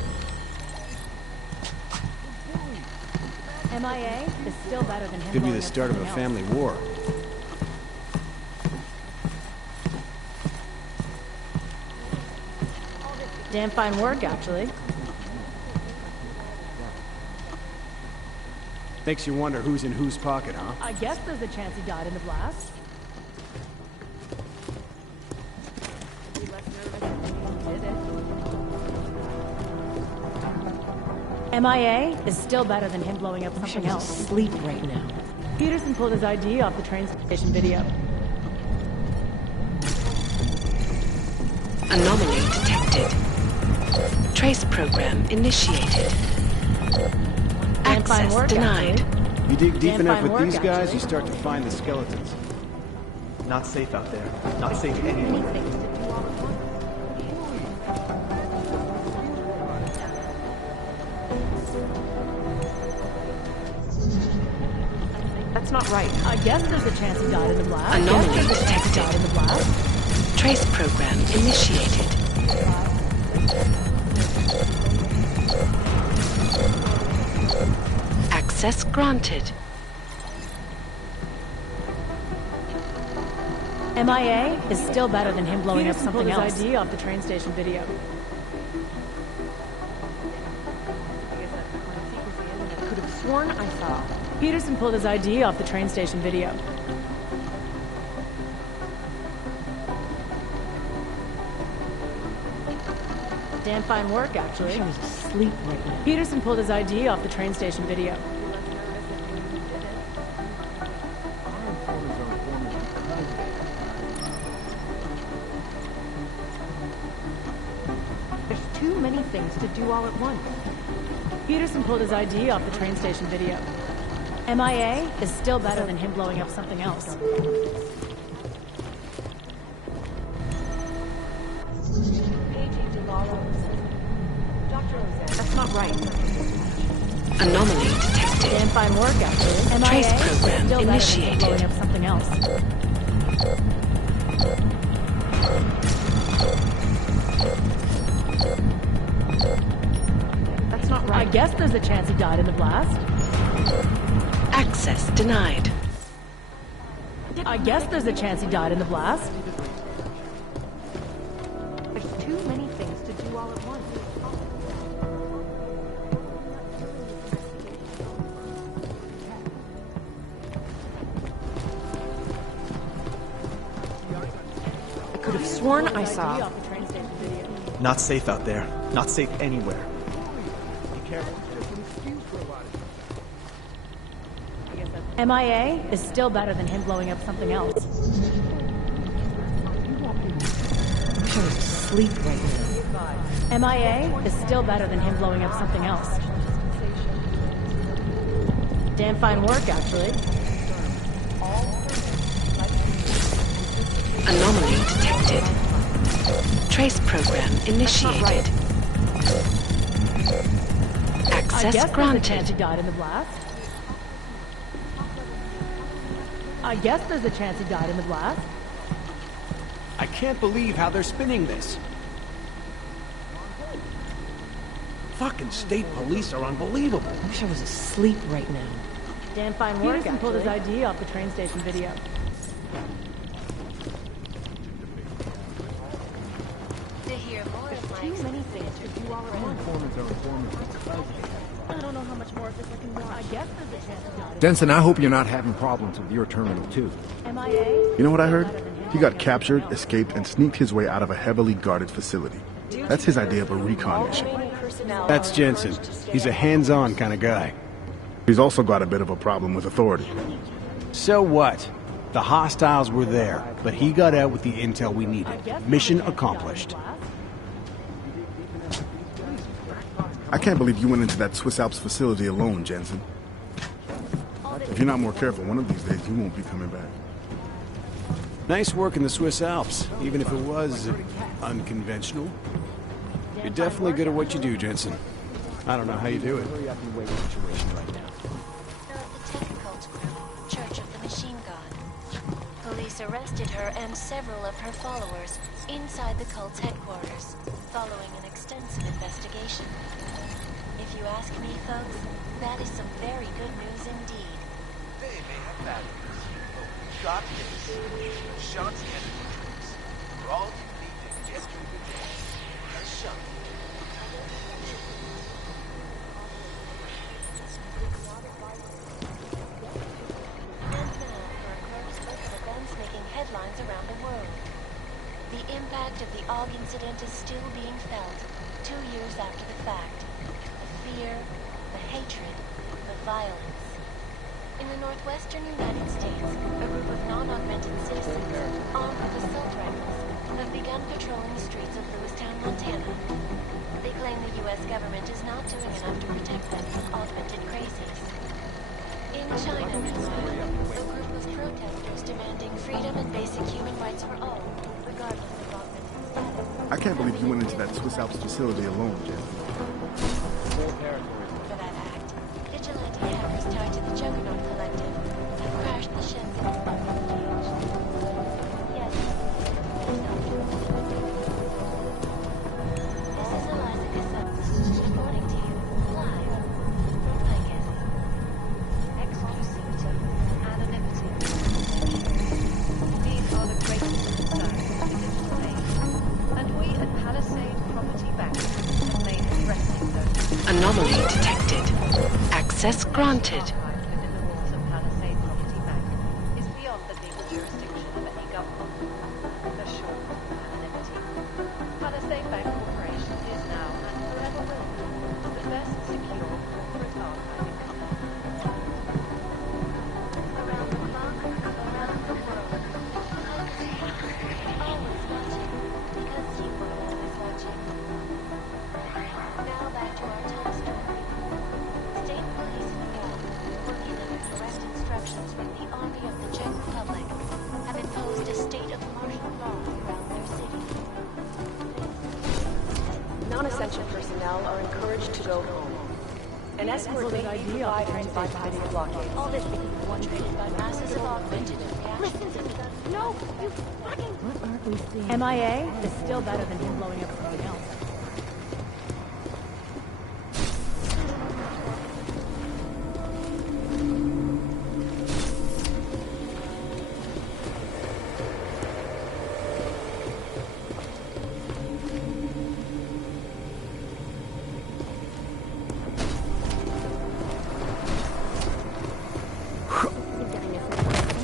MIA is still better than him. Could be blowing the up start of a something else. family war. Damn fine work, actually. Makes you wonder who's in whose pocket, huh? I guess there's a chance he died in the blast. MIA is still better than him blowing up something else. Sleep right now. Peterson pulled his ID off the train station video. Anomaly detected. Trace program initiated. Access denied. You dig deep Can't enough find with these work, guys, actually. you start to find the skeletons. Not safe out there. Not safe anywhere. That's not right. I guess there's a chance he died in the blast. Anomaly I guess there's a chance he detected. died in the blast. Trace program initiated. Access granted. MIA is still better than him blowing Peterson up something pulled else. his ID off the train station video. Could have sworn I saw. Peterson pulled his ID off the train station video. Damn fine work, actually. I was asleep right now. Peterson pulled his ID off the train station video. There's too many things to do all at once. Peterson pulled his ID off the train station video. MIA is still better than him blowing up something else. That's not right. Anomaly detected. Damn fine work, actually. MIA Trace is program still better than him initiated. blowing up something else. That's not right. I guess there's a chance he died in the blast. Access denied. I guess there's a chance he died in the blast. There's too many things to do all at once. I could have sworn I saw. Not safe out there. Not safe anywhere. Be careful. MIA is still better than him blowing up something else. I was asleep right now. MIA is still better than him blowing up something else. Damn fine work, actually. Anomaly detected. Trace program initiated. I Access guess there's a chance granted. he died in the blast. I guess there's a chance he died in the blast. I can't believe how they're spinning this. Fucking state police are unbelievable. I wish I was asleep right now. Damn fine work, Peterson pulled his actually. ID off the train station video. To hear more of my too many things to do all at once. I don't know how much more of this I can watch. I guess there's a chance he died. Jensen, I hope you're not having problems with your terminal, too. MIA? You know what I heard? He got captured, escaped, and sneaked his way out of a heavily guarded facility. That's his idea of a recon mission. That's Jensen. He's a hands-on kind of guy. He's also got a bit of a problem with authority. So what? The hostiles were there, but he got out with the intel we needed. Mission accomplished. I can't believe you went into that Swiss Alps facility alone, Jensen. If you're not more careful, one of these days you won't be coming back. Nice work in the Swiss Alps, even if it was unconventional. You're definitely good at what you do, Jensen. I don't know how you do it. Church of the Machine God. Police arrested her and several of her followers inside the cult's headquarters, following an extensive investigation. If you ask me, folks, that is some very good news indeed. They may have bad news, but we've got this. Shanti Enterprises. For all you need to get through the day. A Shanti. Headlines around the world. The impact of the AUG incident is still being felt 2 years after the fact. The fear, hatred, but violence. In the northwestern United States, a group of non-augmented citizens, armed with assault rifles, have begun patrolling the streets of Lewistown, Montana. They claim the U.S. government is not doing enough to protect them from augmented crazies. In China, meanwhile, a group of protesters demanding freedom and basic human rights for all, regardless of augmented status. I can't believe you went into that Swiss Alps facility alone, Jensen. For that act, vigilante hackers tied to the Juggernaut Collective have crashed the Shenzhen apartment cage. Yes, it's not true. This is Eliza Cassell, reporting to you, live, from Vegas. Exclusivity, anonymity. These are the greatest concerns of the digital age. And we at Palisade Property Bank have made addressing those Anomaly detected. Access granted. within the walls of Palisade Property Bank is beyond the legal jurisdiction of any government. Assured anonymity. Palisade Bank Corporation is now and forever will be the best secure corporate archiving company. Around the clock, around the world. Always watching, because you were always watching. Now back to our top story. State police in Iran, working under direct instructions from the Army of the Czech Republic, have imposed a state of martial law around their city. Non-essential personnel are encouraged to go home. An escort may be provided to bypass the blockade. All this because of one treated by masses of augmented reactions. No, you fucking... MIA is still better than him blowing up something else.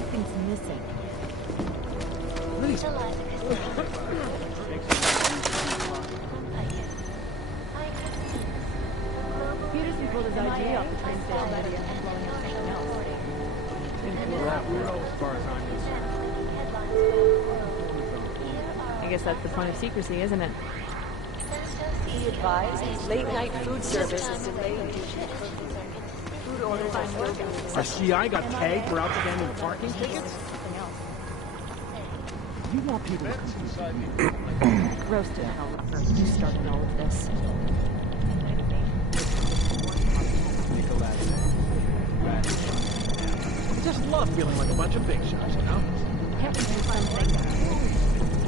Something's missing. Peterson pulled his ID off the train station video and blowing up something else. I guess that's the point of secrecy, isn't it? Be advised, late-night food service is delayed due to food orders are still being Our CI got tagged for outstanding parking tickets? You want people to Roasted hell, you started all of this. just love feeling like a bunch of big shots, you know? Can't we do something?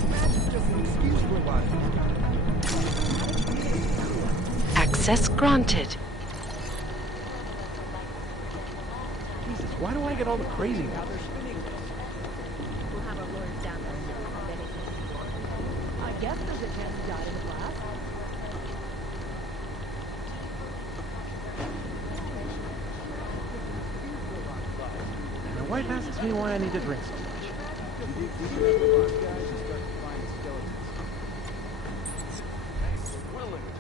Imagine just an excuse for a while. Access granted. Jesus, why do I get all the crazy now? We'll have our lawyers down there if anything. I guess there's a chance he died in the blast. My wife asks me why I need to drink so much.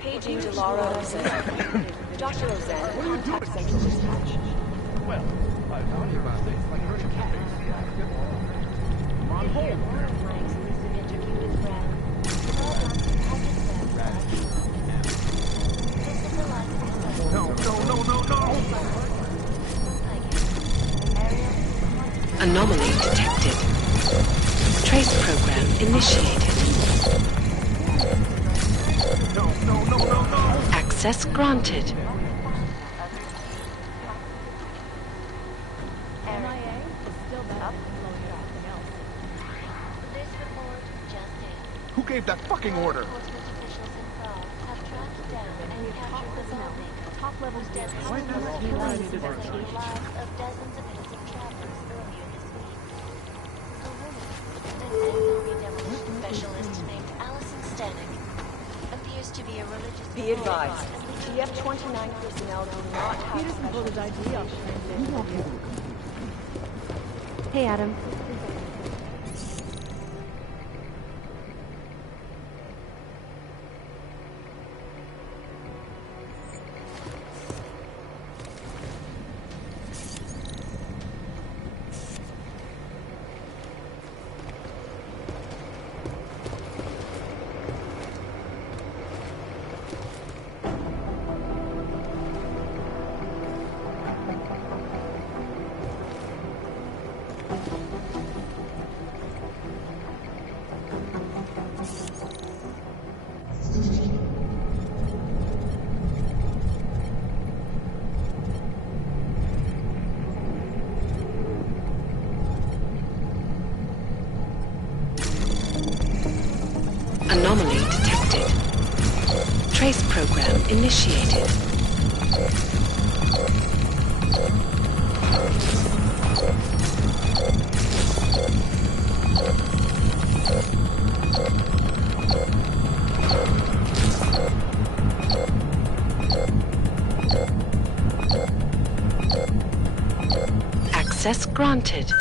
Paging to Laura Ozan. Dr. Ozan, contact Central Dispatch. Well, I thought about things like hurting cat. I'm on hold. No. Anomaly detected. Trace program initiated. No. Access granted. Who gave that fucking order? Top-level Why not? You want to drink so much? Specialist named Allison Stanek appears to be a religious. Be advised, TF-29 personnel do not have Peterson pulled his ID off the train station. Hey, Adam. Anomaly detected. Trace program initiated. Access granted.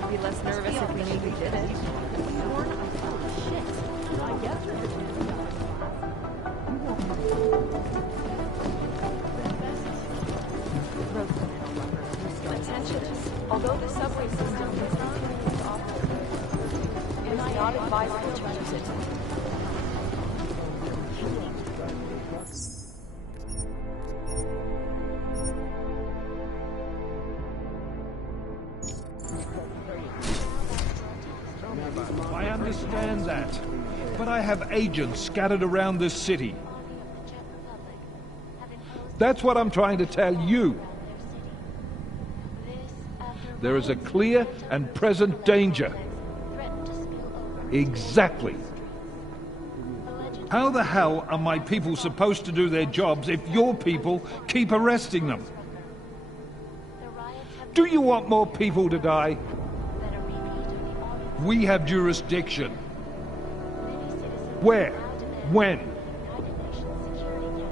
I'd be less nervous if we knew we did it. Attention. Although the subway system is not it is not advisable to use it. I understand that, but I have agents scattered around this city. That's what I'm trying to tell you. There is a clear and present danger. Exactly. How the hell are my people supposed to do their jobs if your people keep arresting them? Do you want more people to die? We have jurisdiction. Where? When?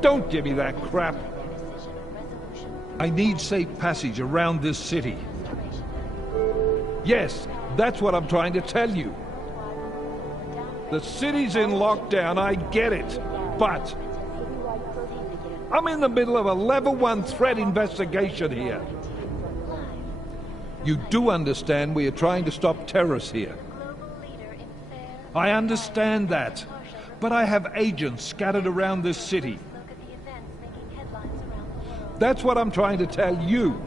Don't give me that crap. I need safe passage around this city. Yes, that's what I'm trying to tell you. The city's in lockdown, I get it, but I'm in the middle of a level 1 threat investigation here. You do understand we are trying to stop terrorists here. I understand that, but I have agents scattered around this city. That's what I'm trying to tell you.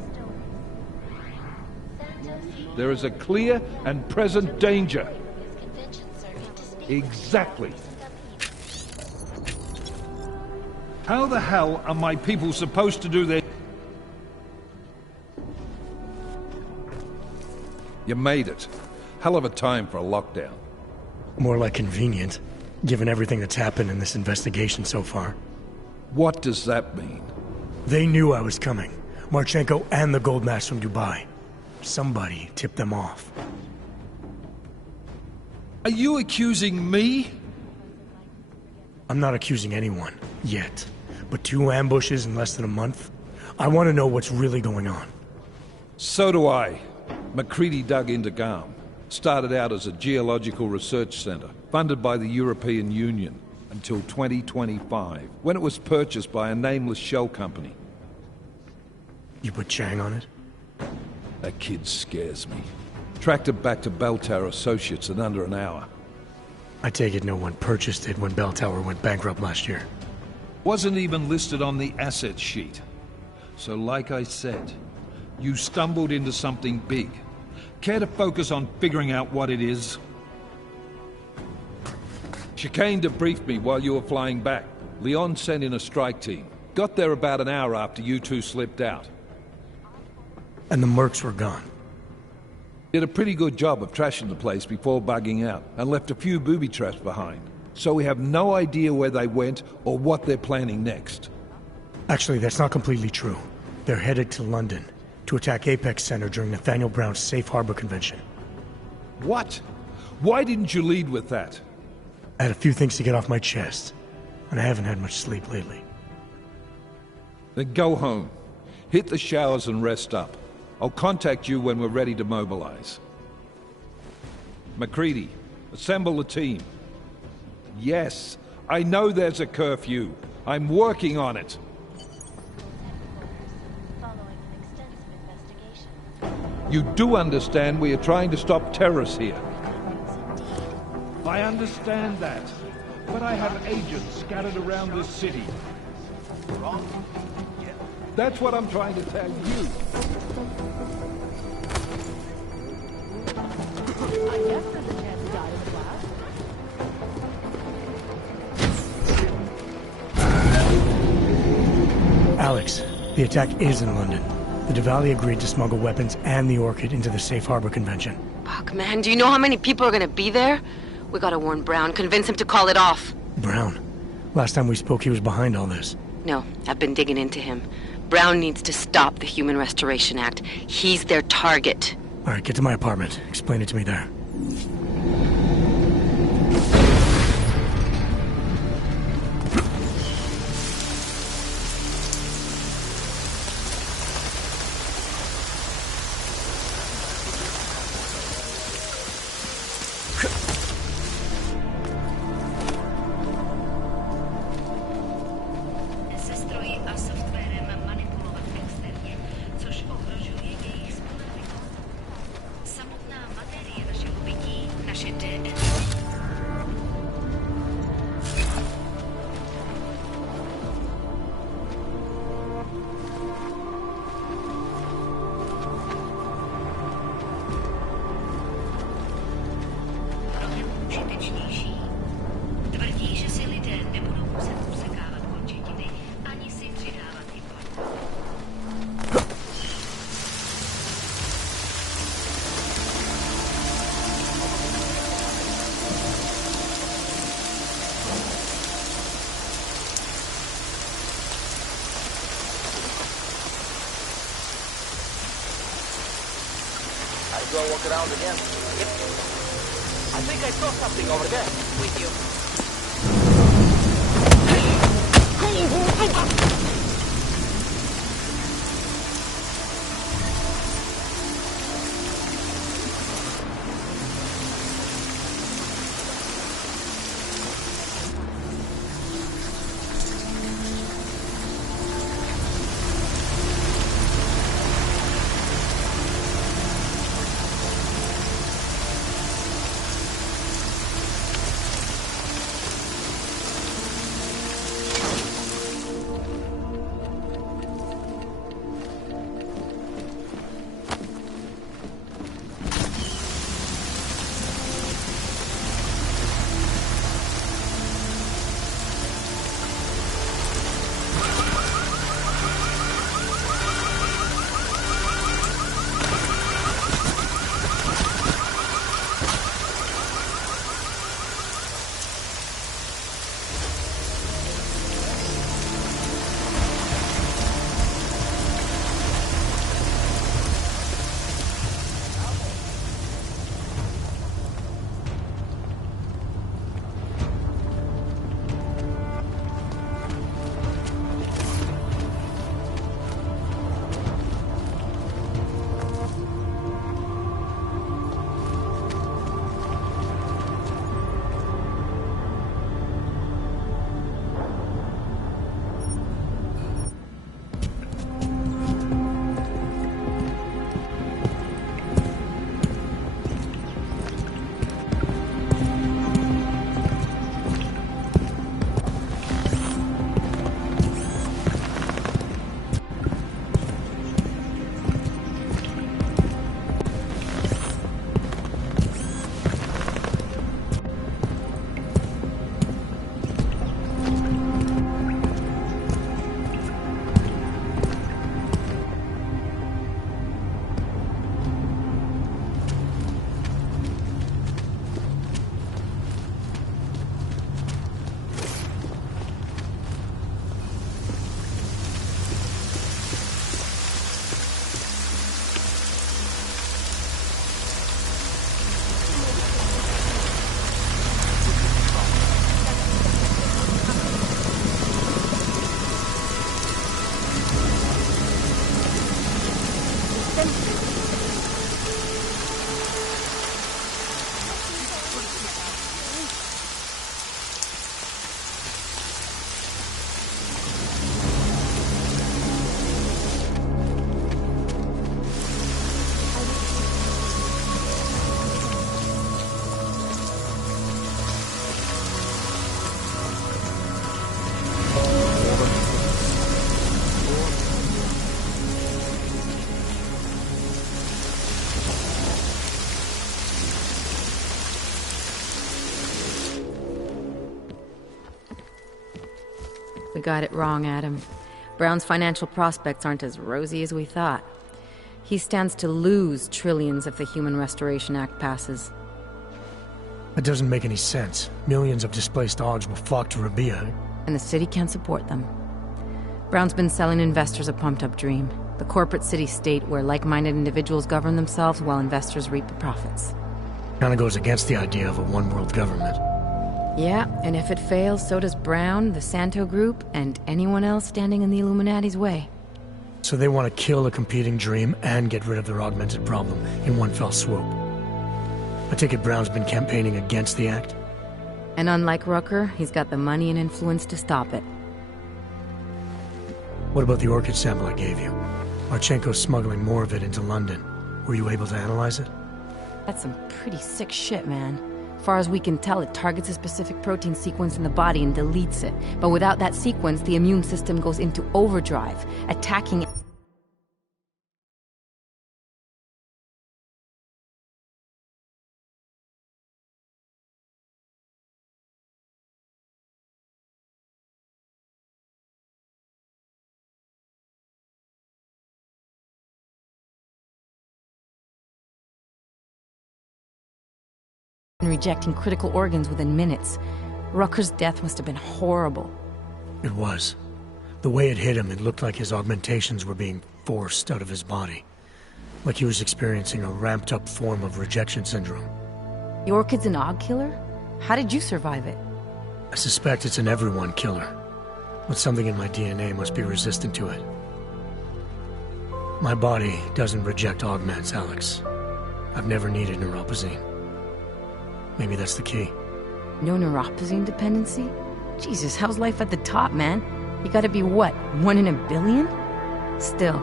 There is a clear and present danger. Exactly. How the hell are my people supposed to do their... You made it. Hell of a time for a lockdown. More like convenient, given everything that's happened in this investigation so far. What does that mean? They knew I was coming. Marchenko and the gold mask from Dubai. Somebody tipped them off. Are you accusing me? I'm not accusing anyone, yet. But 2 ambushes in less than a month? I want to know what's really going on. So do I. McCready dug into GARM. Started out as a geological research center, funded by the European Union, until 2025, when it was purchased by a nameless shell company. You put Chang on it? That kid scares me. Tracked it back to Bell Tower Associates in under an hour. I take it no one purchased it when Bell Tower went bankrupt last year. Wasn't even listed on the asset sheet. So like I said, you stumbled into something big. Care to focus on figuring out what it is? Chicane debriefed me while you were flying back. Leon sent in a strike team. Got there about an hour after you two slipped out. And the mercs were gone. Did a pretty good job of trashing the place before bugging out, and left a few booby traps behind. So we have no idea where they went or what they're planning next. Actually, that's not completely true. They're headed to London to attack Apex Center during Nathaniel Brown's Safe Harbor Convention. What? Why didn't you lead with that? I had a few things to get off my chest, and I haven't had much sleep lately. Then go home. Hit the showers and rest up. I'll contact you when we're ready to mobilize. McCready, assemble the team. Yes, I know there's a curfew. I'm working on it. You do understand we are trying to stop terrorists here. I understand that, but I have agents scattered around this city. That's what I'm trying to tell you. I guess there's a chance he died in the blast. Alex, the attack is in London. The Diwali agreed to smuggle weapons and the Orchid into the Safe Harbor Convention. Fuck, man, do you know how many people are gonna be there? We gotta warn Brown, convince him to call it off. Brown. Last time we spoke, he was behind all this. No, I've been digging into him. Brown needs to stop the Human Restoration Act. He's their target. All right, get to my apartment. Explain it to me there. Se stroji a softwarem manipulovat externě, což ohrožuje jejich spolehlivost. Samotná materie našeho bytí, naše DNA. Užitečnější. Tvrdí, že si lidé nebudou muset usekávat končetiny, ani si přidávat implanty. I go walk around again. Yep. I think I saw something over there. With you. We got it wrong, Adam. Brown's financial prospects aren't as rosy as we thought. He stands to lose trillions if the Human Restoration Act passes. That doesn't make any sense. Millions of displaced Augs will flock to Rabia. And the city can't support them. Brown's been selling investors a pumped-up dream. The corporate city-state where like-minded individuals govern themselves while investors reap the profits. Kinda goes against the idea of a one-world government. Yeah, and if it fails, so does Brown, the Santo Group, and anyone else standing in the Illuminati's way. So they want to kill a competing dream and get rid of their augmented problem in one fell swoop. I take it Brown's been campaigning against the act? And unlike Rucker, he's got the money and influence to stop it. What about the orchid sample I gave you? Marchenko's smuggling more of it into London. Were you able to analyze it? That's some pretty sick shit, man. Far as we can tell, it targets a specific protein sequence in the body and deletes it. But without that sequence, the immune system goes into overdrive, attacking it. And rejecting critical organs within minutes. Rucker's death must have been horrible. It was. The way it hit him, it looked like his augmentations were being forced out of his body. Like he was experiencing a ramped-up form of rejection syndrome. The orchid's an Aug killer? How did you survive it? I suspect it's an everyone killer. But something in my DNA must be resistant to it. My body doesn't reject augments, Alex. I've never needed neuropazine. Maybe that's the key. No neuropazine dependency? Jesus, how's life at the top, man? You gotta be what, 1 in a billion? Still,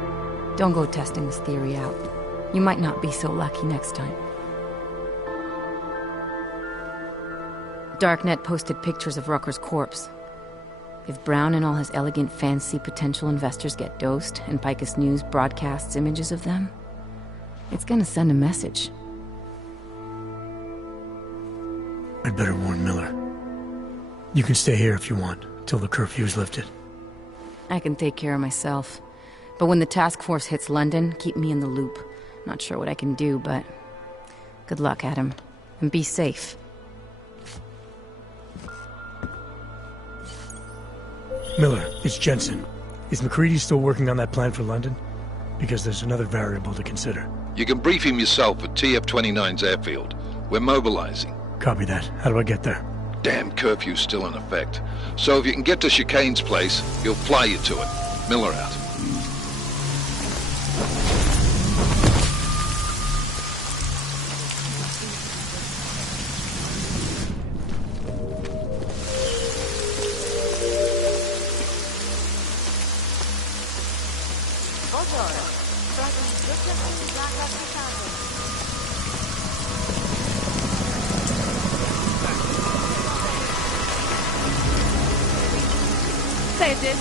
don't go testing this theory out. You might not be so lucky next time. Darknet posted pictures of Rucker's corpse. If Brown and all his elegant, fancy potential investors get dosed, and Picus News broadcasts images of them, it's gonna send a message. I'd better warn Miller. You can stay here if you want, till the curfew's lifted. I can take care of myself. But when the task force hits London, keep me in the loop. Not sure what I can do, but... good luck, Adam. And be safe. Miller, it's Jensen. Is McCready still working on that plan for London? Because there's another variable to consider. You can brief him yourself at TF-29's airfield. We're mobilizing. Copy that. How do I get there? Damn curfew's still in effect. So if you can get to Chicane's place, he'll fly you to it. Miller out. Say it did.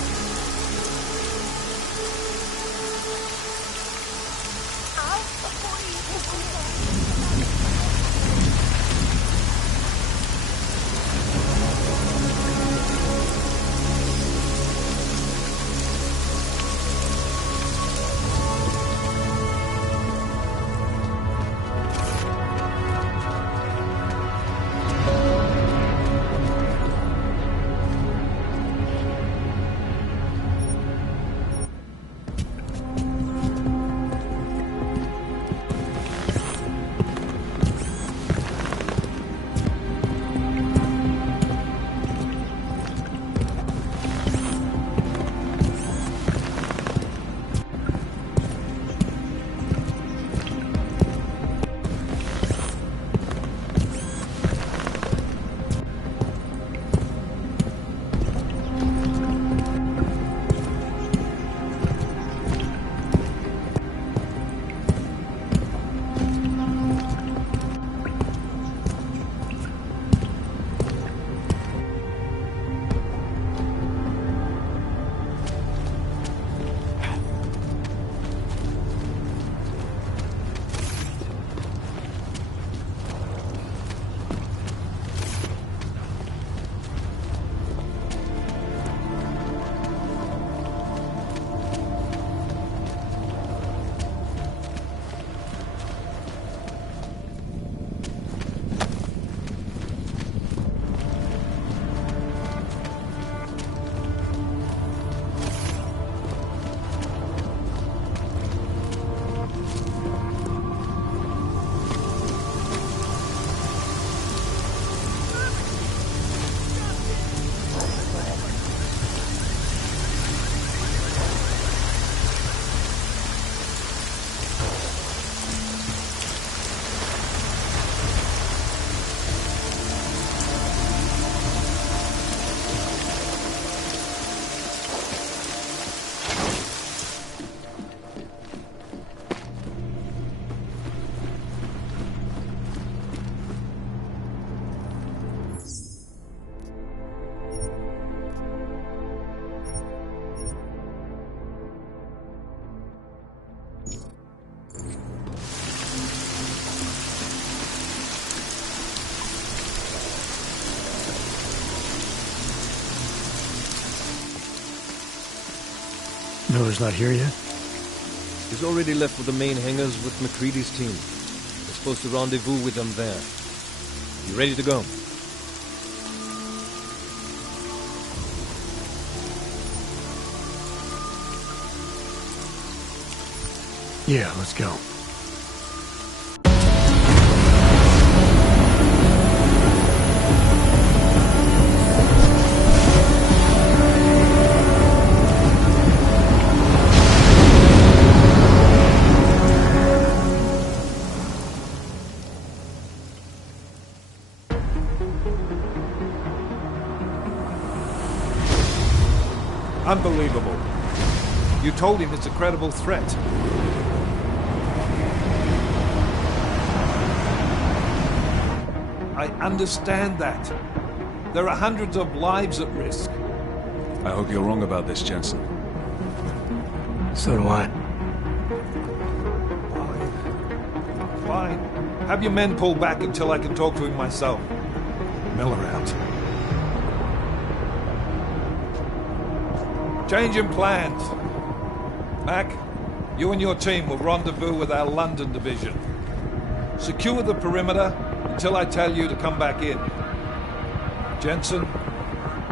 Miller's not here yet? He's already left with the main hangars with McCready's team. We're supposed to rendezvous with them there. You ready to go? Yeah, let's go. Unbelievable. You told him it's a credible threat. I understand that. There are hundreds of lives at risk. I hope you're wrong about this, Jensen. So do I. Fine. Have your men pull back until I can talk to him myself. Miller out. Change in plans. Mac, you and your team will rendezvous with our London division. Secure the perimeter until I tell you to come back in. Jensen,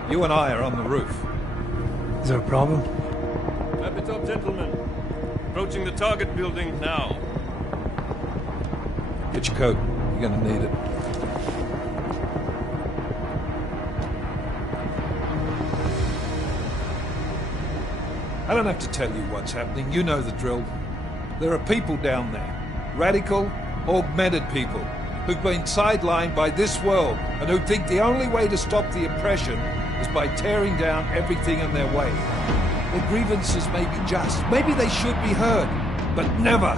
you and I are on the roof. Is there a problem? Wrap it up, gentlemen. Approaching the target building now. Get your coat. You're gonna need it. I don't have to tell you what's happening. You know the drill. There are people down there. Radical, augmented people who've been sidelined by this world and who think the only way to stop the oppression is by tearing down everything in their way. Their grievances may be just. Maybe they should be heard. But never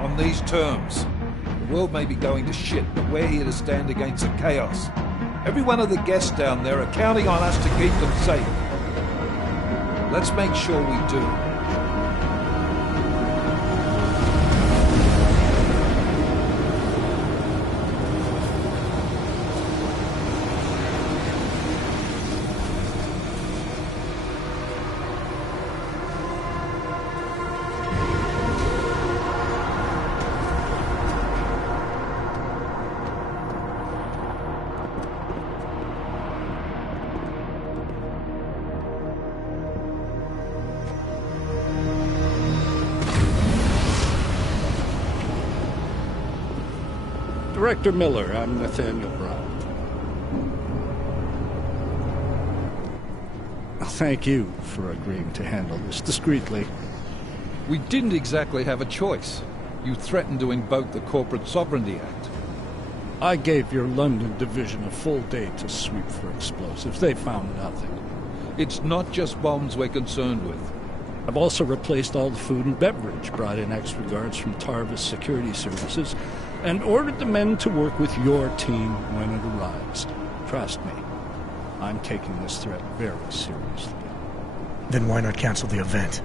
on these terms. The world may be going to shit, but we're here to stand against the chaos. Every one of the guests down there are counting on us to keep them safe. Let's make sure we do. Director Miller, I'm Nathaniel Brown. Thank you for agreeing to handle this discreetly. We didn't exactly have a choice. You threatened to invoke the Corporate Sovereignty Act. I gave your London division a full day to sweep for explosives. They found nothing. It's not just bombs we're concerned with. I've also replaced all the food and beverage, brought in extra guards from Tarvis Security Services, and ordered the men to work with your team when it arrives. Trust me, I'm taking this threat very seriously. Then why not cancel the event?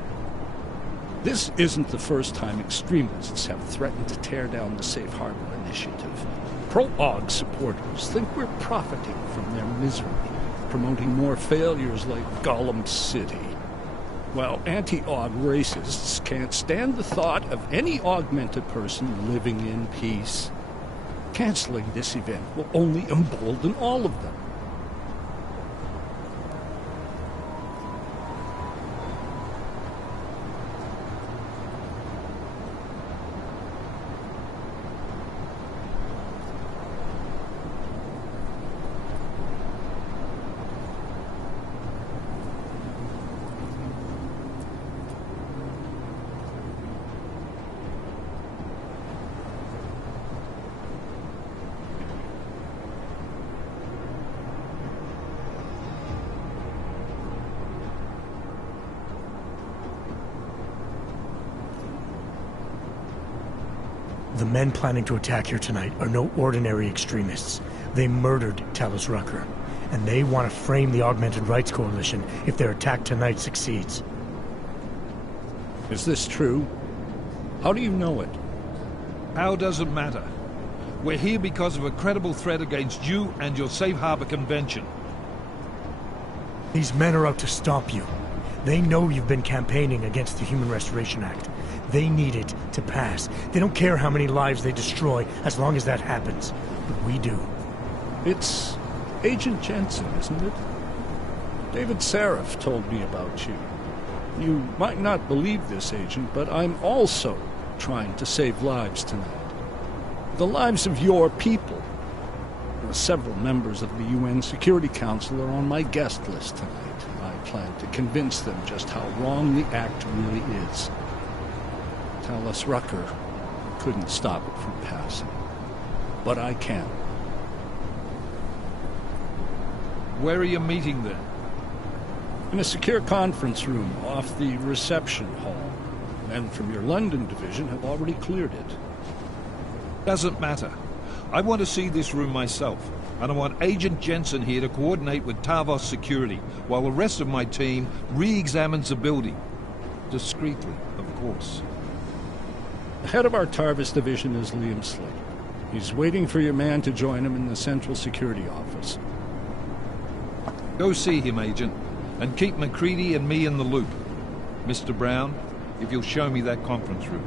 This isn't the first time extremists have threatened to tear down the Safe Harbor Initiative. Pro-AUG supporters think we're profiting from their misery, promoting more failures like Gollum City. While anti-AUG racists can't stand the thought of any augmented person living in peace. Canceling this event will only embolden all of them. The men planning to attack here tonight are no ordinary extremists. They murdered Talos Rucker, and they want to frame the Augmented Rights Coalition if their attack tonight succeeds. Is this true? How do you know it? How doesn't matter. We're here because of a credible threat against you and your Safe Harbor Convention. These men are out to stop you. They know you've been campaigning against the Human Restoration Act. They need it to pass. They don't care how many lives they destroy, as long as that happens. But we do. It's Agent Jensen, isn't it? David Seraph told me about you. You might not believe this, Agent, but I'm also trying to save lives tonight. The lives of your people. Several members of the UN Security Council are on my guest list tonight. I plan to convince them just how wrong the act really is. Tallis Rucker couldn't stop it from passing. But I can. Where are you meeting then? In a secure conference room off the reception hall. Men from your London division have already cleared it. Doesn't matter. I want to see this room myself, and I want Agent Jensen here to coordinate with Tavos Security, while the rest of my team re-examines the building. Discreetly, of course. The head of our Tarvis division is Liam Slater. He's waiting for your man to join him in the Central Security Office. Go see him, Agent, and keep McCready and me in the loop. Mr. Brown, if you'll show me that conference room.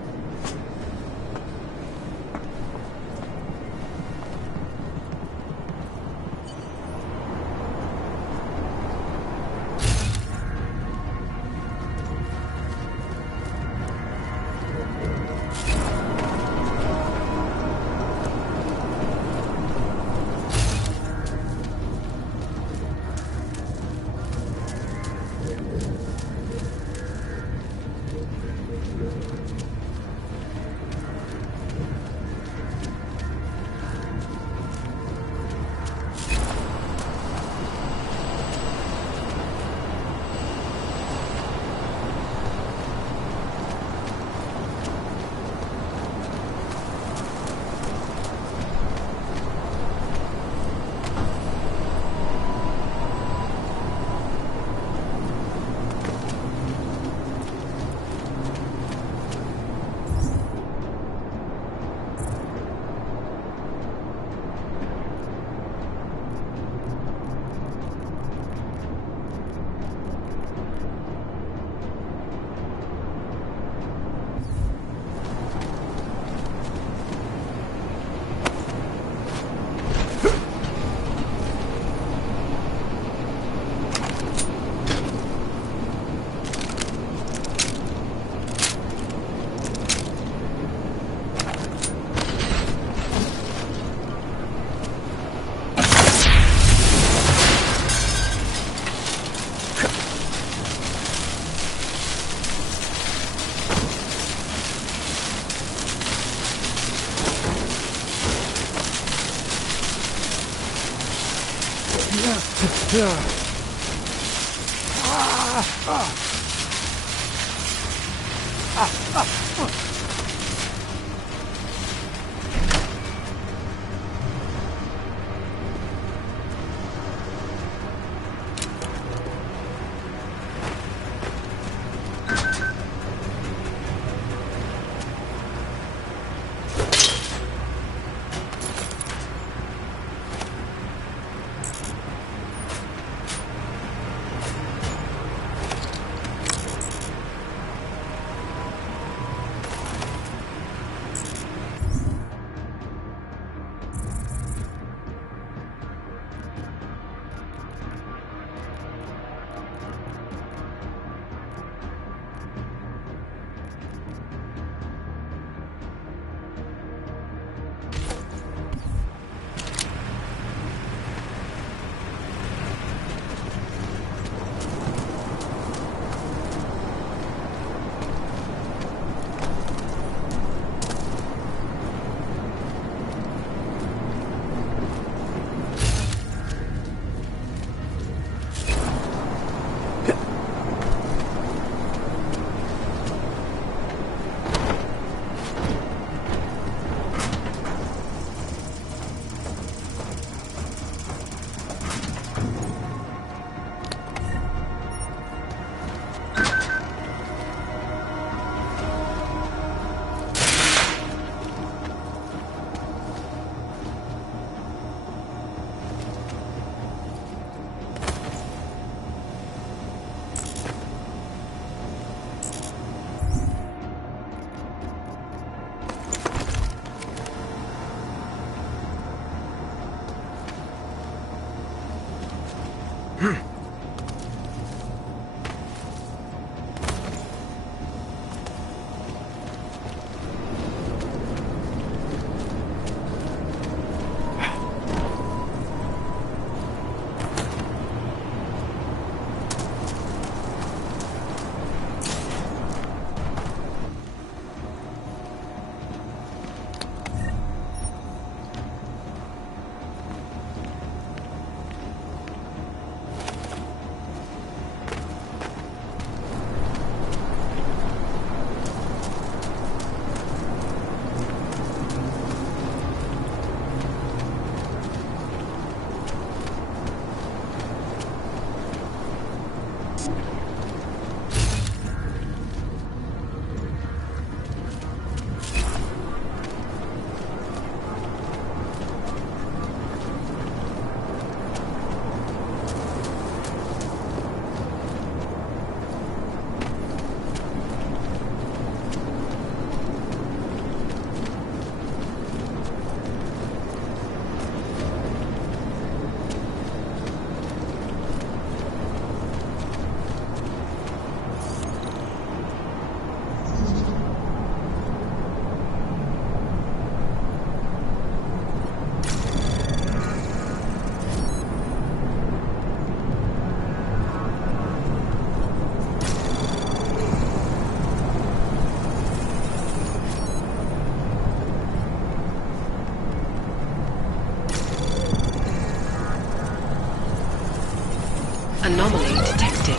Anomaly detected.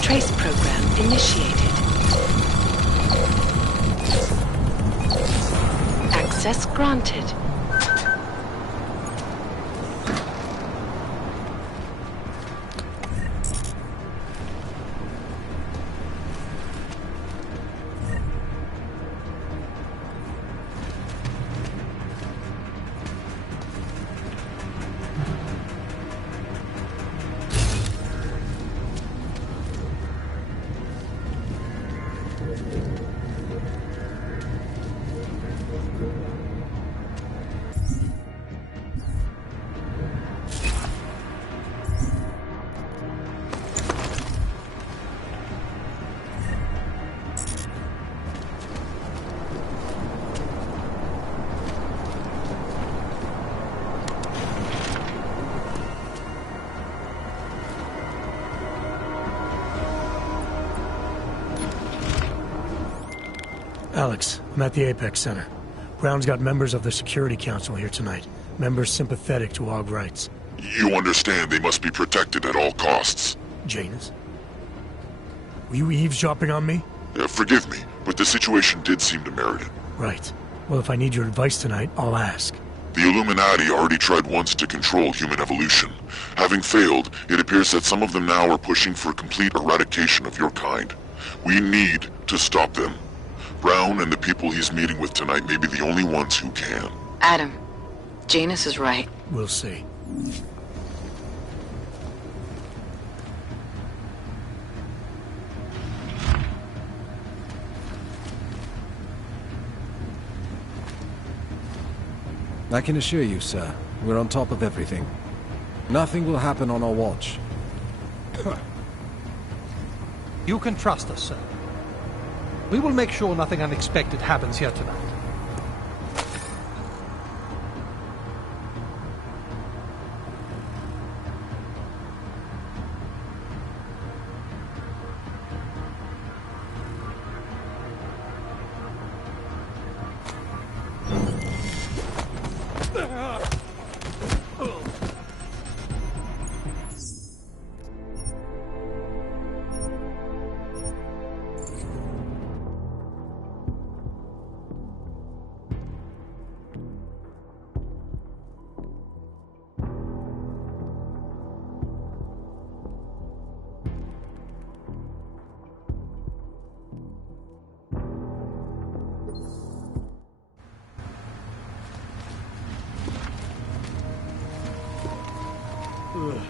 Trace program initiated. Access granted. Alex, I'm at the Apex Center. Brown's got members of the Security Council here tonight. Members sympathetic to AUG rights. You understand they must be protected at all costs. Janus? Were you eavesdropping on me? Forgive me, but the situation did seem to merit it. Right. Well, if I need your advice tonight, I'll ask. The Illuminati already tried once to control human evolution. Having failed, it appears that some of them now are pushing for complete eradication of your kind. We need to stop them. Brown and the people he's meeting with tonight may be the only ones who can. Adam, Janus is right. We'll see. I can assure you, sir, we're on top of everything. Nothing will happen on our watch. You can trust us, sir. We will make sure nothing unexpected happens here tonight.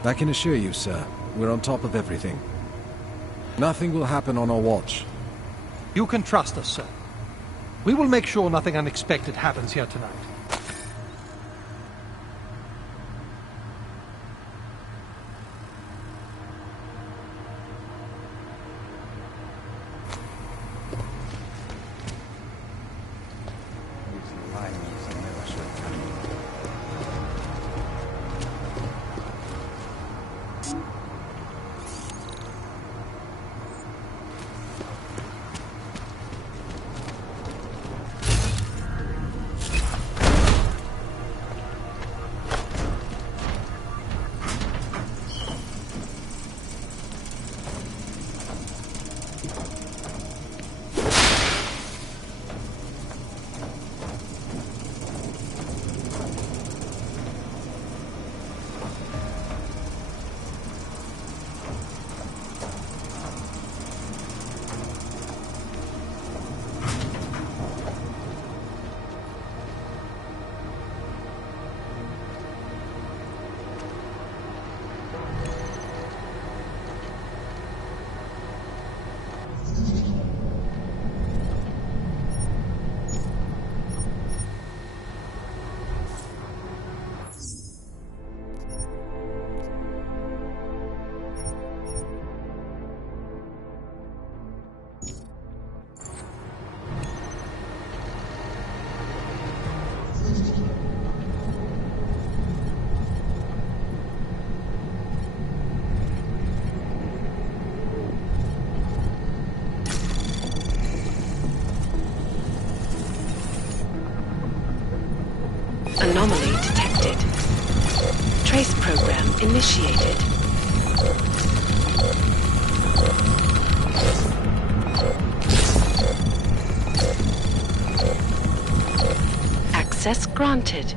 I can assure you, sir, we're on top of everything. Nothing will happen on our watch. You can trust us, sir. We will make sure nothing unexpected happens here tonight. program initiated. Access granted.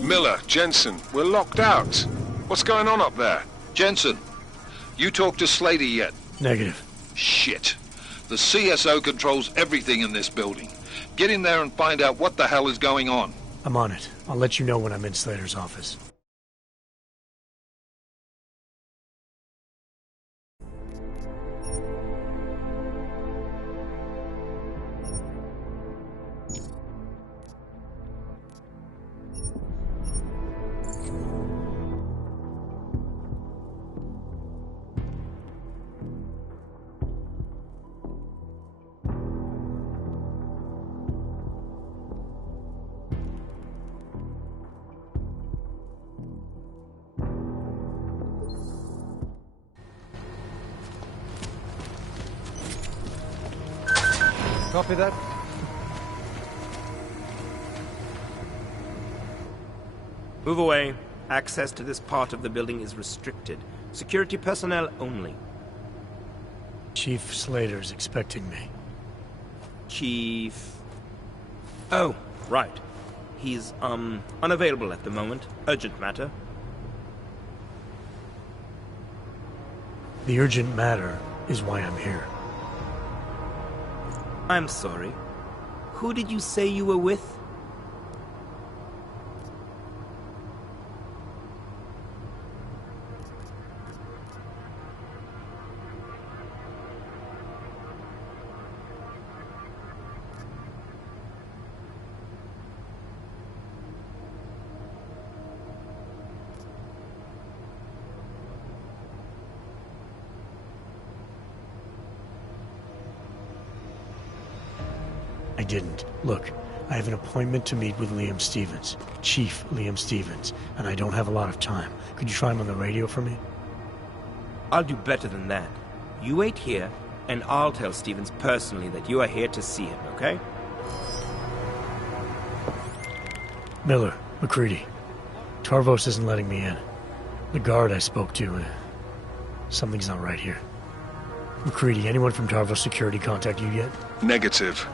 Miller, Jensen, we're locked out. What's going on up there? Jensen, you talked to Slater yet? Negative. Shit. The CSO controls everything in this building. Get in there and find out what the hell is going on. I'm on it. I'll let you know when I'm in Slater's office. Copy that. Move away. Access to this part of the building is restricted. Security personnel only. Chief Slater's expecting me. Chief... Oh, right. He's, unavailable at the moment. Urgent matter. The urgent matter is why I'm here. I'm sorry. Who did you say you were with? I didn't. Look, I have an appointment to meet with Liam Stevens, Chief Liam Stevens, and I don't have a lot of time. Could you try him on the radio for me? I'll do better than that. You wait here, and I'll tell Stevens personally that you are here to see him, okay? Miller, McCready. Tarvos isn't letting me in. The guard I spoke to, something's not right here. McCready, anyone from Tarvos Security contact you yet? Negative.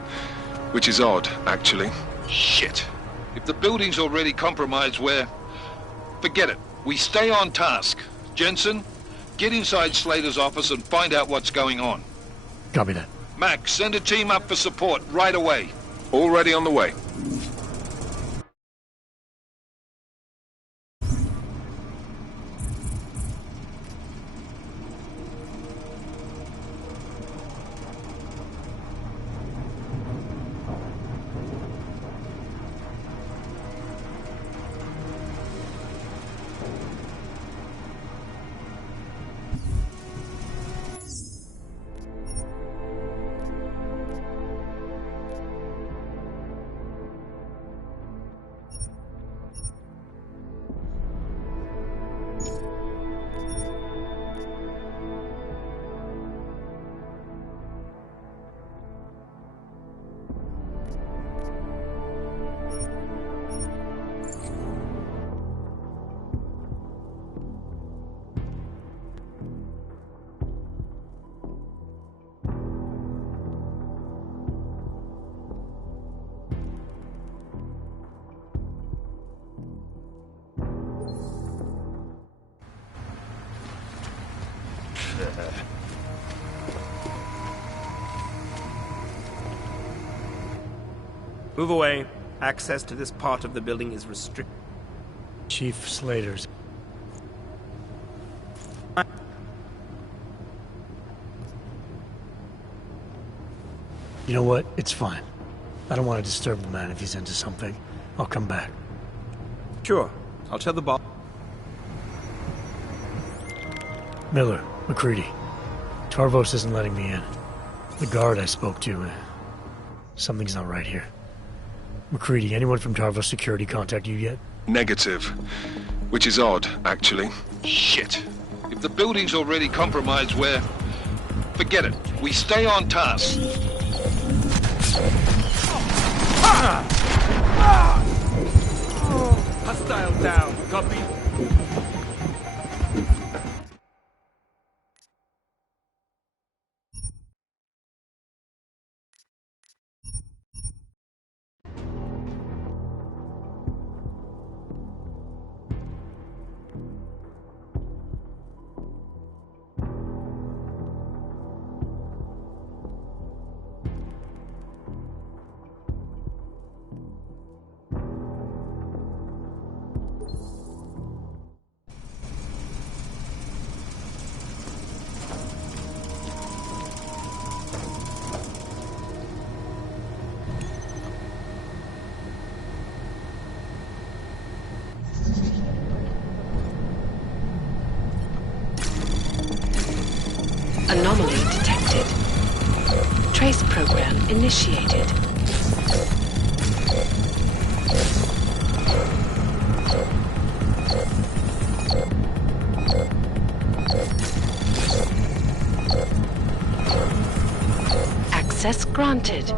Which is odd, actually. Shit. If the building's already compromised, forget it. We stay on task. Jensen, get inside Slater's office and find out what's going on. Copy that. Mac, send a team up for support right away. Already on the way. Move away. Access to this part of the building is restricted. Chief Slater's. You know what? It's fine. I don't want to disturb the man if he's into something. I'll come back. Sure. I'll tell the boss. Miller, McCready. Tarvos isn't letting me in. The guard I spoke to, something's not right here. McCready, anyone from Tarvos Security contact you yet? Negative. Which is odd, actually. Shit. If the building's already compromised, forget it. We stay on task. Hostile down. Copy. Anomaly detected. Trace program initiated. Access granted.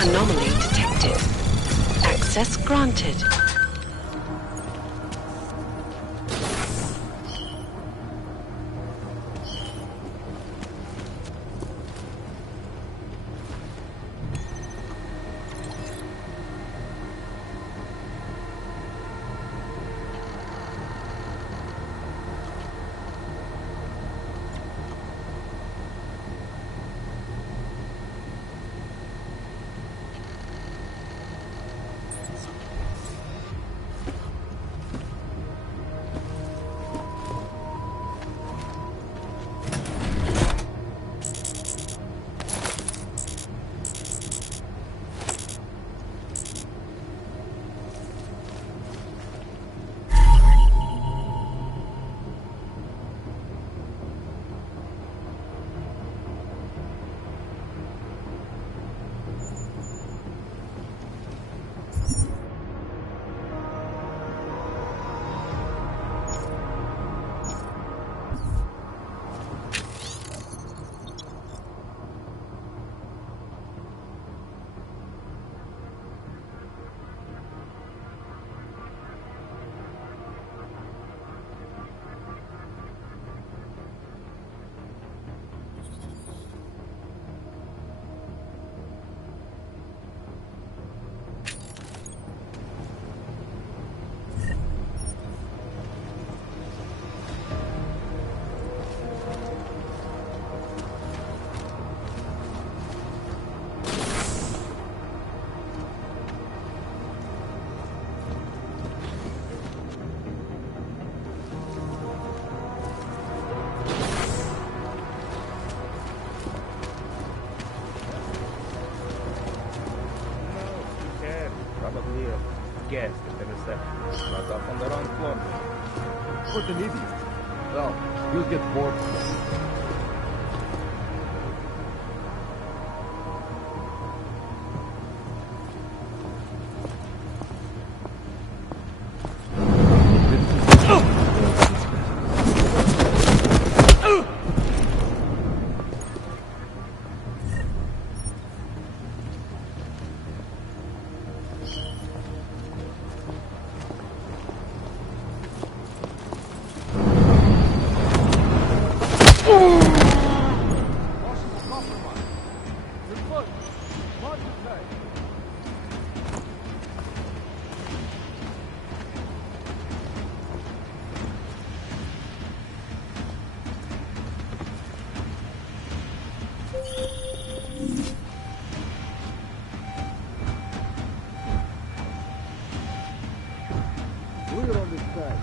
Anomaly detected. Access granted. Not up on the wrong floor. What an idiot. Well, you'll get bored. Clear on this side.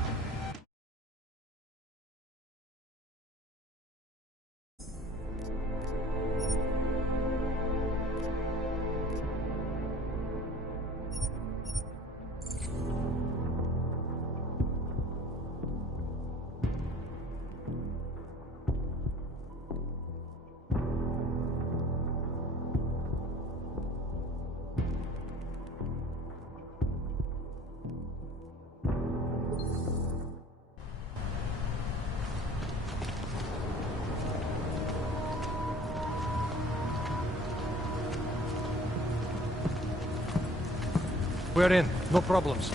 We're in. No problems.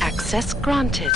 Access granted.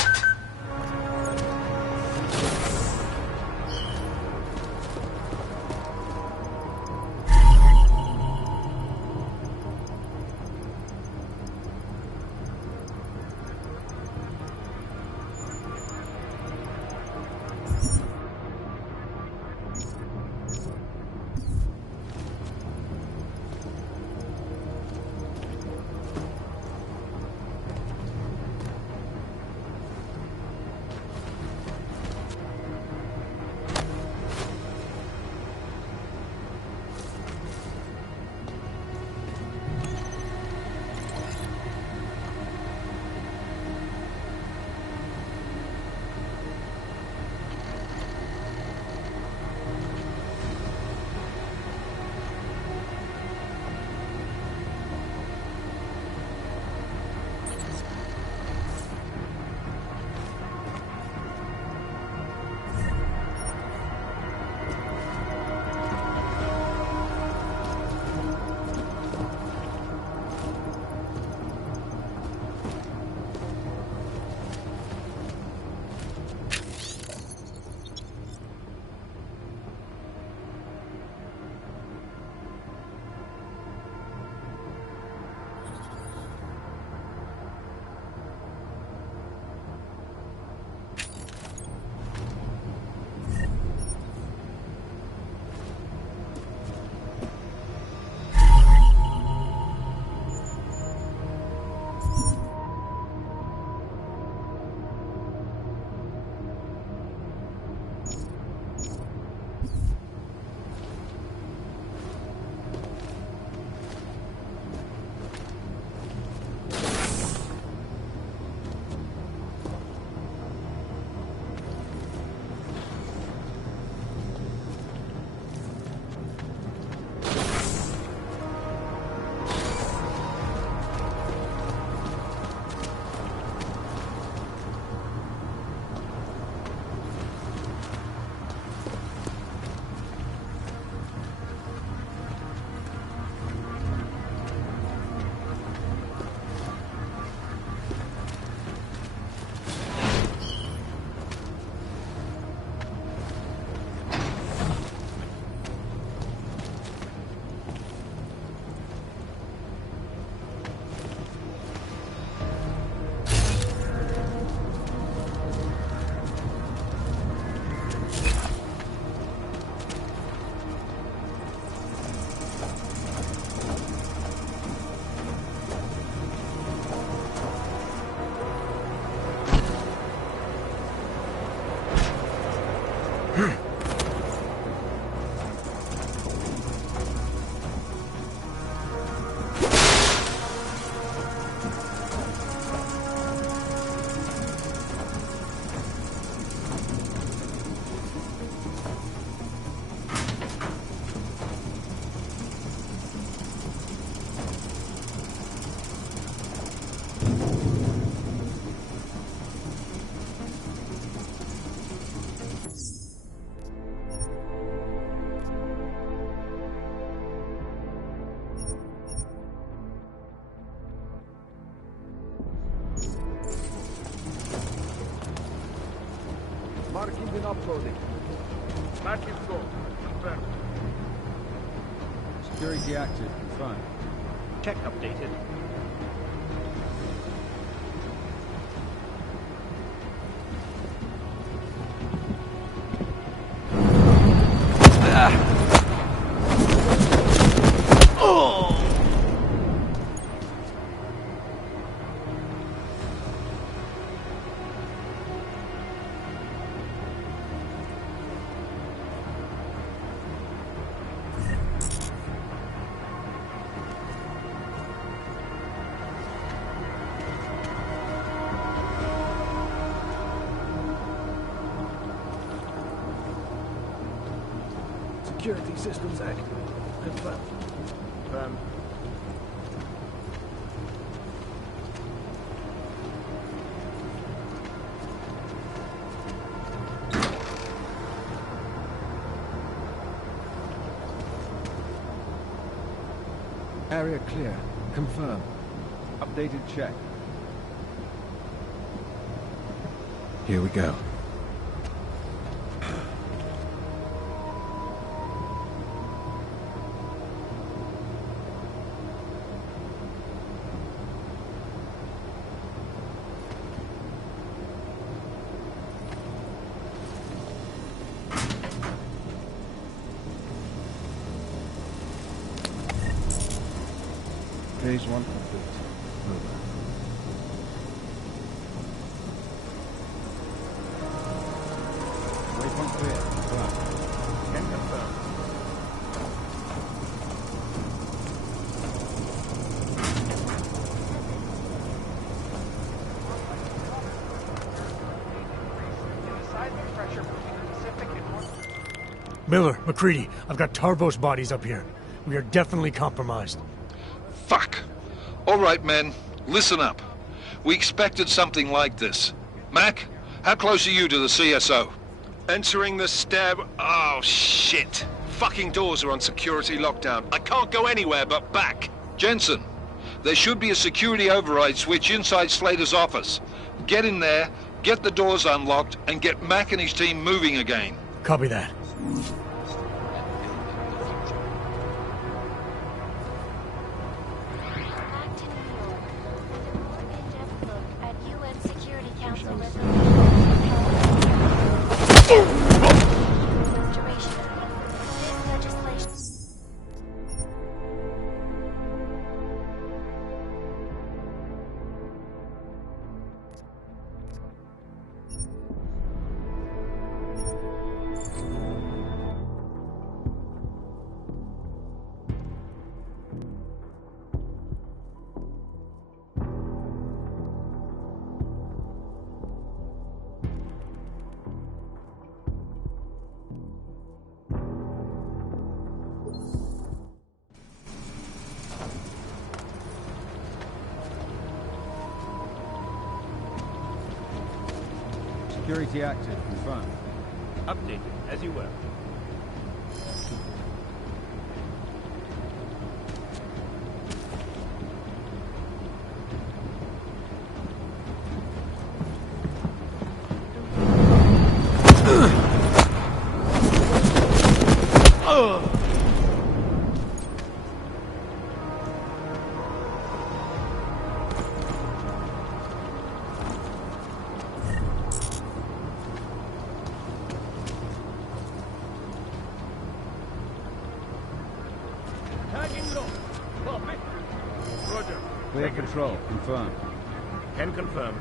Marking and uploading. Back is go. Confirm. Security active. Confirmed. Check updated. Security systems active. Confirm. Confirm. Area clear. Confirm. Updated check. Here we go. Phase 1 complete. Over. Waypoint clear. Confirmed. Can confirm. Miller, McCready, I've got Tarbo's bodies up here. We are definitely compromised. Fuck. All right, men. Listen up. We expected something like this. Mac, how close are you to the CSO? Entering the stair... Oh, shit. Fucking doors are on security lockdown. I can't go anywhere but back. Jensen, there should be a security override switch inside Slater's office. Get in there, get the doors unlocked, and get Mac and his team moving again. Copy that. Security active. Confirmed. Updated, as you were. Clear control. Confirmed. Can confirm.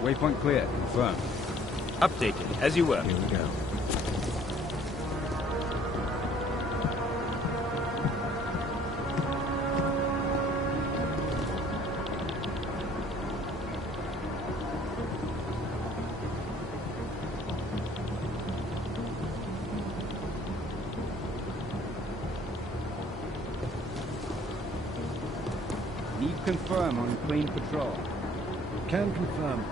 Waypoint clear. Confirmed. Updated, as you were. Here we go. Need confirm on clean patrol. Can confirm.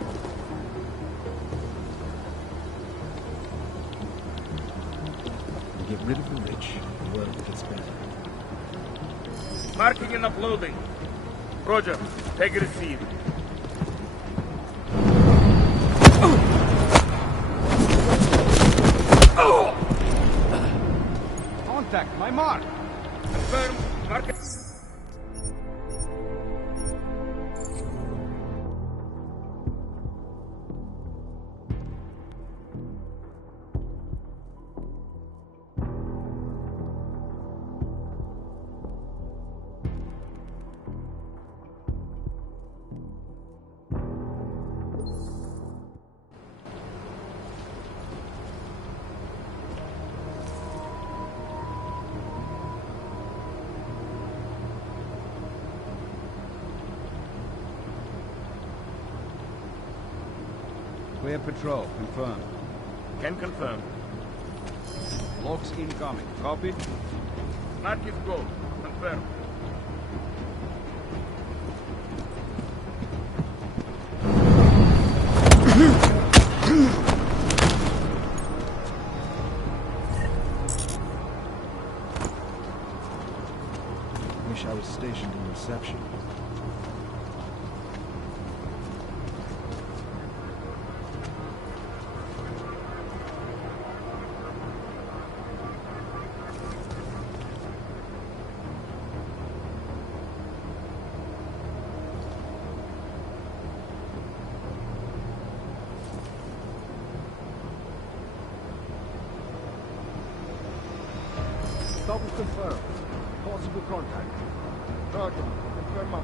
We get rid of the rich, the world gets better. Marking and uploading. Roger. Take a receive. Contact, my mark! Confirm. Mark it. Clear patrol, confirmed. Can confirm. Logs incoming, copied? Mark is go. Confirm. Wish I was stationed in reception. Double confirm. Possible contact. Roger. Confirm up.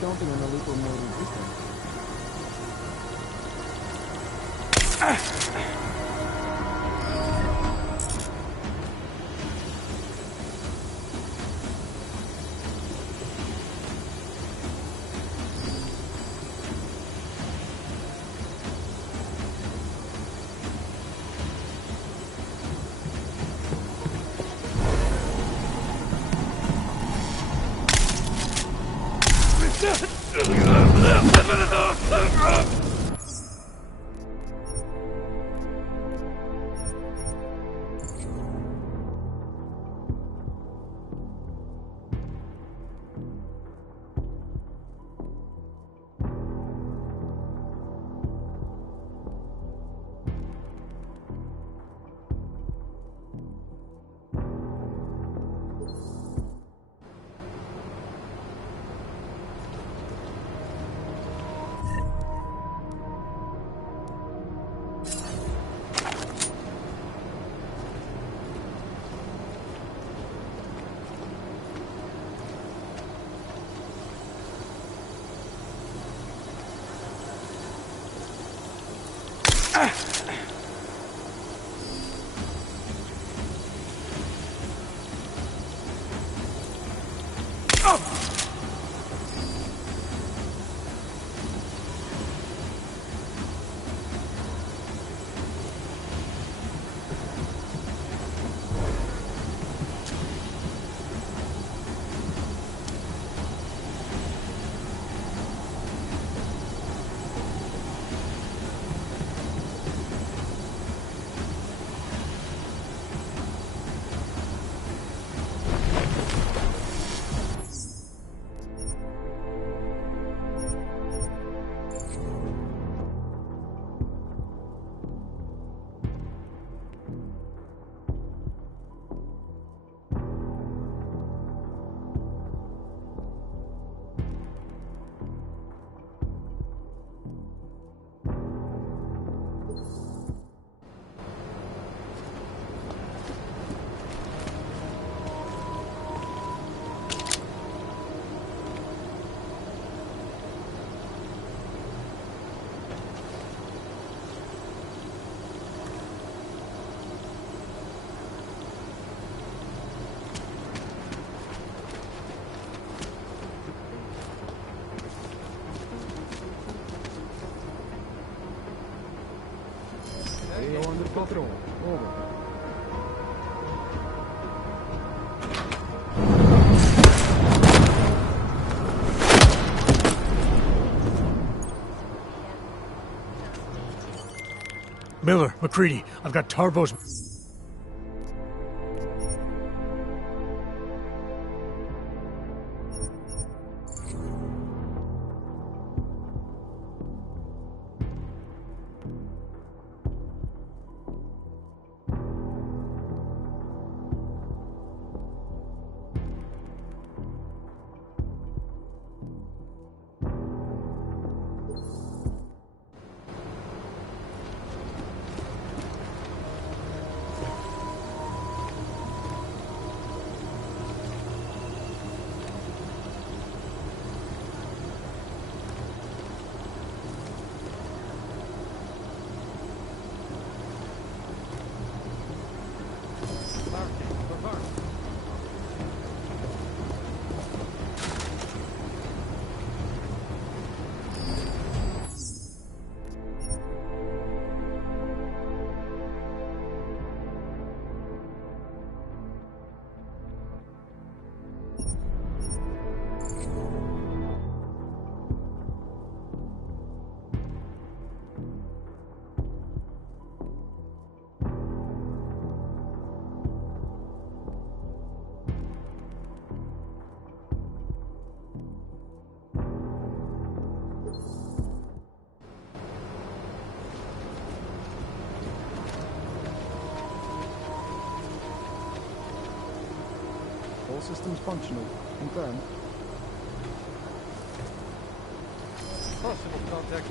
Counting on a little more resistance. Miller, McCready, I've got Tarbo's... All systems functional. Confirmed. Possible contact.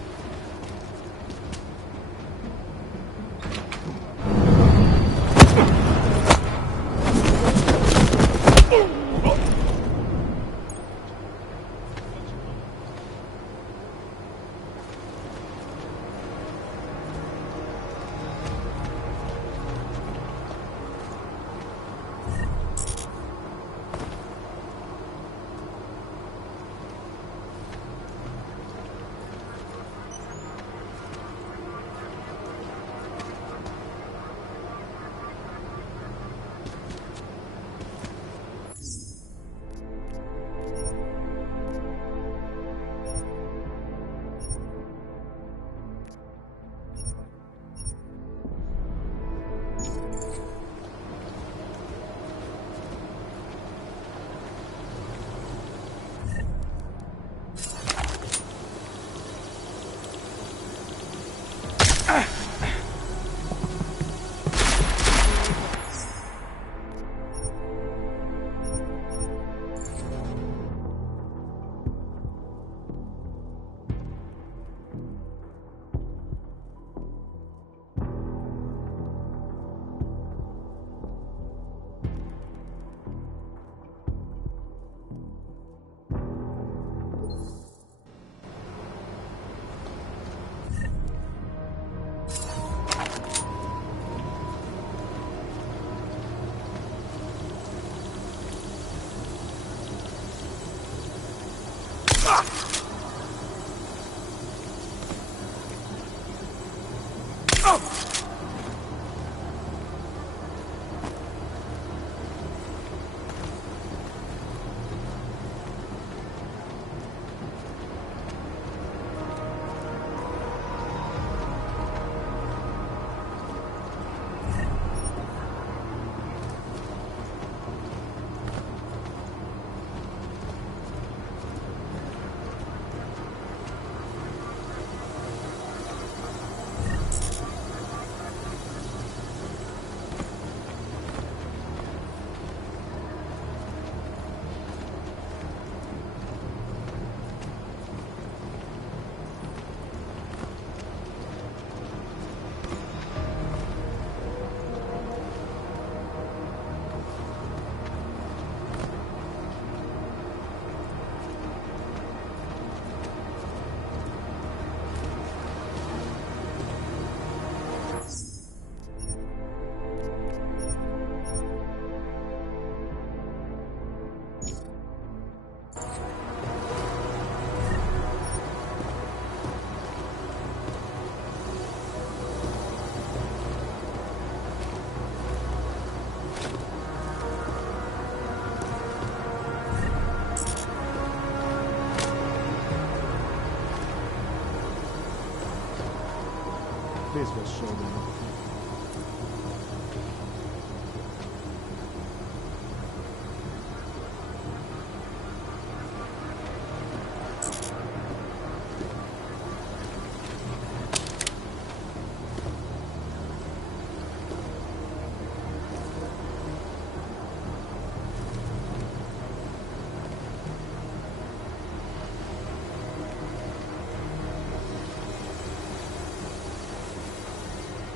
face was showed in the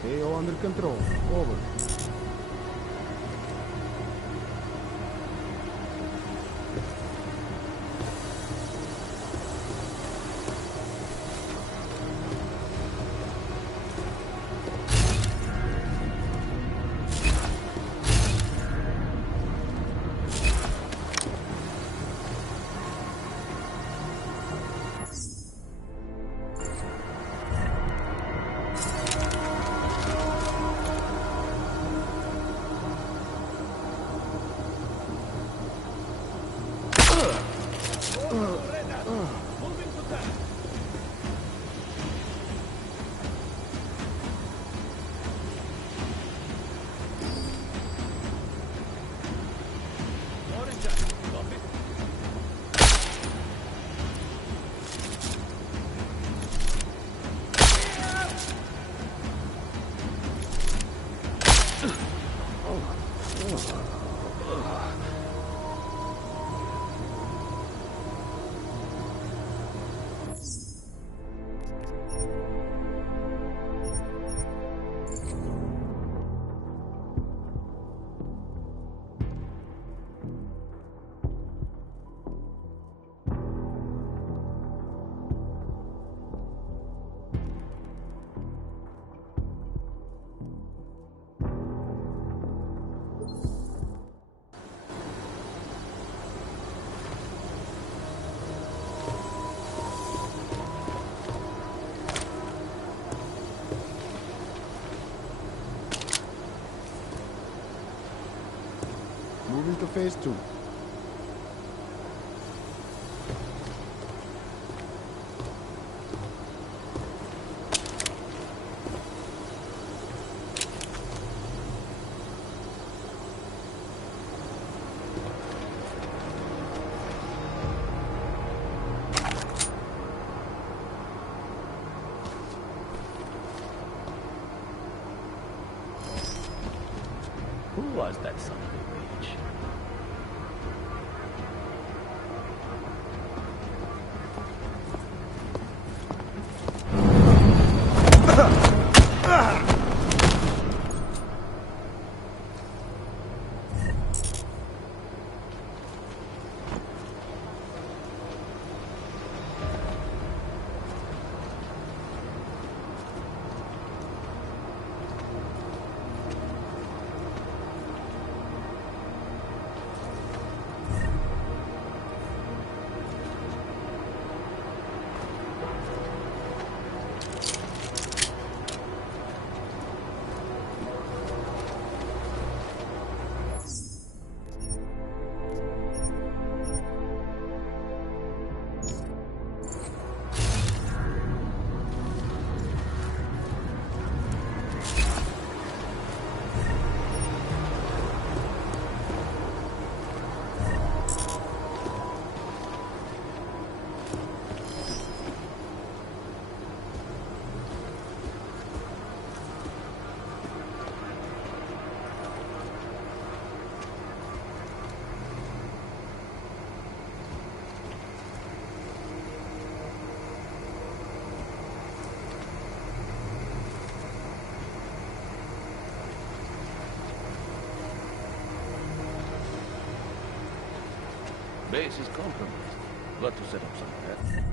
AO under control. Over. Moving to phase 2. Who was that son of a bitch? Base is compromised. Got to set up somewhere.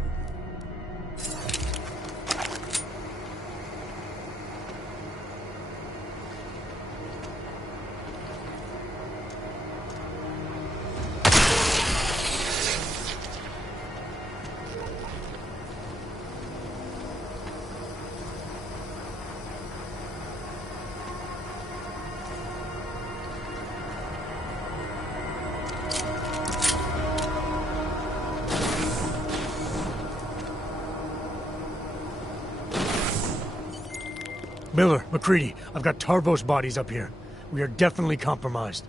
Miller, McCready, I've got Tarbo's bodies up here. We are definitely compromised.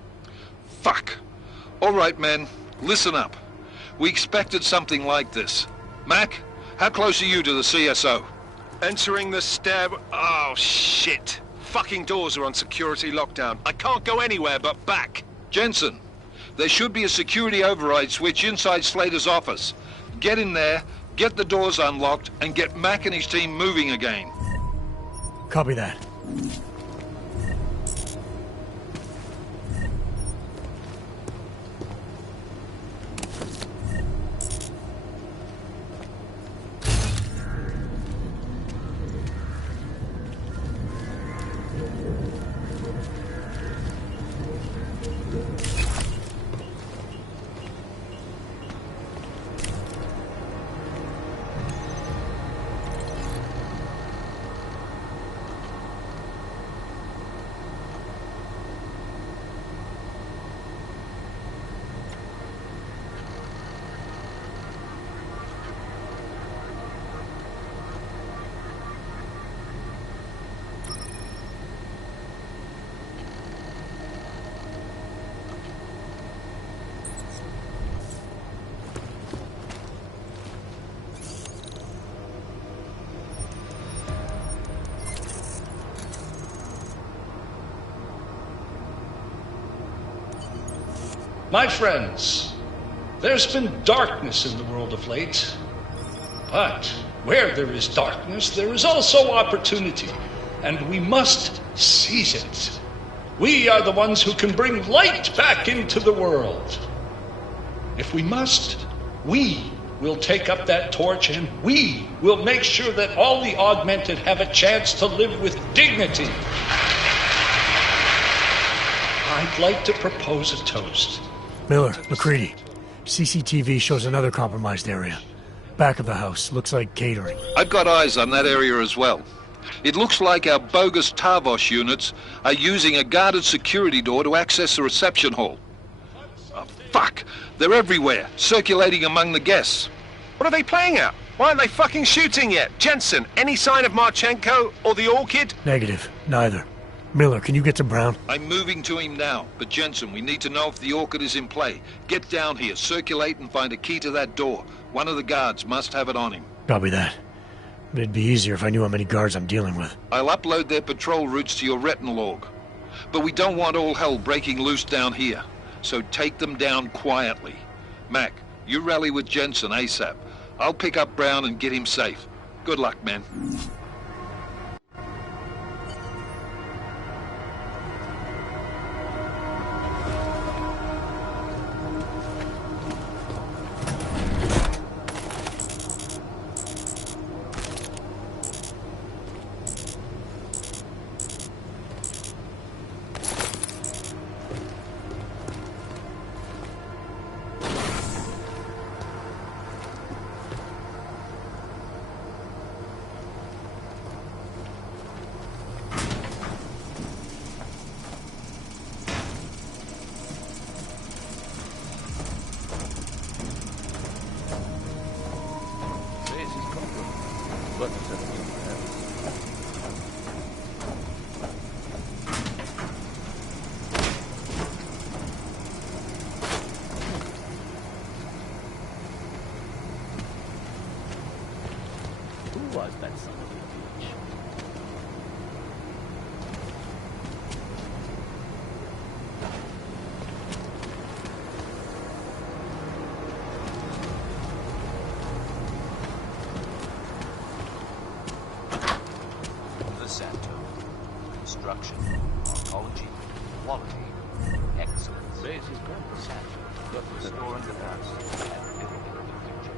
Fuck. All right, men. Listen up. We expected something like this. Mac, how close are you to the CSO? Entering the stab... Oh, shit. Fucking doors are on security lockdown. I can't go anywhere but back. Jensen, there should be a security override switch inside Slater's office. Get in there, get the doors unlocked, and get Mac and his team moving again. Copy that. My friends, there's been darkness in the world of late. But where there is darkness, there is also opportunity, and we must seize it. We are the ones who can bring light back into the world. If we must, we will take up that torch, and we will make sure that all the augmented have a chance to live with dignity. I'd like to propose a toast. Miller, McCready, CCTV shows another compromised area. Back of the house, looks like catering. I've got eyes on that area as well. It looks like our bogus Tarvos units are using a guarded security door to access the reception hall. Oh, fuck! They're everywhere, circulating among the guests. What are they playing at? Why aren't they fucking shooting yet? Jensen, any sign of Marchenko or the Orchid? Negative. Neither. Miller, can you get to Brown? I'm moving to him now, but Jensen, we need to know if the Orchid is in play. Get down here, circulate and find a key to that door. One of the guards must have it on him. Copy that. It'd be easier if I knew how many guards I'm dealing with. I'll upload their patrol routes to your retinal log. But we don't want all hell breaking loose down here. So take them down quietly. Mac, you rally with Jensen ASAP. I'll pick up Brown and get him safe. Good luck, men. Was that son of a bitch? The Santo. Construction, oncology, quality, excellence. Base is called the Santo. Restoring the past and building the future.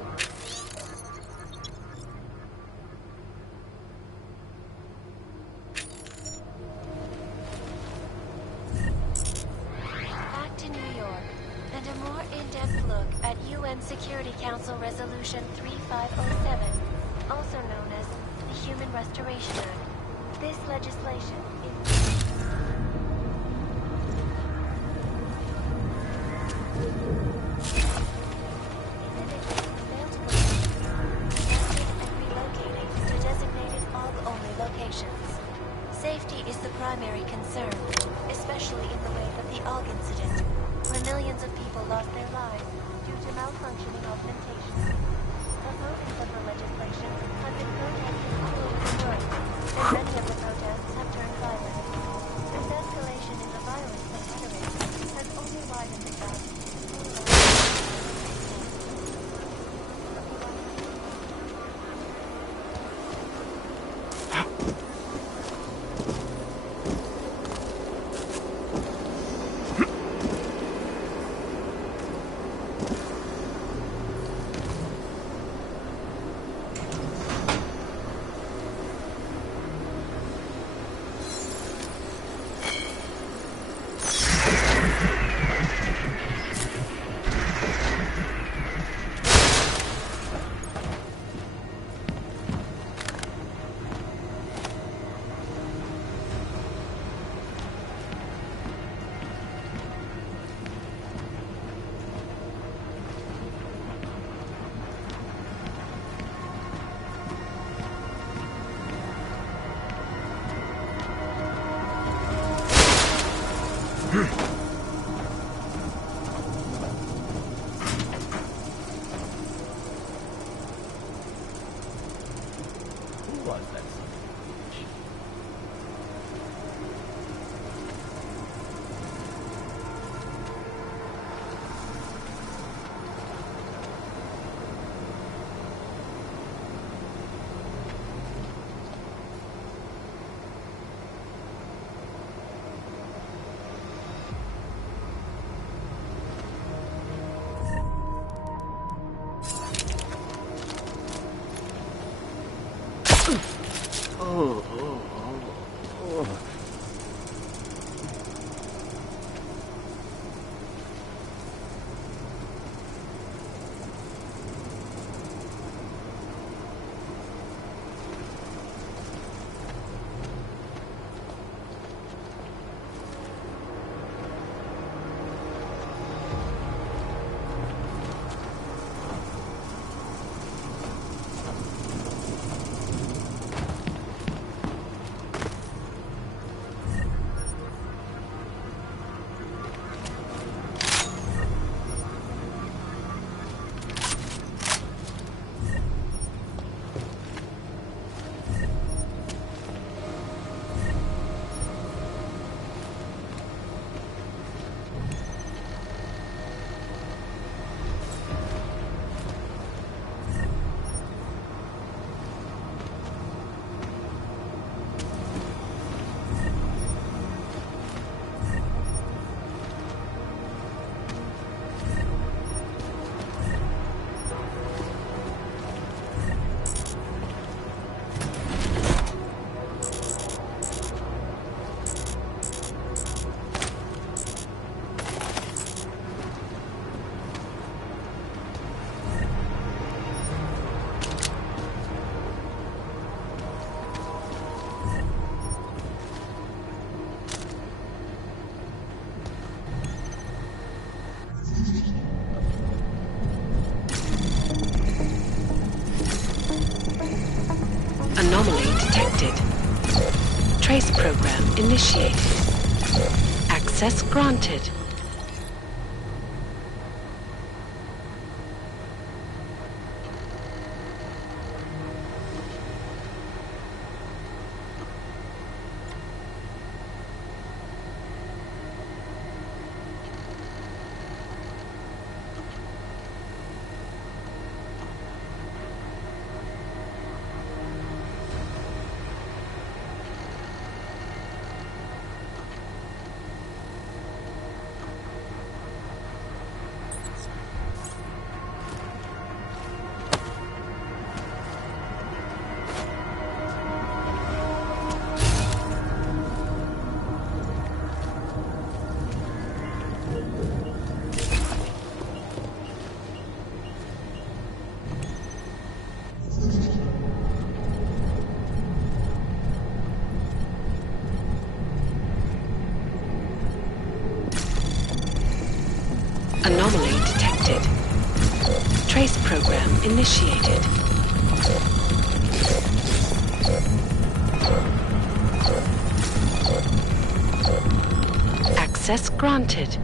Security Council Resolution 3507, also known as the Human Restoration Act. This legislation is... Who was that son of a bitch? Anomaly detected. Trace program initiated. Access granted. Anomaly detected. Trace program initiated. Access granted.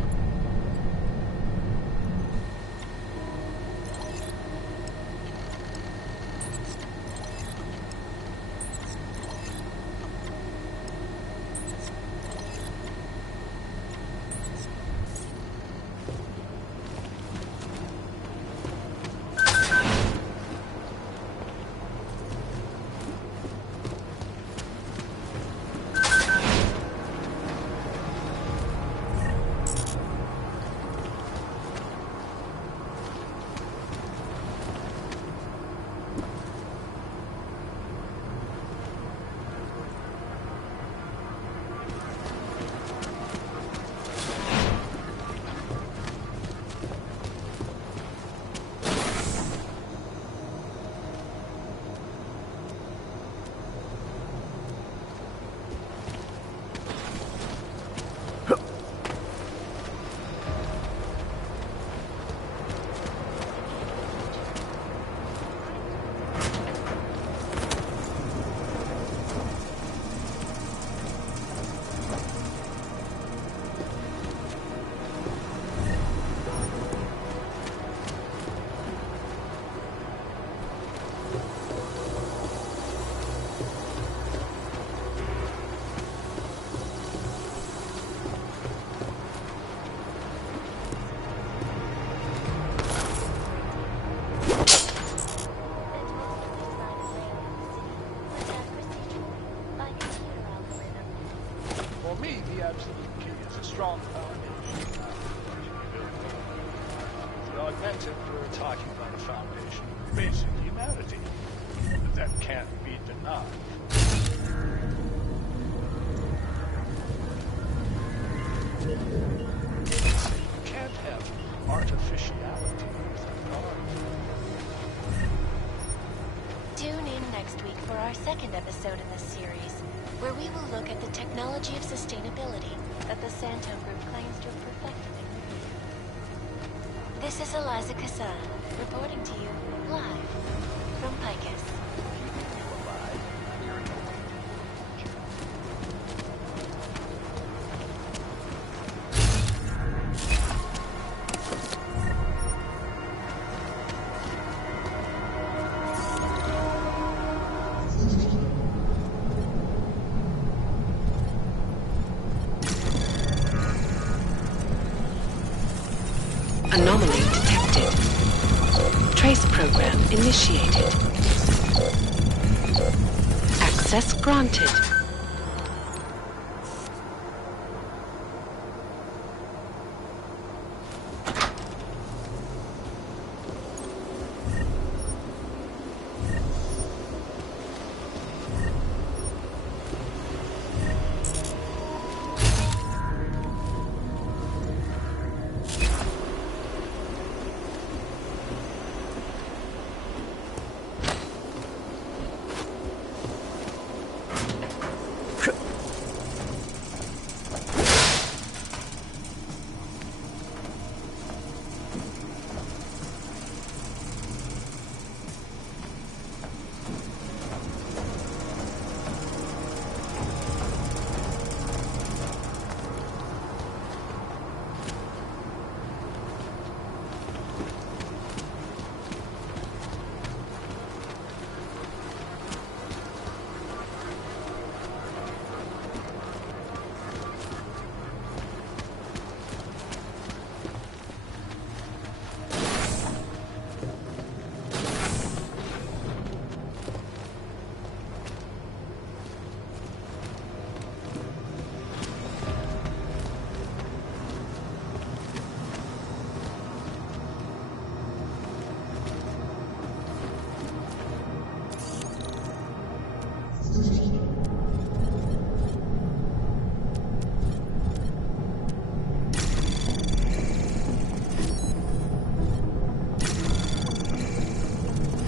strong foundation. The augmented were talking about a foundation of basic humanity. But that can't be denied. You can't have artificiality without art. Tune in next week for our second episode in this series, where we will look at the technology of sustainability that the Santo Group claims to have perfected in Marie. This is Eliza Kassan, reporting to you live from Picus. Anomaly detected. Trace program initiated. Access granted.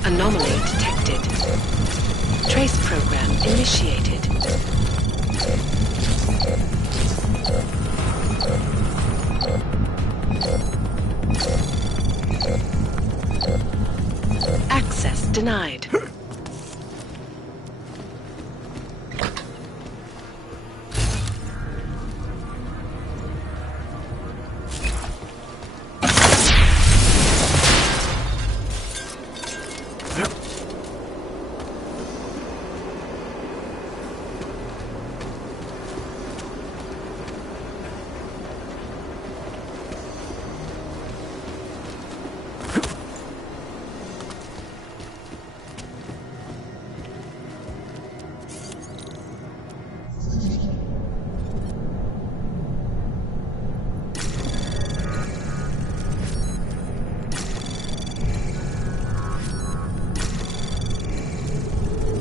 Anomaly detected. Trace program initiated. Access denied.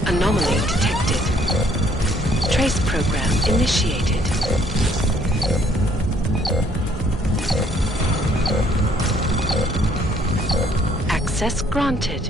Anomaly detected. Trace program initiated. Access granted.